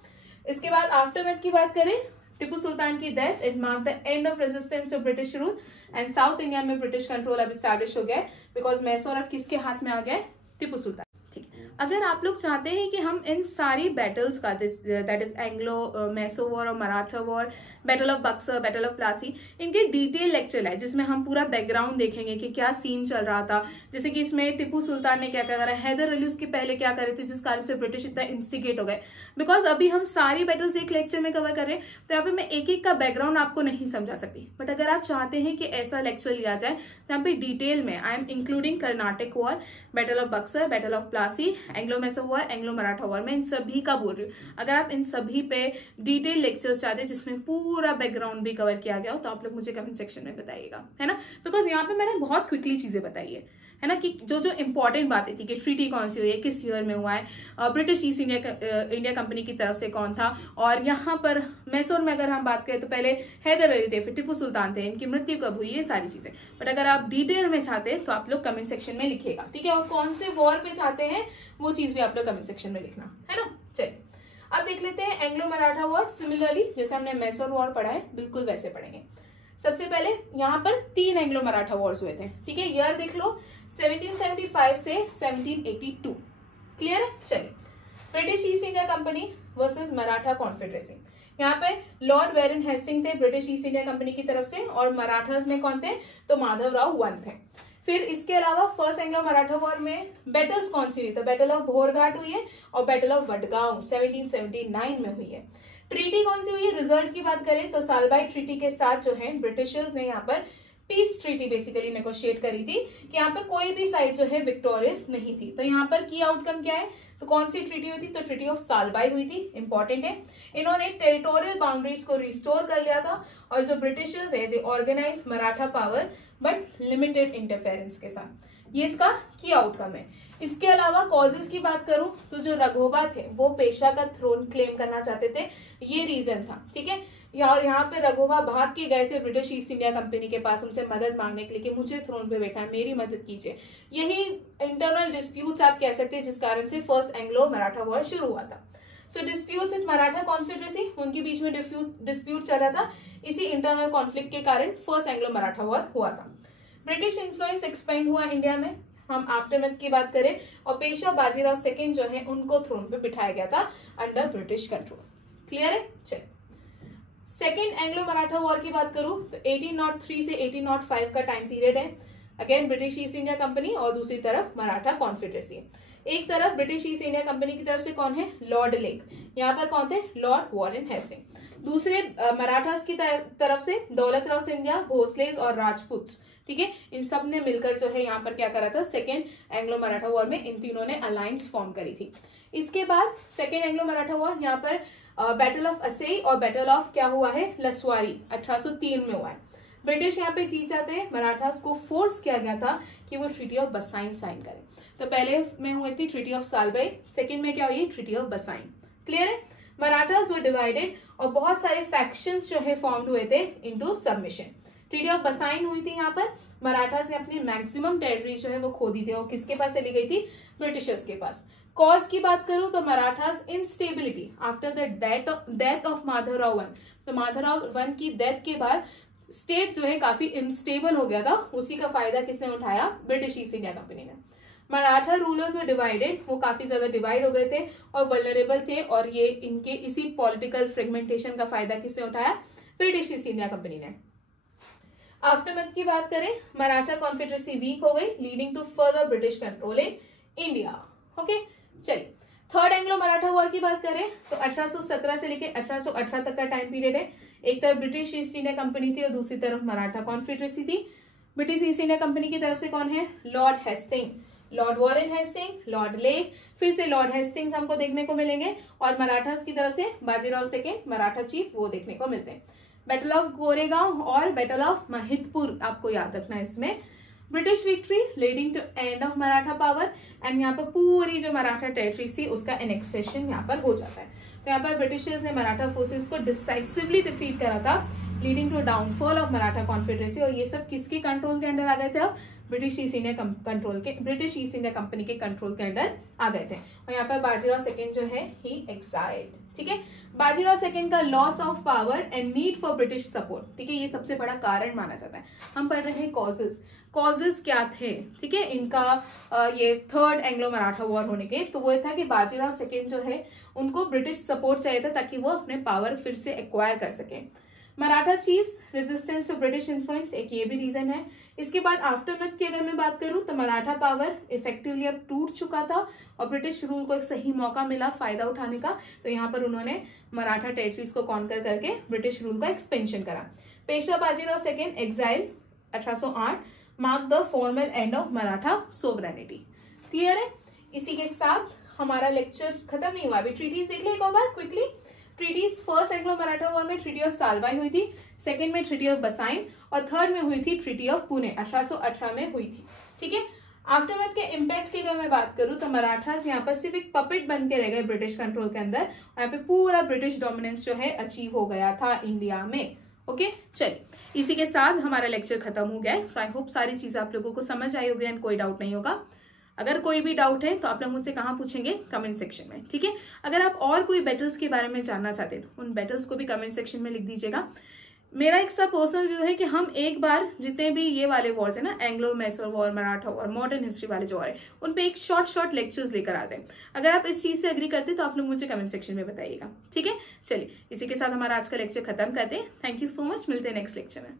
इसके बाद आफ्टरमैथ की बात करें, टिप्पू सुल्तान की death it mark the end of resistance to British rule and south India में ब्रिटिश कंट्रोल अब एस्टैब्लिश हो गया है, बिकॉज मैसूर अब किसके हाथ में आ गया है, टिप्पू सुल्तान। ठीक, अगर आप लोग चाहते हैं कि हम इन सारी बैटल्स का, that is Anglo Mysore war और Maratha war, battle of Buxar, battle of Plassey, इनके डिटेल लेक्चर लाए जिसमें हम पूरा बैकग्राउंड देखेंगे कि क्या सीन चल रहा था। जैसे कि इसमें टिप्पू सुल्तान ने क्या क्या करा, हैदर अली उसके पहले क्या करे थे जिस कारण से ब्रिटिश इतना इंस्टिगेट हो गए। बिकॉज अभी हम सारी बैटल्स एक लेक्चर में कवर कर रहे हैं तो यहाँ पे मैं एक एक का बैकग्राउंड आपको नहीं समझा सकती, बट अगर आप चाहते हैं कि ऐसा लेक्चर लिया जाए तो यहाँ पे डिटेल में I am including Karnataka war, battle of Buxar, battle of Plassey, Anglo Mysore war, Anglo Maratha war, मैं इन सभी का बोल रही हूँ। अगर आप इन सभी पे डिटेल लेक्चर्स चाहते हैं जिसमें पूरा बैकग्राउंड भी कवर किया गया हो तो आप लोग मुझे कमेंट सेक्शन में बताइएगा, है ना। बिकॉज यहाँ पे मैंने बहुत क्विकली चीजें बताई है ना, कि जो जो इंपॉर्टेंट बातें थी कि ट्रीटी कौन सी हुई है, किस ईयर में हुआ है, ब्रिटिश ईस्ट इंडिया कंपनी की तरफ से कौन था, और यहाँ पर मैसूर में अगर हम बात करें तो पहले हैदर अली थे, फिर टिप्पू सुल्तान थे, इनकी मृत्यु कब हुई, ये सारी चीजें। बट अगर आप डिटेल में चाहते हैं तो आप लोग कमेंट सेक्शन में लिखिएगा, ठीक है। और कौन से वॉर पे चाहते हैं वो चीज भी आप लोग कमेंट सेक्शन में लिखना, है ना। चलिए अब देख लेते हैं एंग्लो मराठा वॉर। सिमिलरली जैसे हमने मैसूर वॉर पढ़ा है बिल्कुल वैसे पढ़ेंगे। सबसे पहले यहाँ पर 3 एंग्लो मराठा वॉर्स हुए थे, ठीक है। ईयर देख लो 1775 से 1782, क्लियर है। चलिए, British East India company versus Maratha confederacy. यहाँ पे लॉर्ड वेरन हेस्टिंग थे ब्रिटिश ईस्ट इंडिया कंपनी की तरफ से, और मराठास में कौन थे, तो माधवराव वन थे। फिर इसके अलावा फर्स्ट एंग्लो मराठा वॉर में बैटल्स कौन सी हुई, तो बैटल ऑफ भोरघाट हुई है और बैटल ऑफ वडगांव 1779 में हुई है। ट्रीटी कौन सी हुई है, रिजल्ट की बात करें तो सालबाई ट्रीटी के साथ जो है ब्रिटिशर्स ने यहाँ पर पीस ट्रीटी बेसिकली नेगोशिएट करी थी कि यहाँ पर कोई भी साइड जो है विक्टोरियस नहीं थी। तो यहाँ पर की आउटकम क्या है, तो कौन सी ट्रीटी हुई थी, तो ट्रीटी ऑफ सालबाई हुई थी, इंपॉर्टेंट है। इन्होंने टेरिटोरियल बाउंड्रीज को रिस्टोर कर लिया था और जो ब्रिटिशर्स है they organise Maratha power but limited interference के साथ। ये इसका की आउटकम है। इसके अलावा कॉजेज की बात करूं तो जो रघोबा थे वो पेशवा का थ्रोन क्लेम करना चाहते थे, ये रीजन था, ठीक है। और यहाँ पे रघोबा भाग के गए थे ब्रिटिश ईस्ट इंडिया कंपनी के पास उनसे मदद मांगने के लिए कि मुझे थ्रोन पे बैठा है, मेरी मदद कीजिए। यही इंटरनल डिस्प्यूट्स आप कह सकते हैं जिस कारण से फर्स्ट एंग्लो मराठा वॉर शुरू हुआ था। सो डिस्प्यूट्स विद मराठा कॉन्फेडरेसी, उनके बीच में डिस्प्यूट चल रहा था, इसी इंटरनल कॉन्फ्लिक्ट के कारण फर्स्ट एंग्लो मराठा वॉर हुआ था। ब्रिटिश इन्फ्लुएंस एक्सपेंड हुआ इंडिया में, हम आफ्टरमैथ की बात करें, और पेशवा बाजीराव सेकेंड जो है उनको थ्रोन पे बिठाया गया था अंडर ब्रिटिश कंट्रोल। क्लियर है? चलिए सेकेंड एंग्लो मराठा वॉर की बात करूं तो 1803 से 1805 का टाइम पीरियड है। Again British East India company और दूसरी तरफ मराठा कॉन्फेडरेसी। एक तरफ ब्रिटिश ईस्ट इंडिया कंपनी की तरफ से कौन है? Lord Lake. यहाँ पर कौन थे? Lord Warren Hasting. दूसरे मराठास की तरफ से दौलतराव सिंधिया, भोसलेज और राजपूत, ठीक है, इन सब ने मिलकर जो है यहाँ पर क्या करा था? सेकेंड एंग्लो मराठा वॉर में इन तीनों ने अलायंस फॉर्म करी थी। इसके बाद सेकेंड एंग्लो मराठा वॉर, यहाँ पर बैटल ऑफ असई और बैटल ऑफ क्या हुआ है? लसवारी 1803 में हुआ है। ब्रिटिश यहाँ पे जीत जाते हैं, मराठास को फोर्स किया गया था कि वो ट्रीटी ऑफ बसाइन साइन करें। तो पहले में हुई थी ट्रीटी ऑफ सालबाई, सेकंड में क्या हुई? Treaty of बसाइन। क्लियर है? मराठास वर डिवाइडेड और बहुत सारे फैक्शंस जो है फॉर्म हुए थे इनटू सबमिशन। ट्रीटी ऑफ बसाइन हुई थी, यहाँ पर मराठास ने अपनी मैक्सिमम टेरिटरी जो है वो खो दी थी और किसके पास चली गई थी? ब्रिटिशर्स के पास। कॉज की बात करूं तो Marathas instability after the death of Madhavrao one. तो माधवराव वन की डेथ के बाद स्टेट जो है काफी इनस्टेबल हो गया था, उसी का फायदा किसने उठाया? ब्रिटिश ईस्ट इंडिया कंपनी ने। मराठा रूलर्स वर डिवाइडेड, वो काफी ज्यादा डिवाइड हो गए थे और वल्नरेबल थे, और ये इनके इसी पॉलिटिकल फ्रेगमेंटेशन का फायदा किसने उठाया? ब्रिटिश ईस्ट इंडिया कंपनी ने। आफ्टरमैथ की बात करें, मराठा कॉन्फेडरेसी वीक हो गई, leading to further British control in India. Okay, चलिए थर्ड एंग्लो मराठा वॉर की बात करें तो 1817 से लेकर 1818 तक का टाइम पीरियड है। एक तरफ ब्रिटिश ईस्ट इंडिया कंपनी थी और दूसरी तरफ मराठा कॉन्फेडरेसी थी। ब्रिटिश ईस्ट इंडिया कंपनी की तरफ से कौन है? Lord Hasting, lord Warren Hasting, lord Lake, फिर से लॉर्ड हेस्टिंग्स हमको देखने को मिलेंगे, और मराठास की तरफ से बाजीराव सेकेंड मराठा चीफ, वो देखने को मिलते हैं। बैटल ऑफ गोरेगांव और बैटल ऑफ महिदपुर आपको याद रखना है इसमें। British victory leading to end of Maratha power, and यहाँ पर पूरी जो मराठा टेरिटरी थी उसका एनेक्सेशन यहाँ पर हो जाता है। तो यहाँ पर ब्रिटिशर्स ने मराठा फोर्सेस को डिसाइसिवली डिफीट करा था, leading to downfall of Maratha confederacy. और ये सब किसके कंट्रोल के अंदर आ गए थे? अब ब्रिटिश ईस्ट इंडिया कंपनी के कंट्रोल के अंदर आ गए थे। और यहाँ पर बाजीराव सेकेंड जो है ही एक्साइल्ड, ठीक है। बाजीराव सेकेंड का loss of power and need for British support, ठीक है, ये सबसे बड़ा कारण माना जाता है। हम पढ़ रहे हैं कॉजेज क्या थे, ठीक है, इनका ये थर्ड एंग्लो मराठा वॉर होने के। तो वो था कि बाजीराव सेकेंड जो है उनको ब्रिटिश सपोर्ट चाहिए था ताकि वो अपने पावर फिर से एक्वायर कर सके। Maratha chiefs resistance to British influence, एक ये भी रीजन है। इसके बाद आफ्टरमैथ की अगर मैं बात करूं तो मराठा पावर इफेक्टिवली अब टूट चुका था और ब्रिटिश रूल को एक सही मौका मिला फायदा उठाने का। तो यहाँ पर उन्होंने मराठा टेरिटरीज को कॉन्कर करके ब्रिटिश रूल का एक्सपेंशन करा। Peshwa Bajirao second exile 1808 mark the formal end of Maratha sovereignty. Clear है? इसी के साथ हमारा लेक्चर खत्म नहीं हुआ, अभी ट्रीटीज देख ले एक और बार quickly. Treaties first Anglo Maratha war में ट्रीटी ऑफ सालबाई हुई थी, सेकंड में ट्रीटी ऑफ बसाइन और थर्ड में हुई थी ट्रीटी ऑफ पुणे 1818 में हुई थी, ठीक है। आफ्टरमैथ के इम्पैक्ट की अगर मैं बात करूं तो मराठास यहाँ पर सिर्फ एक पपेट बन के रह गए ब्रिटिश कंट्रोल के अंदर, यहाँ पे पूरा ब्रिटिश डोमिनेंस जो है अचीव हो गया था इंडिया में। ओके, चलिए इसी के साथ हमारा लेक्चर खत्म हो गया है। सो आई होप सारी चीजें आप लोगों को समझ आई होगी एंड कोई डाउट नहीं होगा। अगर कोई भी डाउट है तो आप लोग मुझसे कहाँ पूछेंगे? कमेंट सेक्शन में, ठीक है। अगर आप और कोई बैटल्स के बारे में जानना चाहते हैं तो उन बैटल्स को भी कमेंट सेक्शन में लिख दीजिएगा। मेरा एक सा पर्सनल व्यू है कि हम एक बार जितने भी ये वाले वॉर्स है ना, Anglo Mysore war, Maratha war, modern history वाले जो वॉर है, उन पे एक शॉर्ट लेक्चर्स लेकर आते हैं। अगर आप इस चीज से एग्री करते हैं तो आप लोग मुझे कमेंट सेक्शन में बताइएगा, ठीक है। चलिए इसी के साथ हमारा आज का लेक्चर खत्म करते हैं। थैंक यू सो मच, मिलते हैं नेक्स्ट लेक्चर में।